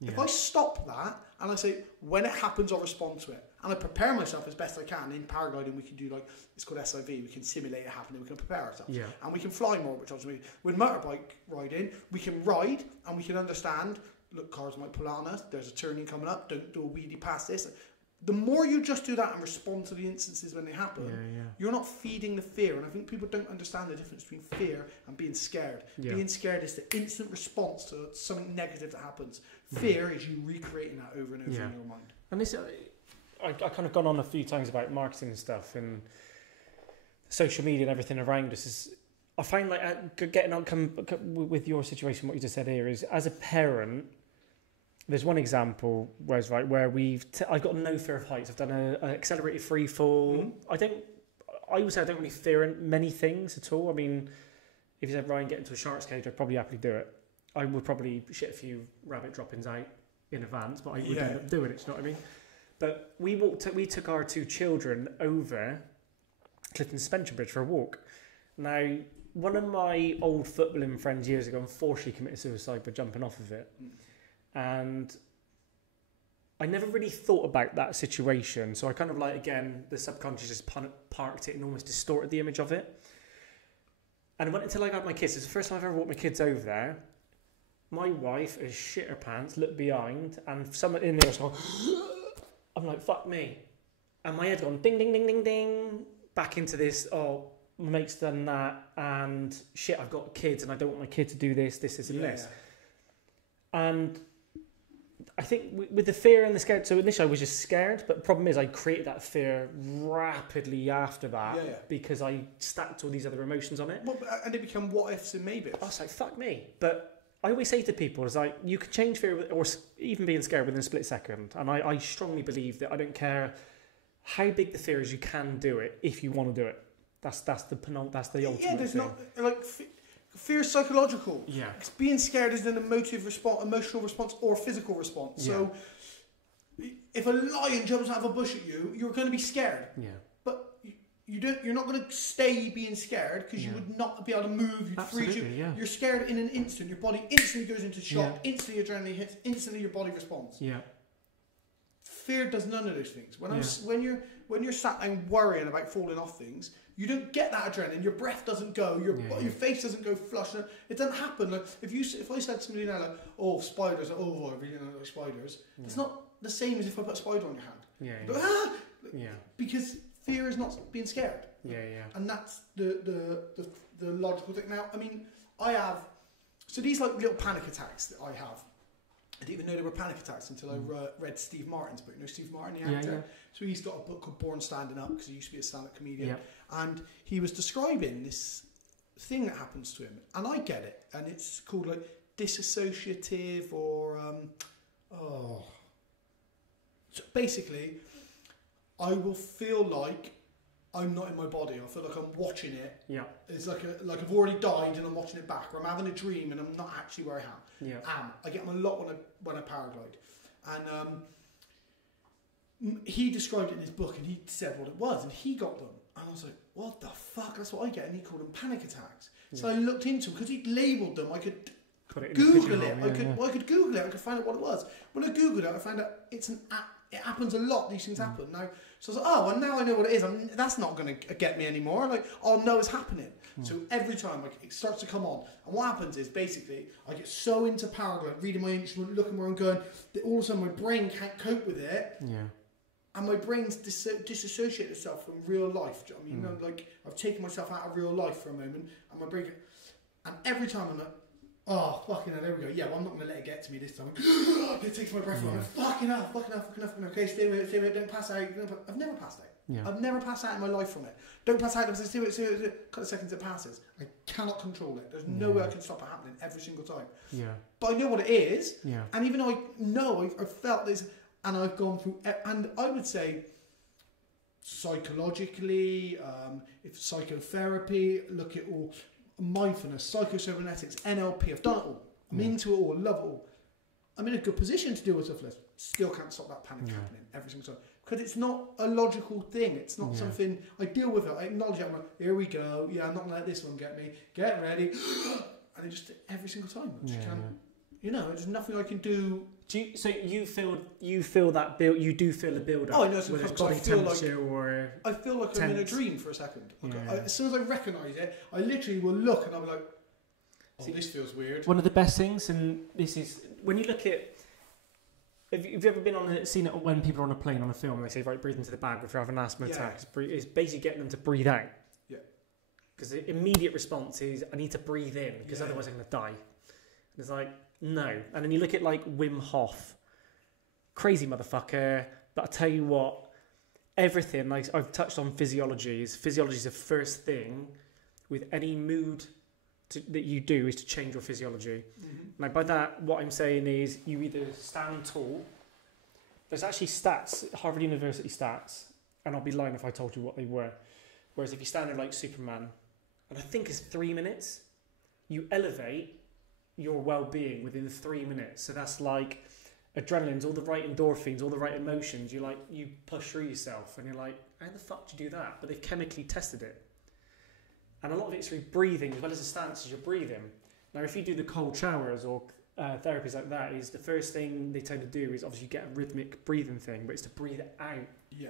Yeah. If I stop that and I say, when it happens, I'll respond to it. And I prepare myself as best I can. In paragliding, we can do it's called SIV. We can simulate it happening. We can prepare ourselves. Yeah. And we can fly more, which obviously, with motorbike riding, we can ride and we can understand, look, cars might pull on us. There's a turning coming up. Don't do a wheelie past this. The more you just do that and respond to the instances when they happen, you're not feeding the fear. And I think people don't understand the difference between fear and being scared. Yeah. Being scared is the instant response to something negative that happens. Fear is you recreating that over and over in your mind. And this, I kind of gone on a few times about marketing and stuff and social media and everything around us. I find like getting on with your situation, what you just said here is, as a parent, there's one example where I've got no fear of heights. I've done an accelerated free fall. Mm-hmm. I would say I don't really fear many things at all. I mean, if you said, Ryan, get into a shark's cage, I'd probably happily do it. I would probably shit a few rabbit droppings out in advance, but I would end up doing it, you know what I mean? But we took our two children over Clifton Suspension Bridge for a walk. Now, one of my old footballing friends years ago unfortunately committed suicide by jumping off of it. And I never really thought about that situation. So I kind of again, the subconscious just parked it and almost distorted the image of it. And it went until I got my kids. It's the first time I've ever walked my kids over there. My wife has shit her pants, looked behind, and someone in there was going, I'm like, fuck me. And my head's gone ding, ding, ding, ding, ding, back into this, my mate's done that, and shit, I've got kids, and I don't want my kid to do this, and this. And I think with the fear and the scared, so initially I was just scared, but the problem is I created that fear rapidly after that because I stacked all these other emotions on it. Well, and it became what ifs and maybe. I was like, fuck me. But I always say to people, it's like, you can change fear or even being scared within a split second. And I strongly believe that I don't care how big the fear is, you can do it if you want to do it. That's the ultimate there's thing. Not fear is psychological. Yeah. Being scared is an emotional response or a physical response. Yeah. So if a lion jumps out of a bush at you, you're going to be scared. Yeah. But you're not going to stay being scared because you would not be able to move. You'd freeze you. Yeah. You're scared in an instant. Your body instantly goes into shock. Yeah. Instantly adrenaline hits. Instantly your body responds. Yeah. Fear does none of those things. When you're sat down worrying about falling off things, you don't get that adrenaline. Your breath doesn't go. Your face doesn't go flush. It doesn't happen. Like if I said to somebody now, like, oh, spiders, I really don't like spiders. Yeah. It's not the same as if I put a spider on your hand. Yeah. Because fear is not being scared. Yeah. And that's the logical thing. Now, I mean, I have these like little panic attacks that I have. I didn't even know they were panic attacks until I read Steve Martin's book. You know Steve Martin, the actor? Yeah. So he's got a book called Born Standing Up because he used to be a stand-up comedian. Yeah. And he was describing this thing that happens to him. And I get it. And it's called like disassociative or... So basically, I will feel like I'm not in my body. I feel like I'm watching it. Yeah. It's like I've already died and I'm watching it back, or I'm having a dream and I'm not actually where I am. Yeah. I get them a lot when I paraglide. And he described it in his book and he said what it was and he got them. And I was like, what the fuck? That's what I get. And he called them panic attacks. Yeah. So I looked into them because he'd labelled them. I could Put it in Google it. I could Google it. I could find out what it was. When I Googled it, I found out it's an app. It happens a lot. These things happen now. So I was like, oh, well, now I know what it is. That's not going to get me anymore. Like, I'll know it's happening. So every time it starts to come on, and what happens is basically I get so into power, like reading my instrument, looking where I'm going, that all of a sudden my brain can't cope with it. Yeah. And my brain's disassociated itself from real life. Do you know what I mean? Like, I've taken myself out of real life for a moment, and my brain. And every time I'm like, oh, fucking hell, there we go. Yeah, well, I'm not going to let it get to me this time. It takes my breath away. Fucking hell. Okay, stay with it, don't pass out. I've never passed out. Yeah. I've never passed out in my life from it. Don't pass out, stay with it. A couple of seconds it passes. I cannot control it. There's no way I can stop it happening every single time. Yeah. But I know what it is. Yeah. And even though I know I've felt this, and I've gone through, and I would say psychologically, if psychotherapy, look at all, mindfulness, psychocybernetics, NLP, I've done it all. I'm into it all, love it all. I'm in a good position to deal with stuff like this. Still can't stop that panic happening every single time. Because it's not a logical thing. It's not something, I deal with it, I acknowledge it, I'm like, here we go, yeah, I'm not going to let this one get me, get ready. And it just, every single time, I just can't, you know, there's nothing I can do. So you feel that build? You do feel a build up? Oh, I know. Whether it's body temperature or I feel like tense. I'm in a dream for a second. As soon as I recognise it, I literally will look and I'll be like, "Oh, see, this feels weird." One of the best things, and this is when you look at. Have you ever seen it when people are on a plane on a film? They say, "Right, breathe into the bag if you're having an asthma attack." It's basically getting them to breathe out. Yeah. Because the immediate response is, "I need to breathe in because otherwise I'm going to die." And it's like. No. And then you look at like Wim Hof, crazy motherfucker, but I tell you what, everything, like I've touched on physiology is the first thing with any mood that you do is to change your physiology. Now by that, what I'm saying is you either stand tall, there's actually stats, Harvard University stats, and I'll be lying if I told you what they were, whereas if you stand there like Superman, and I think it's 3 minutes, you elevate your well-being within 3 minutes. So that's like adrenaline's, all the right endorphins, all the right emotions. You push through yourself, and you're like, how the fuck do you do that? But they've chemically tested it, and a lot of it's through breathing as well as the stances you're breathing. Now, if you do the cold showers or therapies like that, is the first thing they tend to do is obviously you get a rhythmic breathing thing, but it's to breathe it out. Yeah.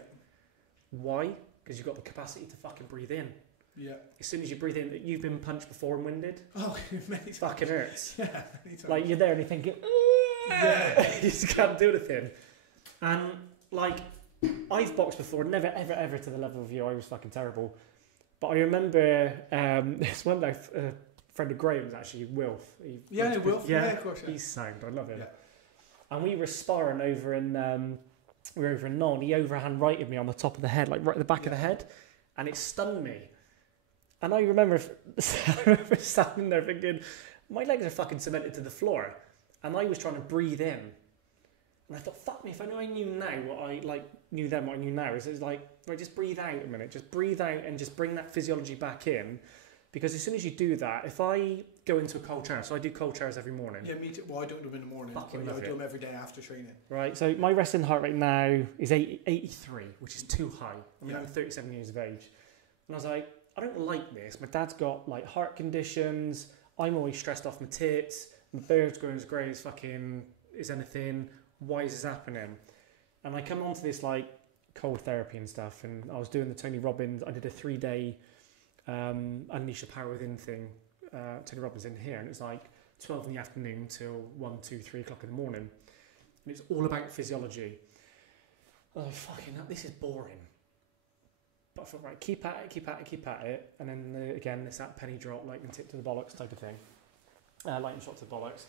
Why? Because you've got the capacity to fucking breathe in. Yeah. As soon as you breathe in, you've been punched before and winded. Oh, many times. Fucking hurts. Yeah, many times. Like you're there and you're thinking, you just can't do anything. And like, I've boxed before, never ever to the level of you. I was fucking terrible. But I remember this one day, a friend of Graham's actually, Wilf. Wilf. Yeah, of course. Yeah. He's sound. I love him. Yeah. And we were sparring over in, we were over in Knoll. He overhand righted me on the top of the head, like right at the back of the head, and it stunned me. And I remember standing there thinking, my legs are fucking cemented to the floor. And I was trying to breathe in. And I thought, fuck me, if I knew now what I knew then, what I knew now, is like, right, just breathe out a minute. Just breathe out and just bring that physiology back in. Because as soon as you do that, if I go into a cold shower, so I do cold showers every morning. Yeah, me too. Well, I don't do them in the morning. I do them every day after training. Right, so my resting heart rate now is 83, which is too high. I mean, I'm 37 years of age. And I was like, I don't like this. My dad's got like heart conditions. I'm always stressed off my tits. My beard's growing as grey as fucking is anything. Why is this happening? And I come onto this like cold therapy and stuff. And I was doing the Tony Robbins. I did a 3-day Unleash the Power Within thing. Tony Robbins in here. And it's like 12 in the afternoon till 1, 2, 3 o'clock in the morning. And it's all about physiology. Oh, fucking hell, this is boring. But I thought, right, keep at it. And then, again, it's that penny drop, lightning tip to the bollocks type of thing. Lightning shot to the bollocks.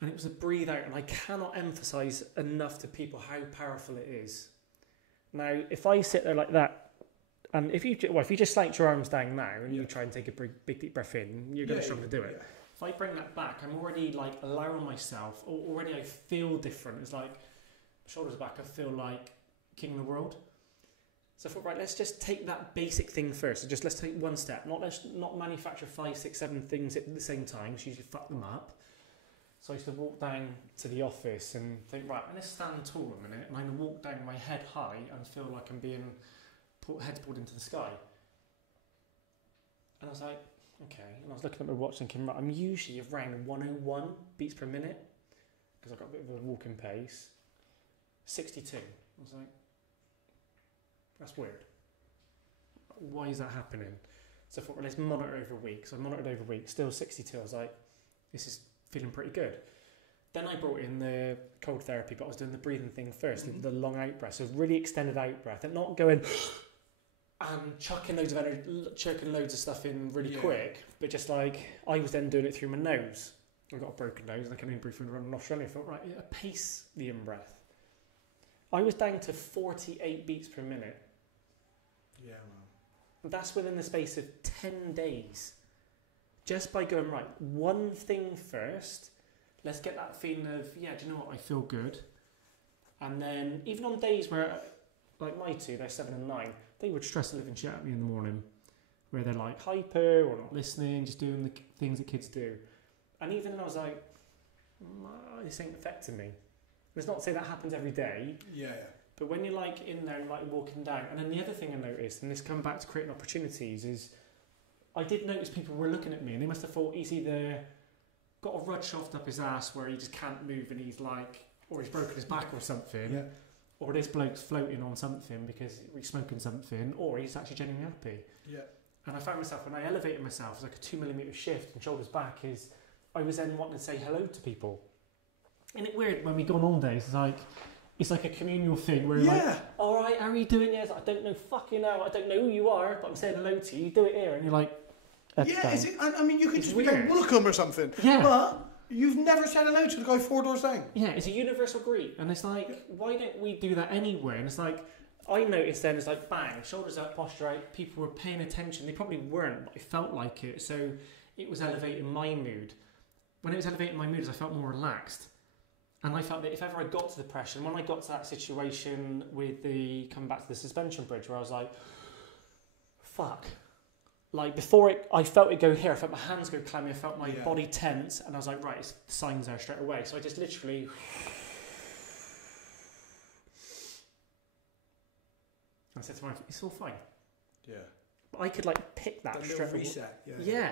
And it was a breathe out. And I cannot emphasise enough to people how powerful it is. Now, if I sit there like that, and if you just slouch your arms down now and you try and take a big deep breath in, you're going to struggle to do it. Yeah. If I bring that back, I'm already like allowing myself, already I feel different. It's like, shoulders back, I feel like king of the world. So I thought, right, let's just take that basic thing first. So let's take one step. Let's not manufacture 5, 6, 7 things at the same time. So you usually fuck them up. So I used to walk down to the office and think, right, I'm going to stand tall a minute. And I'm going to walk down my head high and feel like I'm being heads pulled into the sky. And I was like, Okay, and I was looking at my watch thinking, right, I'm usually around 101 beats per minute because I've got a bit of a walking pace. 62. I was like, that's weird. Why is that happening? So I thought, well, let's monitor over a week. So I monitored over a week, still 62. I was like, this is feeling pretty good. Then I brought in the cold therapy, but I was doing the breathing thing first, the long out breath. So really extended out breath and not going and chucking loads of energy, chucking loads of stuff in really quick, but just like I was then doing it through my nose. I've got a broken nose and I can only breathe through the nostril. I thought, right, pace the in-breath. I was down to 48 beats per minute. Yeah, man. That's within the space of 10 days. Just by going, right, one thing first, let's get that feeling of, yeah, do you know what, I feel good. And then, even on days where, like my two, they're 7 and 9, they would stress the living shit at me in the morning, where they're like hyper or not listening, just doing the things that kids do. And even then I was like, this ain't affecting me. It's not to say that happens every day. Yeah. But when you're like in there and like walking down, and then the other thing I noticed, and this comes back to creating opportunities, is I did notice people were looking at me and they must have thought he's either got a rud shoved up his ass where he just can't move and he's like, or he's broken his back or something, or this bloke's floating on something because he's smoking something, or he's actually genuinely happy. Yeah. And I found myself, when I elevated myself, it's like a 2 millimeter shift and shoulders back, is I was then wanting to say hello to people. Isn't it weird when we go on holidays? It's like a communal thing where you're like, all right, how are you doing? Yes, I don't know fucking hell. I don't know who you are, but I'm saying hello to you. You do it here, and you're like, is it? I mean, you could just be like, welcome or something. Yeah. But you've never said hello to the guy 4 doors down. Yeah, it's a universal greet, and it's like, why don't we do that anywhere? And it's like, I noticed then, it's like, bang, shoulders up, posture out. People were paying attention. They probably weren't, but I felt like it. So it was elevating my mood. When it was elevating my mood, I felt more relaxed. And I felt that if ever I got to depression, when I got to that situation with coming back to the suspension bridge, where I was like, fuck. Like before I felt it go here, I felt my hands go clammy, I felt my body tense, and I was like, right, it's the signs there straight away. So I just literally, I said to my wife, it's all fine. Yeah. But I could like pick that straight away. Reset. Yeah.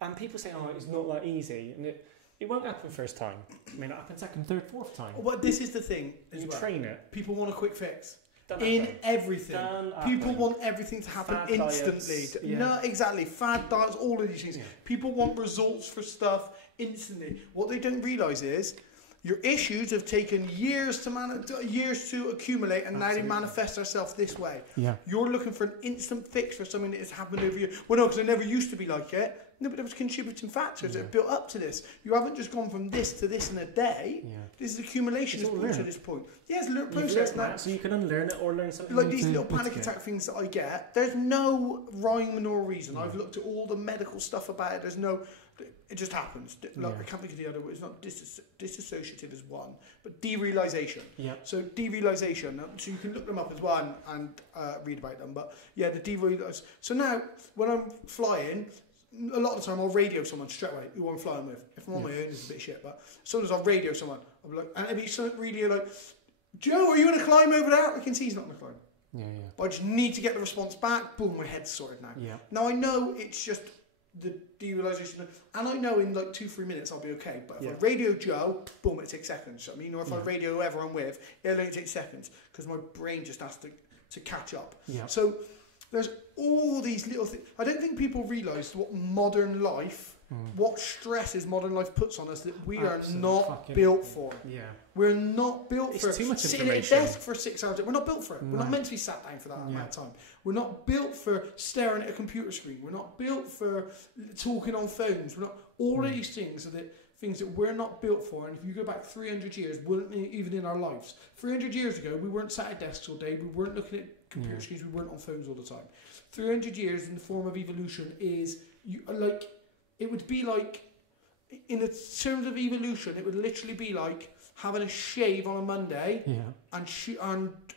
And people say, oh, it's not that easy. And it won't happen first time. It may not happen second, third, fourth time. Well, this is the thing. You train it. People want a quick fix. In everything. People want everything to happen instantly. Diets, No, exactly. Fad diets, all of these things. Yeah. People want results for stuff instantly. What they don't realise is your issues have taken years to accumulate, and now they manifest themselves this way. Yeah. You're looking for an instant fix for something that has happened over you. Well, no, because I never used to be like it. No, but there was contributing factors that have built up to this. You haven't just gone from this to this in a day. Yeah. This is accumulation that's brought to this point. Yeah, it's a learned process now. So you can unlearn it or learn something. Like these little panic attack things that I get, there's no rhyme nor reason. I've looked at all the medical stuff about it. There's no... It just happens. Like, I can't think of the other word. It's not disassociative as one, but derealization. Yeah. So derealization. So you can look them up as one and read about them. But yeah, the derealization. So now when I'm flying, a lot of the time I'll radio someone straight away who I'm flying with. If I'm on my own, it's a bit shit. But as soon as I'll radio someone, I'll be like, and it'll be something really like, Joe, are you going to climb over there? I can see he's not going to climb. Yeah. But I just need to get the response back. Boom, my head's sorted now. Yeah. Now I know it's just the derealization, and I know in like 2-3 minutes I'll be okay. But if I radio Joe, boom, it takes seconds. I mean, or if I radio whoever I'm with, it'll only take seconds because my brain just has to catch up. Yeah. So there's all these little things. I don't think people realise what modern life, what stresses modern life puts on us that we are not built for. Yeah. We're not built for too much sitting at a desk for 6 hours. We're not built for it. We're not meant to be sat down for that amount of time. We're not built for staring at a computer screen. We're not built for talking on phones. We're not. All of these things are the things that we're not built for. And if you go back 300 years, even in our lives, 300 years ago, we weren't sat at desks all day. We weren't looking at computer screens. We weren't on phones all the time. 300 years in the form of evolution is like, it would be like, in the terms of evolution, it would literally be like having a shave on a Monday and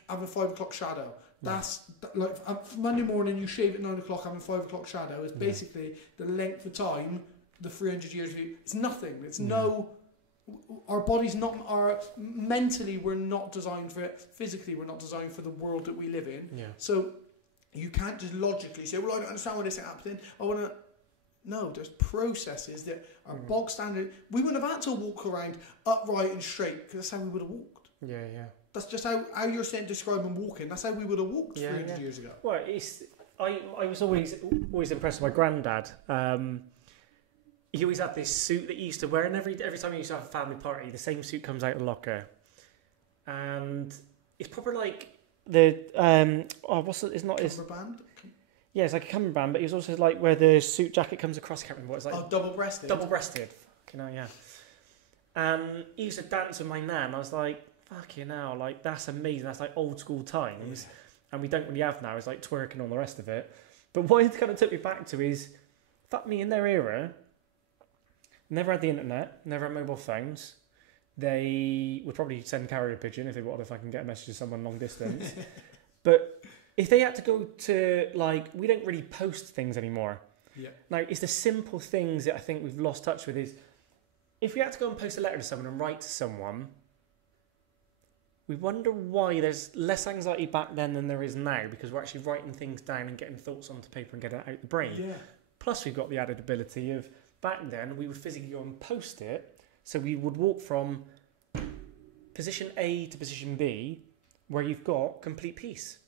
having a 5 o'clock shadow. That's like Monday morning you shave at 9 o'clock, having 5 o'clock shadow is basically the length of time, the 300 years. It's nothing. It's no. Our body's not. Mentally, we're not designed for it. Physically, we're not designed for the world that we live in. Yeah. So you can't just logically say, "Well, I don't understand why this is happening. I want to." No, there's processes that are bog standard. We wouldn't have had to walk around upright and straight because that's how we would have walked. Yeah, yeah. That's just how you're saying describing walking. That's how we would have walked 300 years ago. Well, I was always impressed with my granddad. He always had this suit that he used to wear, and every time he used to have a family party, the same suit comes out of the locker, and it's proper like the it's not his band. Yeah, it's like a cummerbund, but he was also like where the suit jacket comes across. I can't remember what it's like. Double-breasted. Double-breasted. Fucking hell, yeah. And he used to dance with my nan. I was like, fucking hell, like that's amazing. That's like old school times, and we don't really have now. It's like twerking and all the rest of it. But what it kind of took me back to is, fuck me, in their era, never had the internet, never had mobile phones. They would probably send carrier pigeon if they wanted, if I can get a message to someone long distance. But if they had to go to, like, we don't really post things anymore. Yeah. Now, it's the simple things that I think we've lost touch with is, if we had to go and post a letter to someone and write to someone, we wonder why there's less anxiety back then than there is now, because we're actually writing things down and getting thoughts onto paper and getting it out the brain. Yeah. Plus, we've got the added ability of, back then, we would physically go and post it, so we would walk from position A to position B, where you've got complete peace.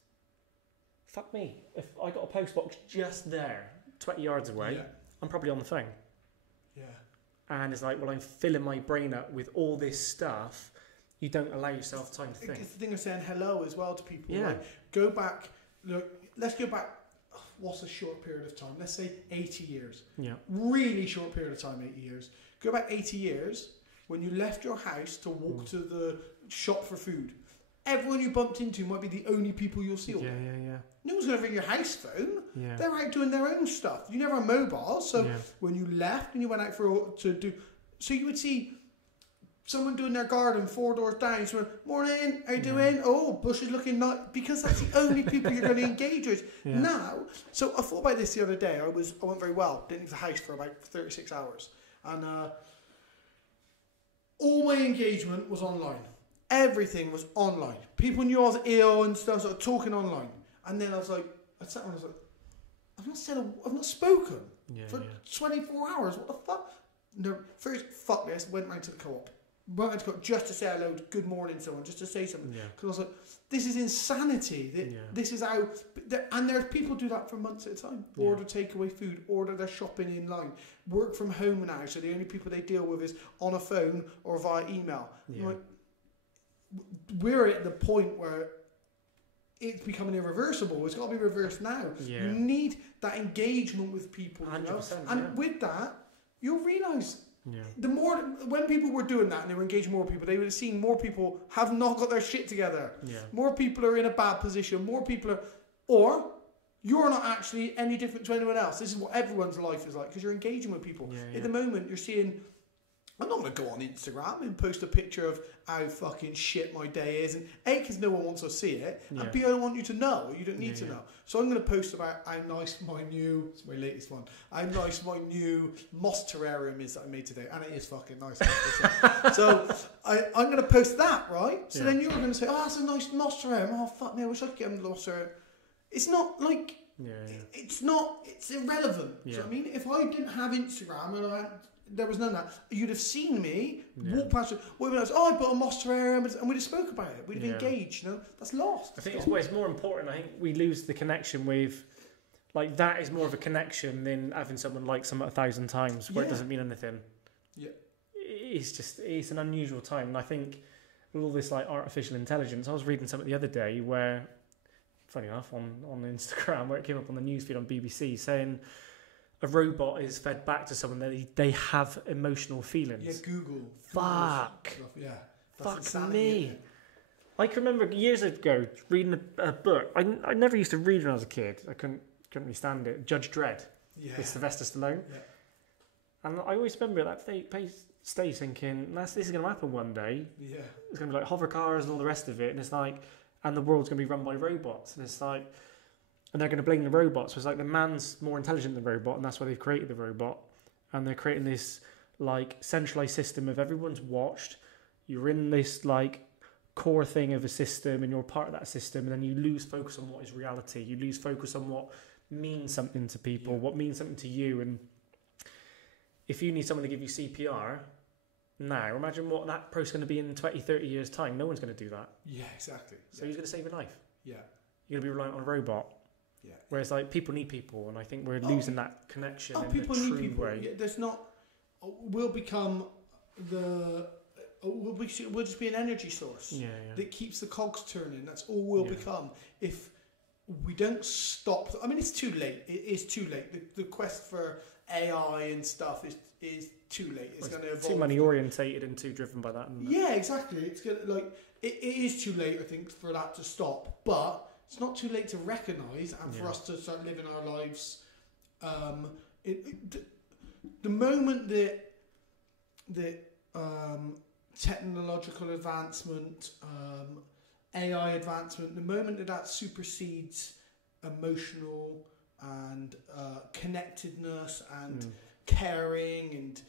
Fuck me. If I got a post box just there, 20 yards away, I'm probably on the phone. Yeah. And it's like, well, I'm filling my brain up with all this stuff. You don't allow yourself time to think. It's the thing of saying hello as well to people. Yeah. Like, go back, look, let's go back, what's a short period of time? Let's say 80 years. Yeah. Really short period of time, 80 years. Go back 80 years when you left your house to walk to the shop for food. Everyone you bumped into might be the only people you'll see all day. Yeah. No one's going to ring your house phone. Yeah. They're out doing their own stuff. You never had mobile, so when you left and you went out to do... So you would see someone doing their garden 4 doors down. So, morning, how you doing? Oh, bush is looking nice. Because that's the only people you're going to engage with. Yeah. Now, so I thought about this the other day. I went very well. Didn't leave the house for about 36 hours. And all my engagement was online. Everything was online. People knew I was ill and stuff, so I was talking online. And then I sat there and I was like, I've not spoken for 24 hours. What the fuck? No, first, fuck this. Went round to the co-op. Went round to the co-op just to say hello, good morning, someone, just to say something. Because I was like, this is insanity. This is how... And there's people do that for months at a time. Order takeaway food, order their shopping in line, work from home now, so the only people they deal with is on a phone or via email. Like, we're at the point where it's becoming irreversible. It's got to be reversed now. You need that engagement with people. 100%, and with that, you'll realise the more, when people were doing that and they were engaging more people, they would have seen more people have not got their shit together. More people are in a bad position. More people are, or you're not actually any different to anyone else. This is what everyone's life is like because you're engaging with people. At the moment, you're seeing... I'm not going to go on Instagram and post a picture of how fucking shit my day is. And A, because no one wants to see it. And B, I don't want you to know. You don't need to know. So I'm going to post about how nice it's my latest one, how nice my new moss terrarium is that I made today. And it is fucking nice. So I'm going to post that, right? So then you're going to say, oh, that's a nice moss terrarium. Oh, fuck me, I wish I could get a moss terrarium. It's not like... It's irrelevant. Do you know what I mean? If I didn't have Instagram and there was none of that, you'd have seen me walk past. I bought a moss terrarium, and we'd have spoke about it. We'd have engaged. That's lost. I think it's more important. I think we lose the connection with, like, that is more of a connection than having someone like someone 1,000 times where it doesn't mean anything. Yeah, it's an unusual time, and I think with all this like artificial intelligence, I was reading something the other day where, funny enough, on Instagram, where it came up on the newsfeed on BBC saying a robot is fed back to someone that they have emotional feelings. Yeah, Google. Fuck. Yeah. Fuck me. I can remember years ago reading a book. I never used to read when I was a kid. I couldn't really stand it. Judge Dredd. Yeah. With Sylvester Stallone. Yeah. And I always remember at that stage thinking, this is going to happen one day. Yeah. It's going to be like hover cars and all the rest of it. And it's like, and the world's going to be run by robots. And it's like... And they're going to blame the robots. So it's like the man's more intelligent than the robot, and that's why they've created the robot. And they're creating this like centralized system of everyone's watched. You're in this like core thing of a system, and you're part of that system. And then you lose focus on what is reality. You lose focus on what means something to people, what means something to you. And if you need someone to give you CPR now, imagine what that process is going to be in 20, 30 years' time. No one's going to do that. Yeah, exactly. So who's going to save your life? Yeah. You're going to be reliant on a robot. Yeah. Whereas like people need people, and I think we're losing that connection in people the true need people. way. Yeah, there's not. We'll become the. We'll just be an energy source that keeps the cogs turning. That's all we'll become if we don't stop. I mean, it's too late. It is too late. The quest for AI and stuff is too late. It's going to evolve. Too money orientated and too driven by that. Yeah, exactly. It's going to it is too late, I think, for that to stop. But it's not too late to recognise and for us to start living our lives. The moment that technological advancement, AI advancement, the moment that supersedes emotional and connectedness and caring and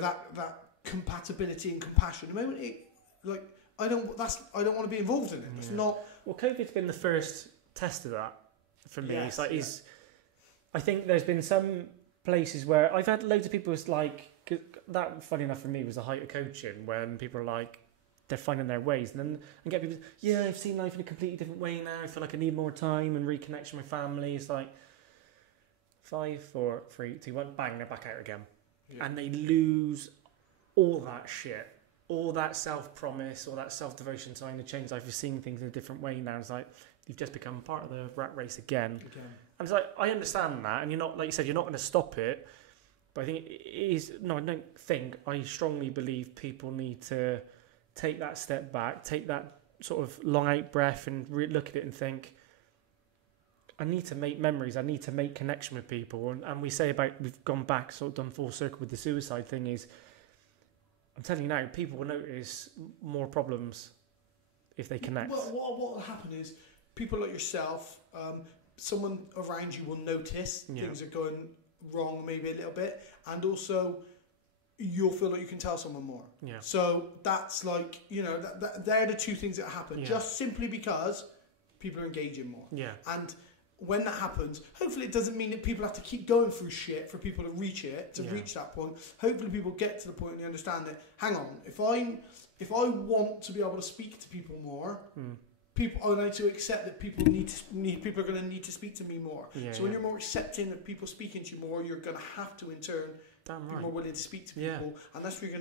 that compatibility and compassion, the moment I don't want to be involved in it. It's not. Well, COVID's been the first test of that for me. Yes, I think there's been some places where I've had loads of people who's like, that funny enough for me was the height of coaching, when people are like, they're finding their ways, and then I get people, I've seen life in a completely different way now, I feel like I need more time and reconnection with family. It's like 5, 4, 3, 2, 1, bang, they're back out again. And they lose all that shit, all that self-promise, all that self-devotion time to change life. You're seeing things in a different way now. It's like you've just become part of the rat race again. And it's like, I understand that, and you're not, like you said, you're not going to stop it. But I think it is. No, I don't think. I strongly believe people need to take that step back, take that sort of long out breath, and look at it and think, I need to make memories. I need to make connection with people. And we say about, we've gone back, sort of done full circle with the suicide thing. Is, I'm telling you now, people will notice more problems if they connect. What will happen is people like yourself, someone around you will notice things are going wrong maybe a little bit, and also you'll feel like you can tell someone more. So that's like, they're the two things that happen, just simply because people are engaging more. And when that happens, hopefully it doesn't mean that people have to keep going through shit for people to reach that point. Hopefully people get to the point and they understand that, hang on, if I want to be able to speak to people more, I need to accept that people are going to need to speak to me more. So when you're more accepting of people speaking to you more, you're going to have to in turn be more willing to speak to people, and that's where you're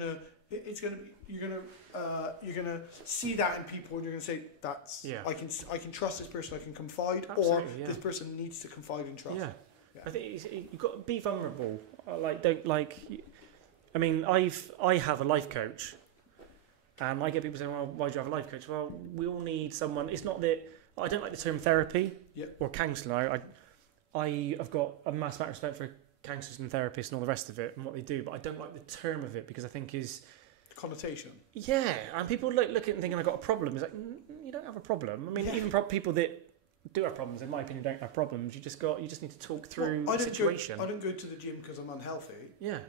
gonna see that in people, and you're gonna say, I can trust this person, I can confide, this person needs to confide and trust. I think you've got to be vulnerable. I have a life coach. I get people saying, well, why do you have a life coach? Well, we all need someone. It's not that I don't like the term therapy or counselling. I have got a massive amount of respect for counsellors and therapists and all the rest of it and what they do, but I don't like the term of it because I think is connotation. Yeah, and people look at it and thinking I got a problem. It's like, you don't have a problem. I mean, even people that do have problems, in my opinion, don't have problems. You just need to talk through the situation. I don't go to the gym because I'm unhealthy. Yeah.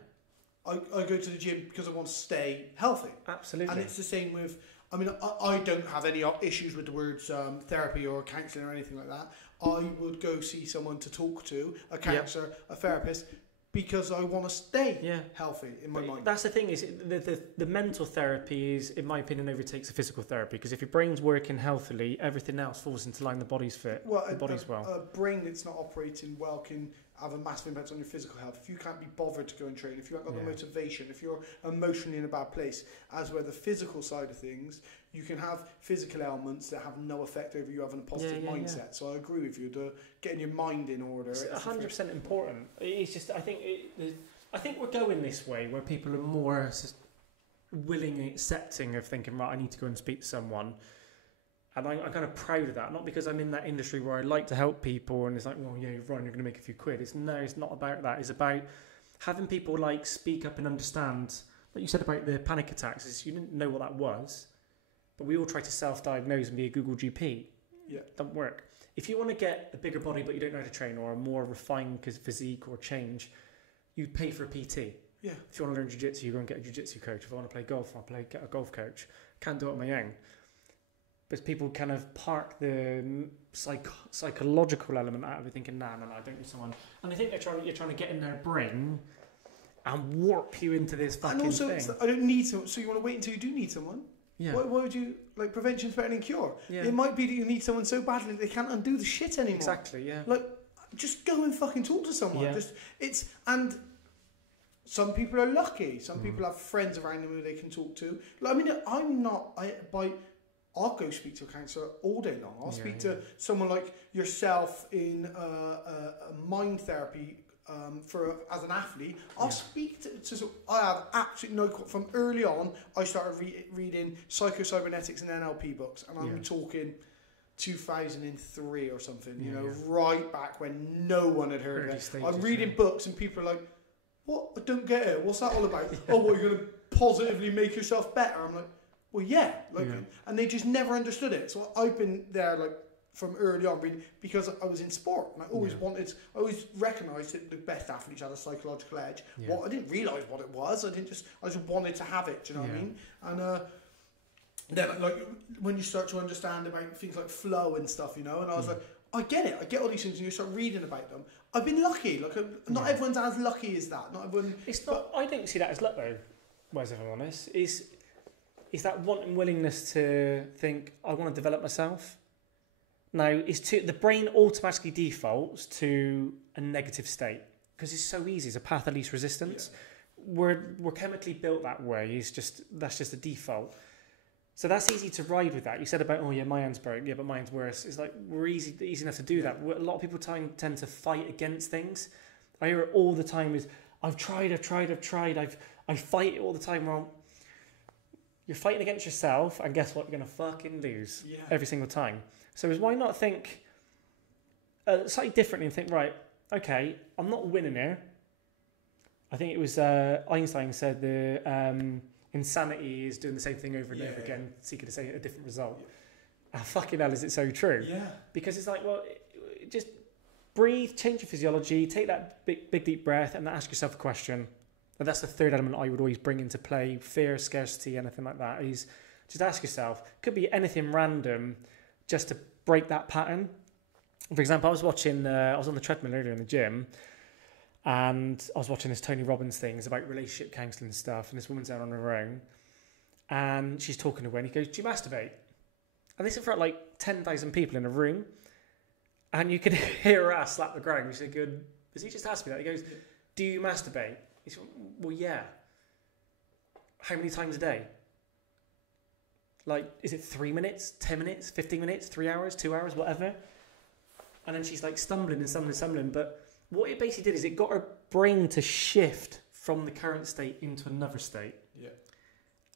I go to the gym because I want to stay healthy. Absolutely. And it's the same with, I don't have any issues with the words therapy or counselling or anything like that. I would go see someone to talk to, a counsellor, a therapist, because I want to stay healthy in my mind. That's the thing, is the mental therapy is, in my opinion, overtakes the physical therapy, because if your brain's working healthily, everything else falls into line, the body's fit, the body's well. A brain that's not operating well can have a massive impact on your physical health. If you can't be bothered to go and train, if you haven't got the motivation, if you're emotionally in a bad place, as where the physical side of things, you can have physical ailments that have no effect over you having a positive mindset. So I agree with you, getting your mind in order. It's 100% important. It's just, I think we're going this way where people are more willing and accepting of thinking, right, I need to go and speak to someone. And I'm kind of proud of that, not because I'm in that industry where I like to help people and it's like, well, yeah, Ryan, you're going to make a few quid. It's not about that. It's about having people like speak up and understand. Like you said about the panic attacks, is you didn't know what that was, but we all try to self-diagnose and be a Google GP. Yeah, don't work. If you want to get a bigger body but you don't know how to train, or a more refined physique or change, you pay for a PT. Yeah. If you want to learn jiu-jitsu, you go and get a jiu-jitsu coach. If I want to play golf, get a golf coach. Can't do it on my own. But people kind of park the psychological element out of it, thinking, no, I don't need someone. And I think you're trying to get in their brain and warp you into this fucking and also, thing. I don't need someone. So you want to wait until you do need someone? Yeah. Why would you, like, prevention's better than cure? Yeah. It might be that you need someone so badly they can't undo the shit anymore. Exactly, yeah. Like, just go and fucking talk to someone. Yeah. And some people are lucky. Some people have friends around them who they can talk to. Like, I mean, I'll go speak to a counsellor all day long. I'll speak to someone like yourself in mind therapy as an athlete. I'll speak to I have absolutely no... From early on, I started reading psycho-cybernetics and NLP books, and I'm talking 2003 or something, you know, right back when no one had heard of it. I'm reading books and people are like, what? I don't get it. What's that all about? Oh, what, you're going to positively make yourself better? I'm like, well, yeah. And they just never understood it. So I've been there, like, from early on, reading, because I was in sport and I always I always recognised that the best athletes had a psychological edge. Well, I didn't realise what it was. I just wanted to have it. Do you know what I mean? And then, like, when you start to understand about things like flow and stuff, you know, and I was like, I get it. I get all these things, and you start reading about them. I've been lucky. Like, not everyone's as lucky as that. Not everyone. It's not. I don't see that as luck, though. Whereas, if I'm honest, is that want and willingness to think I want to develop myself. Now, the brain automatically defaults to a negative state because it's so easy. It's a path of least resistance. Yeah. We're chemically built that way. That's just a default. So that's easy to ride with that. You said about, oh yeah, my hand's broke. Yeah, but mine's worse. It's like we're easy enough to do that. A lot of people tend to fight against things. I hear it all the time. Is I've tried. I fight it all the time. Well, you're fighting against yourself, and guess what? You're gonna fucking lose every single time. So why not think slightly differently and think, right, okay, I'm not winning here. I think it was Einstein said the insanity is doing the same thing over and over again, seeking to say a different result. Yeah. And fucking hell, is it so true? Yeah. Because it's like, well, just breathe, change your physiology, take that big deep breath, and ask yourself a question. And that's the third element I would always bring into play: fear, scarcity, anything like that. Is just ask yourself. Could be anything random, just to break that pattern. For example, I was on the treadmill earlier in the gym, and I was watching this Tony Robbins thing. It's about relationship counselling and stuff, and this woman's out on her own, and she's talking to her, and he goes, do you masturbate? And this is for like 10,000 people in a room, and you could hear her ass slap the ground. She's like, does he just ask me that? He goes, do you masturbate? He said, well, yeah. How many times a day? Like, is it 3 minutes, 10 minutes, 15 minutes, 3 hours, 2 hours, whatever? And then she's like stumbling. But what it basically did is it got her brain to shift from the current state into another state. Yeah.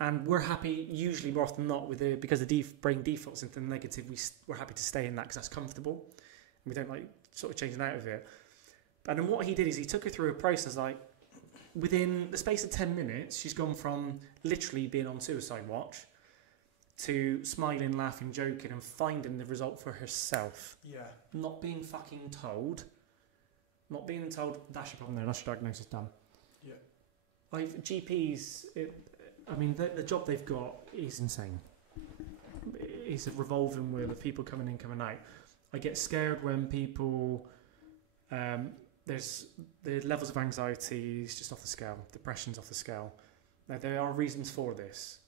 And we're happy, usually more often than not, because the brain defaults into the negative, we're happy to stay in that because that's comfortable. And we don't like sort of changing out of it. And then what he did is he took her through a process like, within the space of 10 minutes, she's gone from literally being on suicide watch to smiling, laughing, joking, and finding the result for herself. Yeah. Not being fucking told. Not being told, that's your problem there, that's your diagnosis done. Yeah. GPs, the job they've got is insane. It's a revolving wheel of people coming in, coming out. I get scared when people... there's the levels of anxiety is just off the scale. Depression's off the scale. Now, there are reasons for this.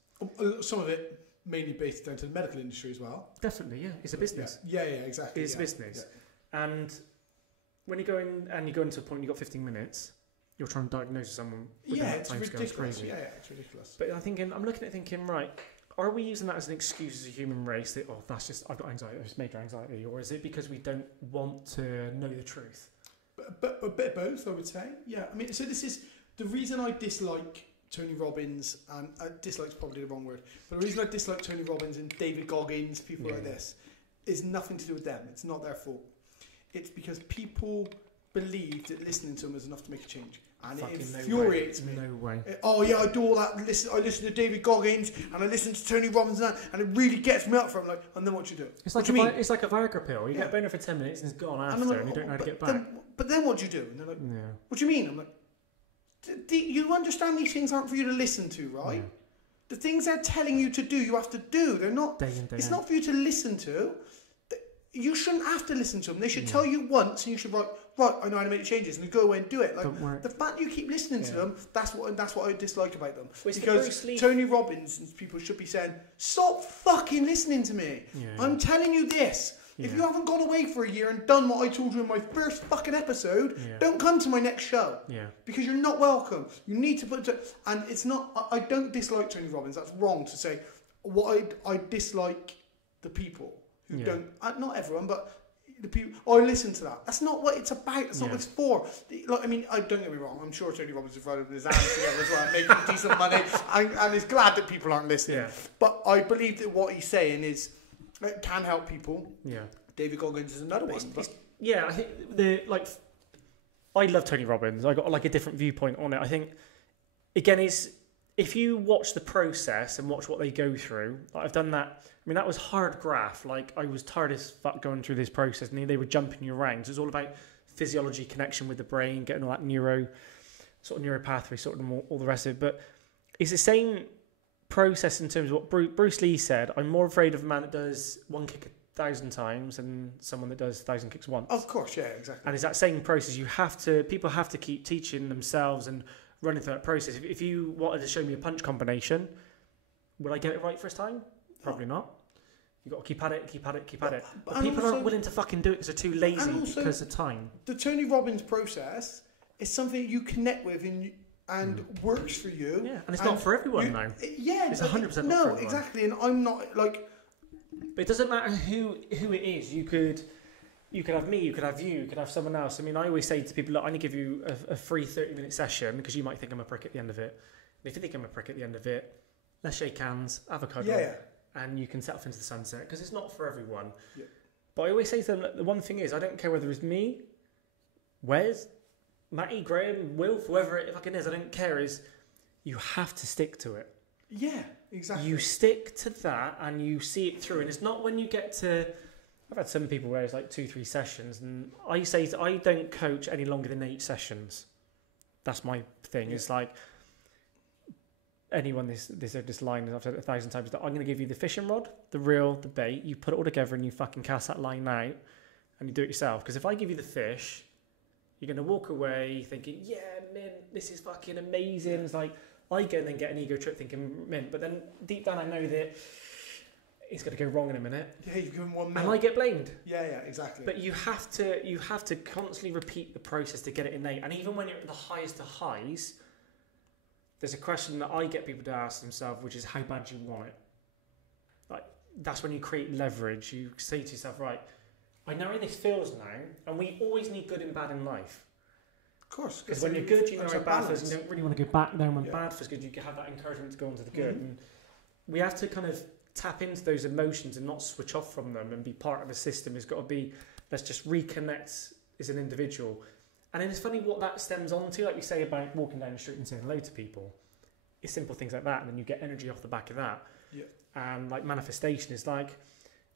Some of it mainly based down to the medical industry as well. Definitely, yeah. It's a business. Yeah, exactly. It's a business. Yeah. And when you go in and you go into a point, you've got 15 minutes, you're trying to diagnose someone. It's ridiculous. Crazy. Yeah, it's ridiculous. But I'm looking at thinking, right, are we using that as an excuse as a human race that, that's just, I've got anxiety, it's major anxiety, or is it because we don't want to know the truth? But a bit of both, I would say. Yeah, I mean, so this is the reason I dislike Tony Robbins, and dislike's probably the wrong word, but the reason I dislike Tony Robbins and David Goggins, people like this, is nothing to do with them. It's not their fault. It's because people believe that listening to them is enough to make a change. And it infuriates me. No way. I do all that. I listen to David Goggins and I listen to Tony Robbins and it really gets me up from like, and then what you do? It's like it's like a Viagra pill. You get a boner for 10 minutes and it's gone after, and you don't know how to get back. But then what do you do? And they're like, what do you mean? I'm like, you understand these things aren't for you to listen to, right? Yeah. The things they're telling you to do, you have to do. They're not. It's not for you to listen to. you shouldn't have to listen to them. They should tell you once, and you should write, right, I know how to make the changes, and you go away and do it. Like, the fact you keep listening to them, that's what I dislike about them. Well, because Tony Robbins and people should be saying, stop fucking listening to me. I'm telling you this. If you haven't gone away for a year and done what I told you in my first fucking episode, don't come to my next show. Because you're not welcome. You need to put it... And it's not... I don't dislike Tony Robbins. That's wrong to say. What I dislike the people who don't... Not everyone, but the people... I listen to that. That's not what it's about. That's not what it's for. Like, I mean, don't get me wrong. I'm sure Tony Robbins is running his hands together as well, making decent money, and is glad that people aren't listening. But I believe that what he's saying is... It can help people. David Goggins is another one. But I think I love Tony Robbins. I got like a different viewpoint on it. I think again is if you watch the process and watch what they go through. Like I've done that. I mean that was hard graft. Like I was tired as fuck going through this process, and they were jumping you around. So it's all about physiology, connection with the brain, getting all that neuro pathway, sort of all the rest of it. But it's the same process in terms of what Bruce Lee said. I'm more afraid of a man that does one kick 1,000 times than someone that does 1,000 kicks once. Of course, yeah, exactly. And it's that same process. People have to keep teaching themselves and running through that process. If you wanted to show me a punch combination, would I get it right first time? Probably not. You've got to keep at it. But people aren't willing to fucking do it because they're too lazy because of time. The Tony Robbins process is something you connect with and works for you. Yeah, and it's not for everyone now. Yeah, it's 100% not for everyone. Exactly. And I'm not like. But it doesn't matter who it is. You could have me, you could have you, you could have someone else. I mean, I always say to people, look, I'm going to give you a free 30-minute session because you might think I'm a prick at the end of it. And if you think I'm a prick at the end of it, let's shake hands, have a cuddle, and you can set off into the sunset because it's not for everyone. Yeah. But I always say to them, the one thing is, I don't care whether it's me, Wes, Matty, Graham, Wilf, whoever it fucking is, I don't care, is you have to stick to it. Yeah, exactly. You stick to that and you see it through. And it's not when you get to... I've had some people where it's like 2-3 sessions, and I say I don't coach any longer than 8 sessions. That's my thing. Yeah. It's like anyone this line, I've said it 1,000 times, that I'm going to give you the fishing rod, the reel, the bait, you put it all together and you fucking cast that line out and you do it yourself. Because if I give you the fish, you're going to walk away thinking, yeah, man, this is fucking amazing. It's like, I go and then get an ego trip thinking, mint, but then deep down I know that it's going to go wrong in a minute. Yeah, you've given 1 minute. And I get blamed. Yeah, exactly. But you have to constantly repeat the process to get it innate. And even when you're at the highest of highs, there's a question that I get people to ask themselves, which is how bad do you want it? Like, that's when you create leverage. You say to yourself, right, I know how this feels now, and we always need good and bad in life. Of course. Because when you're good, you know how bad feels, and you don't really want to go back down when bad feels good. You can have that encouragement to go on to the good. And we have to kind of tap into those emotions and not switch off from them and be part of a system. It's got to be, let's just reconnect as an individual. And then it's funny what that stems on to, like we say about walking down the street and saying hello to people. It's simple things like that, and then you get energy off the back of that. Yeah. And like manifestation is like,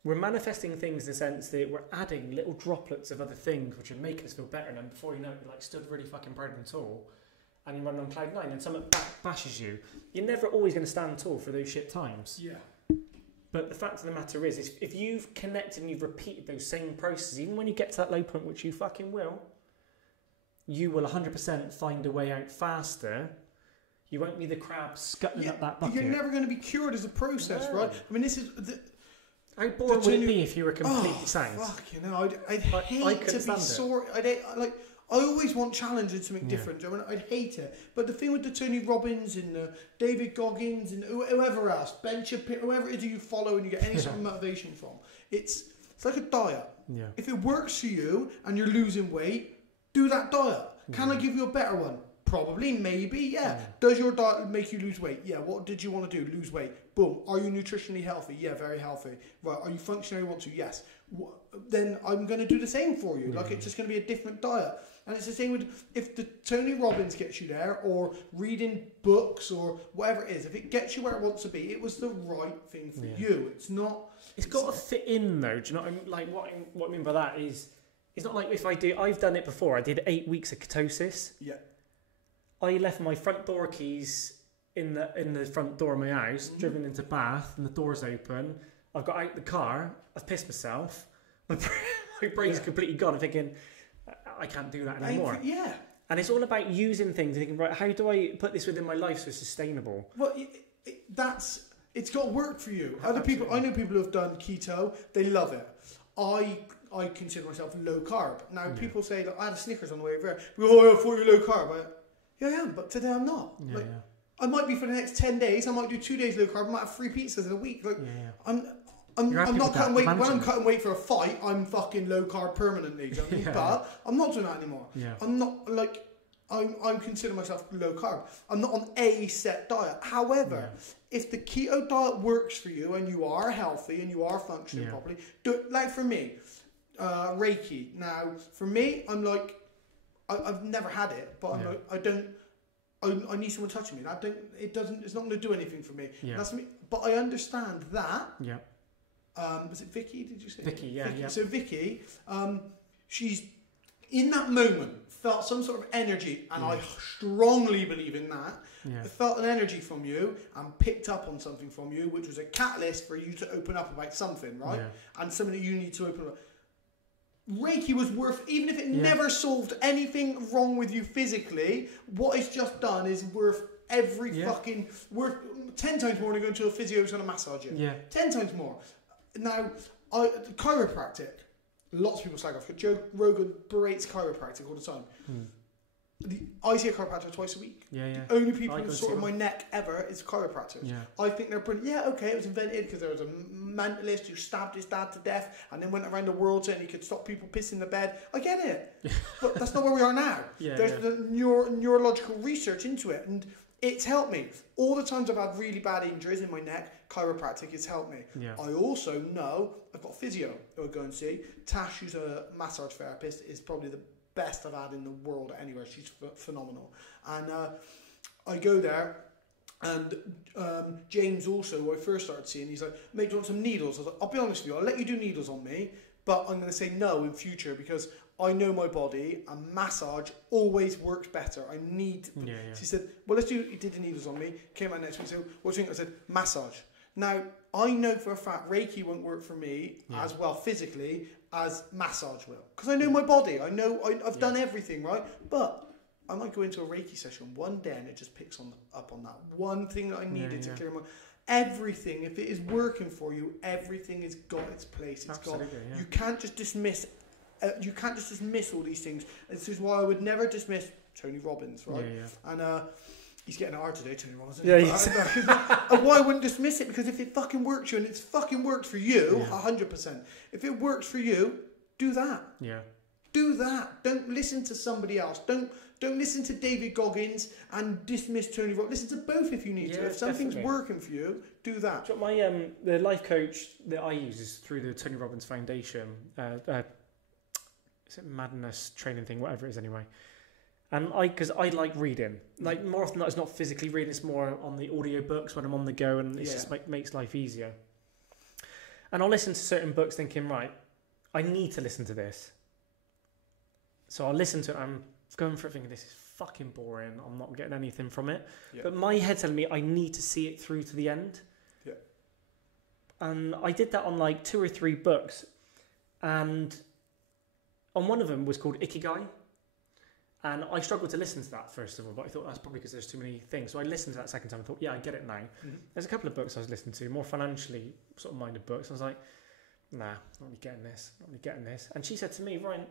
we're manifesting things in the sense that we're adding little droplets of other things which are making us feel better, and then before you know it, you're like stood really fucking proud and tall, and you run on cloud 9 and something bashes you. You're never always going to stand tall for those shit times. Yeah. But the fact of the matter is if you've connected and you've repeated those same processes, even when you get to that low point, which you fucking will, you will 100% find a way out faster. You won't be the crab scuttling up that bucket. You're never going to be cured as a process, right? I mean, this is... How boring would it be if you were completely sound? Fuck, I'd hate to be sore. I always want challenge and something different. I mean, I'd hate it. But the thing with the Tony Robbins and the David Goggins and whoever else, Ben Shapiro, whoever it is you follow and you get any sort of motivation from, it's like a diet. Yeah. If it works for you and you're losing weight, do that diet. Can I give you a better one? Probably, maybe, yeah. Does your diet make you lose weight? Yeah. What did you want to do? Lose weight. Boom. Are you nutritionally healthy? Yeah, very healthy. Right. Are you functioning how you want to? Yes. Then I'm going to do the same for you. Like, it's just going to be a different diet. And it's the same with, if the Tony Robbins gets you there, or reading books, or whatever it is, if it gets you where it wants to be, it was the right thing for you. It's not... It's got to fit in, though. Do you know what I mean? Like, what I mean by that is, it's not like if I've done it before. I did 8 weeks of ketosis. Yeah. I left my front door keys in the front door of my house, driven into Bath, and the door's open. I've got out the car, I've pissed myself, My brain's completely gone. I'm thinking, I can't do that anymore. And it's all about using things and thinking, right, how do I put this within my life so it's sustainable? Well, it's got to work for you. Other people, I know people who have done keto, they love it. I consider myself low carb. Now, people say, like, I had a Snickers on the way over. Oh, I thought you were low carb. I am, but today I'm not. I might be for the next 10 days. I might do 2 days low carb. I might have 3 pizzas in a week. Like, I'm not cutting weight. When I'm cutting weight for a fight, I'm fucking low carb permanently. Do you know what I mean? But I'm not doing that anymore. I'm not like I'm considering myself low carb. I'm not on a set diet. However, if the keto diet works for you and you are healthy and you are functioning properly, do it. Like for me, Reiki. Now, for me, I'm like, I've never had it, but I'm like, I need someone touching me. It's not going to do anything for me. That's me. But I understand that. Was it Vicky? Did you say Vicky? Vicky. Yeah. So Vicky, she's in that moment felt some sort of energy, and I strongly believe in that. I felt an energy from you and picked up on something from you, which was a catalyst for you to open up about something, right? And something that you need to open up. Reiki was worth, even if it never solved anything wrong with you physically, what it's just done is worth worth 10 times more than going to a physio who's going to massage you. 10 times more. Now, chiropractic, lots of people slag off. Joe Rogan berates chiropractic all the time. I see a chiropractor twice a week. The only people who sort of my neck ever is chiropractors. I think they're brilliant. Okay, it was invented because there was a mentalist who stabbed his dad to death and then went around the world saying he could stop people pissing the bed. I get it. But that's not where we are now. There's the neurological research into it, and it's helped me. All the times I've had really bad injuries in my neck, chiropractic has helped me. I also know I've got a physio who I go and see. Tash, who's a massage therapist, is probably the best I've had in the world anywhere. She's phenomenal. And I go there, and James also, who I first started seeing, he's like, mate, do you want some needles? I was like, I'll be honest with you, I'll let you do needles on me, but I'm going to say no in future because I know my body and massage always works better. I need... She said, well, let's do... He did the needles on me, came out next week, so what do you think? I said, massage. Now, I know for a fact Reiki won't work for me as well physically as massage will. Because I know my body. I know I've done everything, right? But I might go into a Reiki session one day and it just picks up on that one thing that I needed to clear my... Everything, if it is working for you, everything has got its place. You can't just dismiss... you can't just dismiss all these things. This is why I would never dismiss Tony Robbins, right? And he's getting it hard today, Tony Robbins. Why I wouldn't dismiss it? Because if it fucking works for you, and it's fucking worked for you, 100%. If it works for you, do that. Do that. Don't listen to somebody else. Don't listen to David Goggins and dismiss Tony Robbins. Listen to both if you need to. If something's working for you, do that. So my the life coach that I use is through the Tony Robbins Foundation. Is it Madness training thing, whatever it is anyway. And because I like reading, like more often than not, it's not physically reading, it's more on the audio books when I'm on the go, and it just makes life easier. And I'll listen to certain books thinking, right, I need to listen to this. So I'll listen to it, I'm going for it thinking, this is fucking boring, I'm not getting anything from it. But my head's telling me I need to see it through to the end. And I did that on like 2 or 3 books, and on one of them was called Ikigai. And I struggled to listen to that first of all, but I thought that's probably because there's too many things. So I listened to that second time and thought, I get it now. There's a couple of books I was listening to, more financially sort of minded books. I was like, nah, not really getting this, not really getting this. And she said to me, Ryan,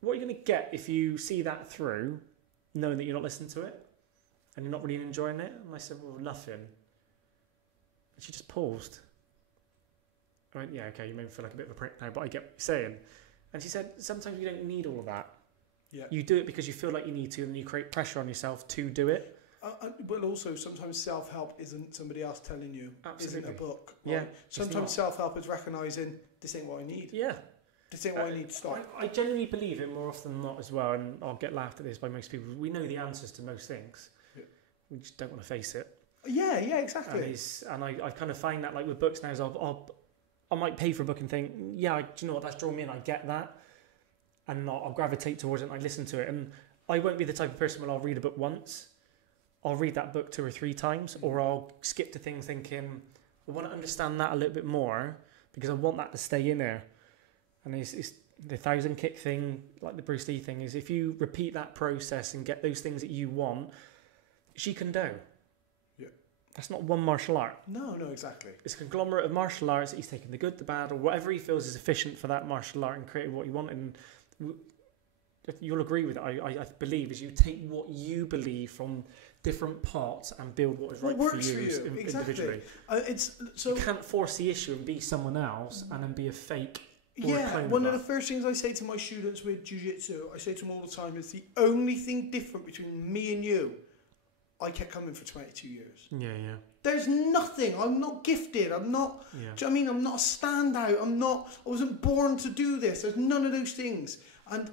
what are you going to get if you see that through, knowing that you're not listening to it and you're not really enjoying it? And I said, well, nothing. And she just paused. I went, yeah, okay, you made me feel like a bit of a prick now, but I get what you're saying. And she said, sometimes you don't need all of that. You do it because you feel like you need to, and you create pressure on yourself to do it. But also, sometimes self-help isn't somebody else telling you. Isn't a book. Right? Sometimes self-help is recognising, this ain't what I need. This ain't what I need to stop. I genuinely believe it more often than not as well, and I'll get laughed at this by most people. We know the answers to most things. We just don't want to face it. Yeah, exactly. And I kind of find that, like with books now, is I might pay for a book and think, do you know what, that's drawn me in, I get that. And I'll gravitate towards it and I listen to it. And I won't be the type of person where I'll read a book once. I'll read that book 2 or 3 times, or I'll skip to things thinking, I want to understand that a little bit more because I want that to stay in there. And it's the 1,000 kick thing, like the Bruce Lee thing, is if you repeat that process and get those things that you want, she can do. Yeah. That's not one martial art. No, exactly. It's a conglomerate of martial arts that he's taken the good, the bad, or whatever he feels is efficient for that martial art and created what you want. And you'll agree with it, I believe, is you take what you believe from different parts and build what is right for you, individually. You can't force the issue and be someone else and then be a fake. Yeah, one of the first things I say to my students with jiu-jitsu, I say to them all the time, is the only thing different between me and you, I kept coming for 22 years. Yeah. There's nothing. I'm not gifted. I'm not, do you know what I mean? I'm not a standout. I wasn't born to do this. There's none of those things. And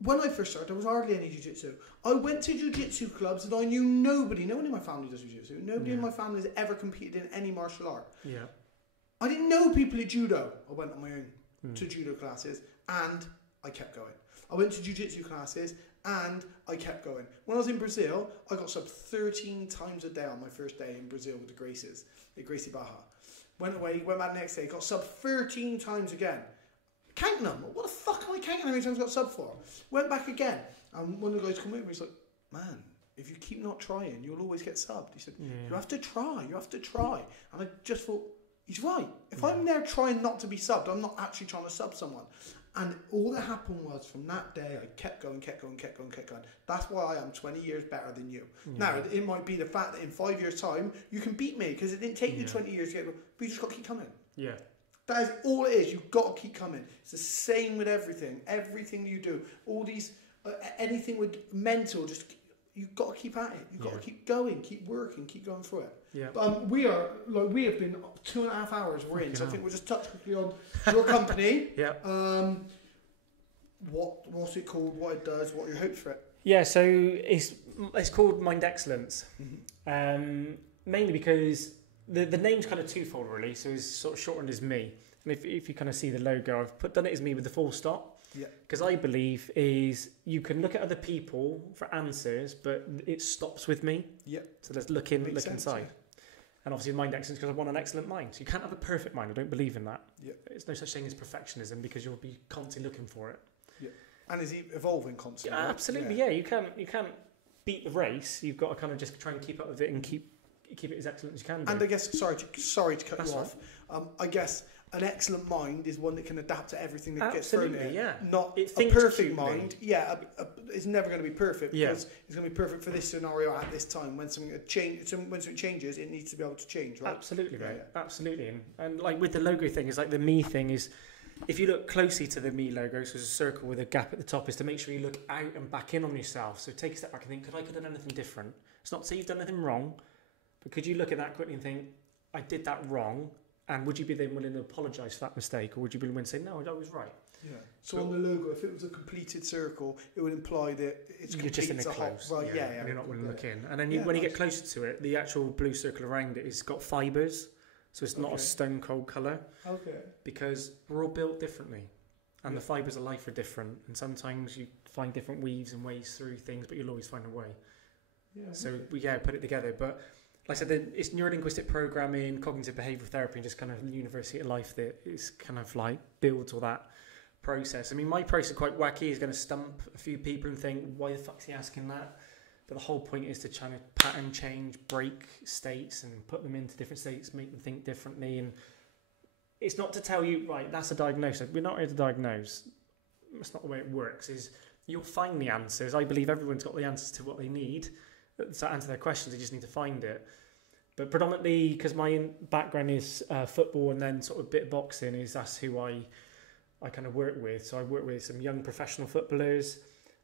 when I first started, there was hardly any jiu-jitsu. I went to jiu-jitsu clubs and I knew nobody. No one in my family does jiu-jitsu. Nobody in my family has ever competed in any martial art. Yeah. I didn't know people at judo. I went on my own to judo classes and I kept going. I went to jiu-jitsu classes and I kept going. When I was in Brazil, I got subbed 13 times a day on my first day in Brazil with the Gracies, at Gracie Barra. Went away, went back the next day, got subbed 13 times again. Counting them. What the fuck am I counting how many times I got subbed for? Went back again. And one of the guys come with me, he's like, man, if you keep not trying, you'll always get subbed. He said, you have to try. And I just thought, he's right. If I'm there trying not to be subbed, I'm not actually trying to sub someone. And all that happened was from that day, I kept going. That's why I am 20 years better than you. Yeah. Now, it might be the fact that in 5 years' time, you can beat me because it didn't take you 20 years to get, but you just got to keep coming. Yeah. That is all it is. You've got to keep coming. It's the same with everything. Everything you do, all these, anything with mental, just you've got to keep at it. You've got to keep going, keep working, keep going through it. Yeah. But we have been 2.5 hours we're in, so I think we'll just touch quickly on your company. Yeah. What's it called? What it does? What are your hopes for it? Yeah. So it's called Mind Excellence, mainly because the name's kind of twofold really. So it's sort of shortened as me, and if you kind of see the logo, I've done it as me with the full stop. Yeah. Because I believe is you can look at other people for answers, but it stops with me. Yeah. So let's look inside. Yeah. And obviously mind excellence because I want an excellent mind. So you can't have a perfect mind. I don't believe in that. Yeah. There's no such thing as perfectionism because you'll be constantly looking for it. Yeah. And is he evolving constantly? Yeah, absolutely. Yeah. You can't beat the race. You've got to kind of just try and keep up with it and keep it as excellent as you can do. And I guess sorry to cut you off. I guess an excellent mind is one that can adapt to everything that gets thrown at it. Yeah. Not a perfect mind. Yeah, it's never going to be perfect because it's going to be perfect for this scenario at this time. When something changes, it needs to be able to change, right? Absolutely, right. Yeah. Absolutely. And like with the logo thing, it's like the me thing is, if you look closely to the me logo, so there's a circle with a gap at the top, is to make sure you look out and back in on yourself. So take a step back and think, could I have done anything different? It's not to say you've done anything wrong, but could you look at that quickly and think, I did that wrong? And would you be then willing to apologise for that mistake, or would you be willing to say, no, I was right? Yeah. So on the logo, if it was a completed circle, it would imply that it's you're just in a close, right? Yeah. And you're not willing to look in. And then when you get closer to it, the actual blue circle around it has got fibres, so it's not a stone cold colour. Okay. Because we're all built differently, and the fibres of life are different, and sometimes you find different weaves and ways through things, but you'll always find a way. Yeah. So we put it together, but. Like I said, it's neurolinguistic programming, cognitive behavioural therapy, and just kind of university of life that is kind of like builds all that process. I mean, my process is quite wacky. It's going to stump a few people and think, why the fuck's he asking that? But the whole point is to try to pattern change, break states and put them into different states, make them think differently. And it's not to tell you, right, that's a diagnosis. We're not here to diagnose. That's not the way it works. Is you'll find the answers. I believe everyone's got the answers to what they need. To answer their questions, they just need to find it. But predominantly, because my background is football and then sort of a bit of boxing, that's who I kind of work with. So I work with some young professional footballers.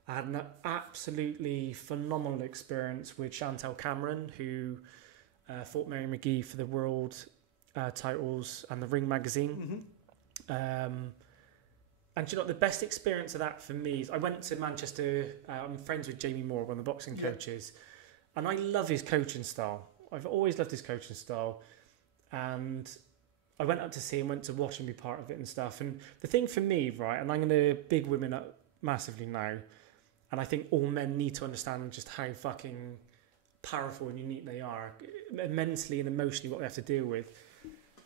I had an absolutely phenomenal experience with Chantel Cameron, who fought Mary McGee for the world titles and the Ring magazine. Mm-hmm. And you know, the best experience of that for me is I went to Manchester. I'm friends with Jamie Moore, one of the boxing coaches, and I love his coaching style. I've always loved his coaching style, and I went up to see him, went to watch him be part of it and stuff. And the thing for me, right, and I'm going to big women up massively now, and I think all men need to understand just how fucking powerful and unique they are, mentally and emotionally, what they have to deal with.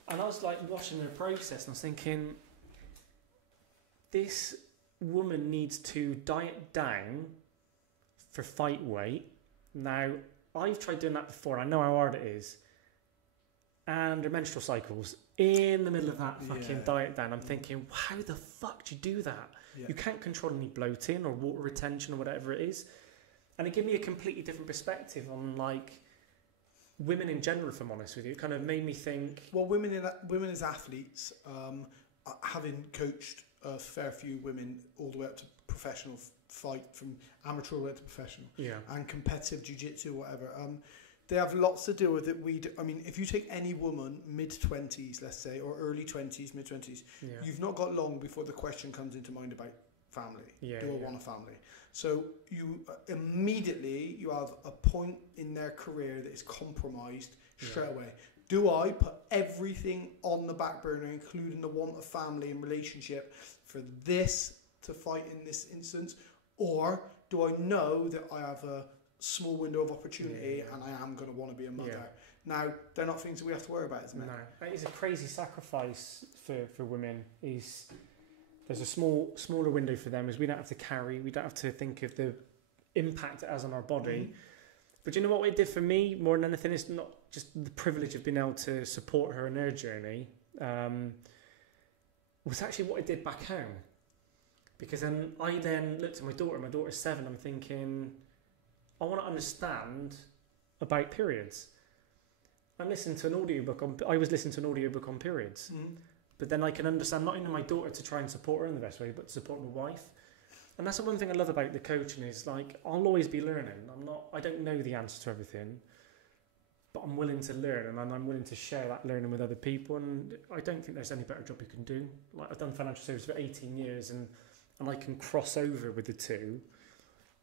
And I was like watching their process, and I was thinking, this woman needs to diet down for fight weight. Now, I've tried doing that before. I know how hard it is. And her menstrual cycles in the middle of that fucking diet down. I'm thinking, how the fuck do you do that? Yeah. You can't control any bloating or water retention or whatever it is. And it gave me a completely different perspective on like women in general, if I'm honest with you. It kind of made me think... Well, women as athletes, having coached a fair few women all the way up to professional fight, from amateur all the way up to professional, and competitive jiu-jitsu, whatever, they have lots to do with it. I mean, if you take any woman, mid-20s, let's say, or early 20s, mid-20s, you've not got long before the question comes into mind about family. Do I want a family? So you immediately, you have a point in their career that is compromised straight away. Do I put everything on the back burner, including the want of family and relationship, for this to fight in this instance? Or do I know that I have a small window of opportunity and I am going to want to be a mother? Now, they're not things that we have to worry about, isn't it? No, it is a crazy sacrifice for women. There's a smaller window for them, as we don't have to carry, we don't have to think of the impact it has on our body. But you know what it did for me more than anything? It's not just the privilege of being able to support her in her journey. Was actually what I did back home. Because then I looked at my daughter's 7, I'm thinking, I want to understand about periods. I was listening to an audiobook on periods. But then I can understand not only my daughter to try and support her in the best way, but to support my wife. And that's the one thing I love about the coaching is, like, I'll always be learning. I don't know the answer to everything, but I'm willing to learn, and I'm willing to share that learning with other people. And I don't think there's any better job you can do. Like, I've done financial services for 18 years, and I can cross over with the two.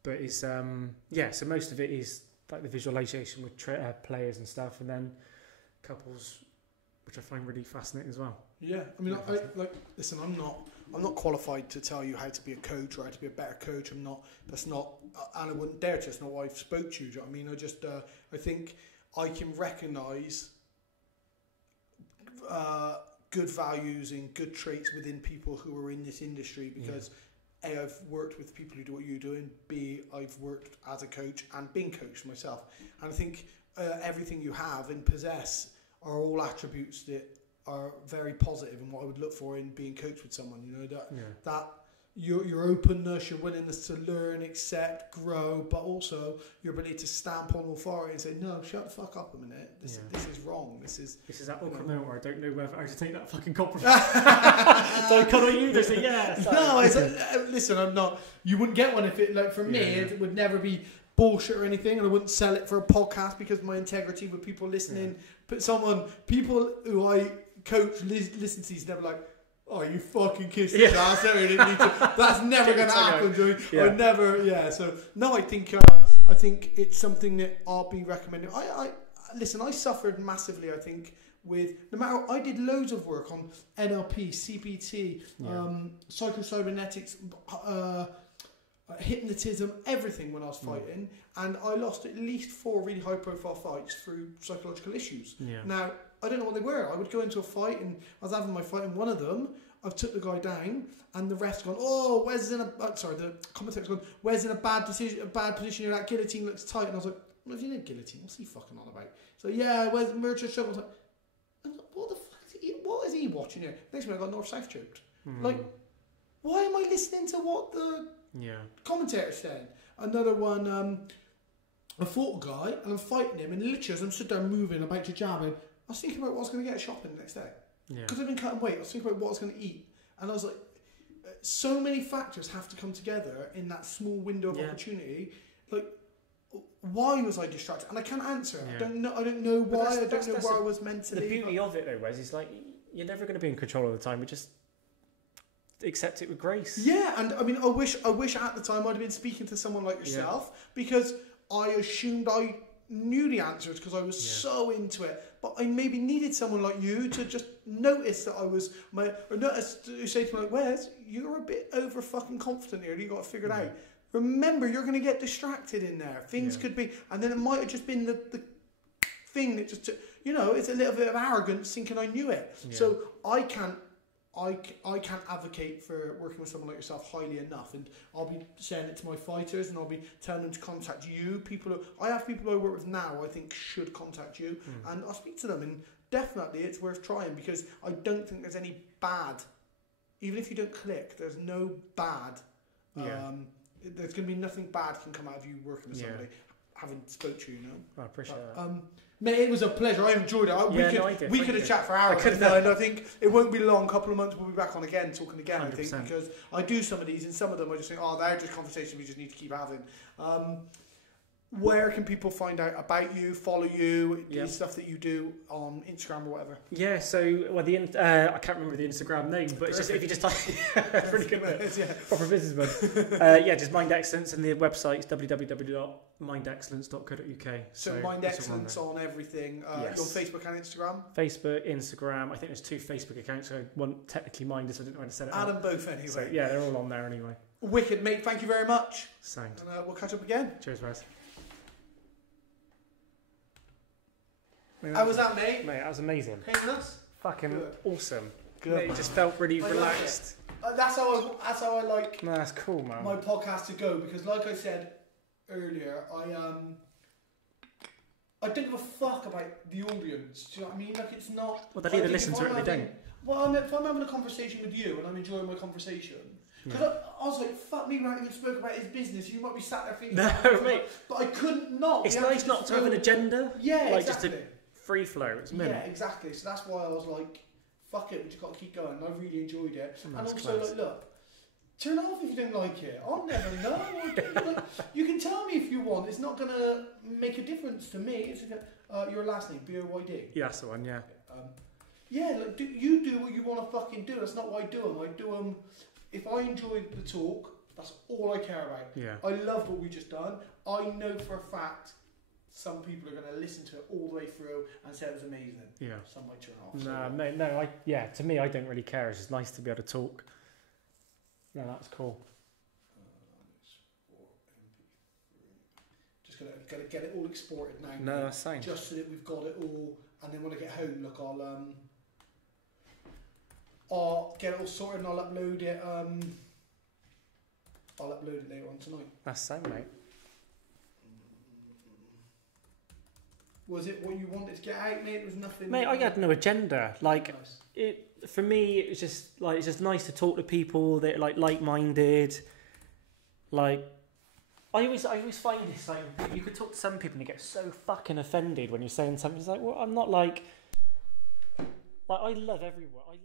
But it's, so most of it is like the visualization with players and stuff, and then couples, which I find really fascinating as well. Yeah, I mean, listen, I'm not qualified to tell you how to be a coach or how to be a better coach. And I wouldn't dare to. That's not why I've spoke to you. Do you know what I mean? I just, I think I can recognise good values and good traits within people who are in this industry, because A, I've worked with people who do what you do, and B, I've worked as a coach and been coached myself. And I think everything you have and possess are all attributes that are very positive and what I would look for in being coached with someone. You know, that your openness, your willingness to learn, accept, grow, but also your ability to stamp on authority and say, no, shut the fuck up a minute. This is wrong. This is that awkward moment where I don't know whether I should take that fucking compliment. So I come on you to say yes. No, listen, I'm not. You wouldn't get one if it, like, for me, it would never be bullshit or anything, and I wouldn't sell it for a podcast because of my integrity with people listening. But people who I coach listen to these, never like, oh, you fucking kissed his ass. That's never going to happen, Joey. I never. So no, I think it's something that I'll be recommending. Listen, I suffered massively, I think, with, no matter, I did loads of work on NLP, CBT, psychocybernetics, hypnotism, everything when I was fighting, and I lost at least 4 really high profile fights through psychological issues. Now, I don't know what they were. I would go into a fight, and I was having my fight, and one of them, I took the guy down, and the ref's gone, oh, the commentator's gone, Wes in a bad position, that guillotine looks tight. And I was like, well, if you did guillotine, what's he fucking on about? So Wes Merchant Show. I was like, what the fuck what is he watching here? Next minute I got north-south choked. Like, why am I listening to what the commentator said? Another one, I fought a guy, and I'm fighting him, and literally as I'm stood there moving, about to jab him, I was thinking about what I was going to get shopping the next day. Because I've been cutting weight, I was thinking about what I was going to eat. And I was like, so many factors have to come together in that small window of opportunity. Like, why was I distracted? And I can't answer. I don't know why. I don't know where I was mentally. The beauty of it, though, Wes, is like, you're never going to be in control all the time. We just accept it with grace. Yeah, and I mean, I wish at the time I'd have been speaking to someone like yourself, because I assumed I knew the answers because I was so into it. But I maybe needed someone like you to just notice that I was to say to me, like, Wes, you're a bit over fucking confident here. You got to figure it out. Remember, you're going to get distracted in there. Things could be, and then it might have just been the thing that just, it's a little bit of arrogance thinking I knew it. So I I can't advocate for working with someone like yourself highly enough, and I'll be saying it to my fighters, and I'll be telling them to contact you. I have people I work with now I think should contact you, and I'll speak to them, and definitely it's worth trying, because I don't think there's any bad, even if you don't click, there's no bad. There's going to be nothing bad can come out of you working with somebody, having spoke to you, I appreciate that. Mate, it was a pleasure. I enjoyed it. We could have chat for hours. And I think it won't be long. A couple of months we'll be back on again, talking again. 100%. I think, because I do some of these, and some of them I just think, they're just conversations we just need to keep having. Where can people find out about you, follow you, the stuff that you do on Instagram or whatever? Yeah, so I can't remember the Instagram name, but it's just if you just type pretty good, proper businessman. Just Mind Excellence, and the website is www.mindexcellence.co.uk. So Mind Excellence on everything. Your Facebook and Instagram. Instagram. I think there's 2 Facebook accounts. So one technically mine, so I didn't know how to set it up. Add them both anyway. So, they're all on there anyway. Wicked, mate. Thank you very much. Sound. And we'll catch up again. Cheers, Raz. How was that, mate? Mate, that was amazing. Painless? Fucking awesome. Good. Mate, it just felt really relaxed. That's how I like. No, that's cool, man. My podcast to go, because, like I said earlier, I don't give a fuck about the audience. Do you know what I mean? Like, it's not. Well, they either listen to it or they don't. Well, if I'm having a conversation with you and I'm enjoying my conversation. Because I was like, fuck me, right? Even spoke about his business. You might be sat there thinking, no, mate. But I couldn't not. It's nice not to have an agenda. Yeah, like exactly. Just a free flow. It's mint. Yeah, exactly. So that's why I was like, fuck it, we just got to keep going. I really enjoyed it. And also, close. like, look, turn off if you don't like it. I'll never know. You can tell me if you want. It's not going to make a difference to me. It's your last name, B-O-Y-D. Yeah, that's the one, yeah. Like, you do what you want to fucking do. That's not what I do them. I do them. If I enjoyed the talk, that's all I care about. Yeah. I loved what we just done. I know for a fact some people are going to listen to it all the way through and say it was amazing. Yeah. Some might turn off. To me, I don't really care. It's just nice to be able to talk. No, that's cool. Just gotta get it all exported now. No, that's fine. Just so that we've got it all, and then when I get home, look, I'll get it all sorted and I'll upload it. I'll upload it later on tonight. That's same, mate. Was it what you wanted to get out, mate? There was nothing. Mate, I had no agenda. Like for me, it's just nice to talk to people that like-minded. Like I always find this, like, you could talk to some people and they get so fucking offended when you're saying something. It's like, well, I'm not like I love everyone. I like.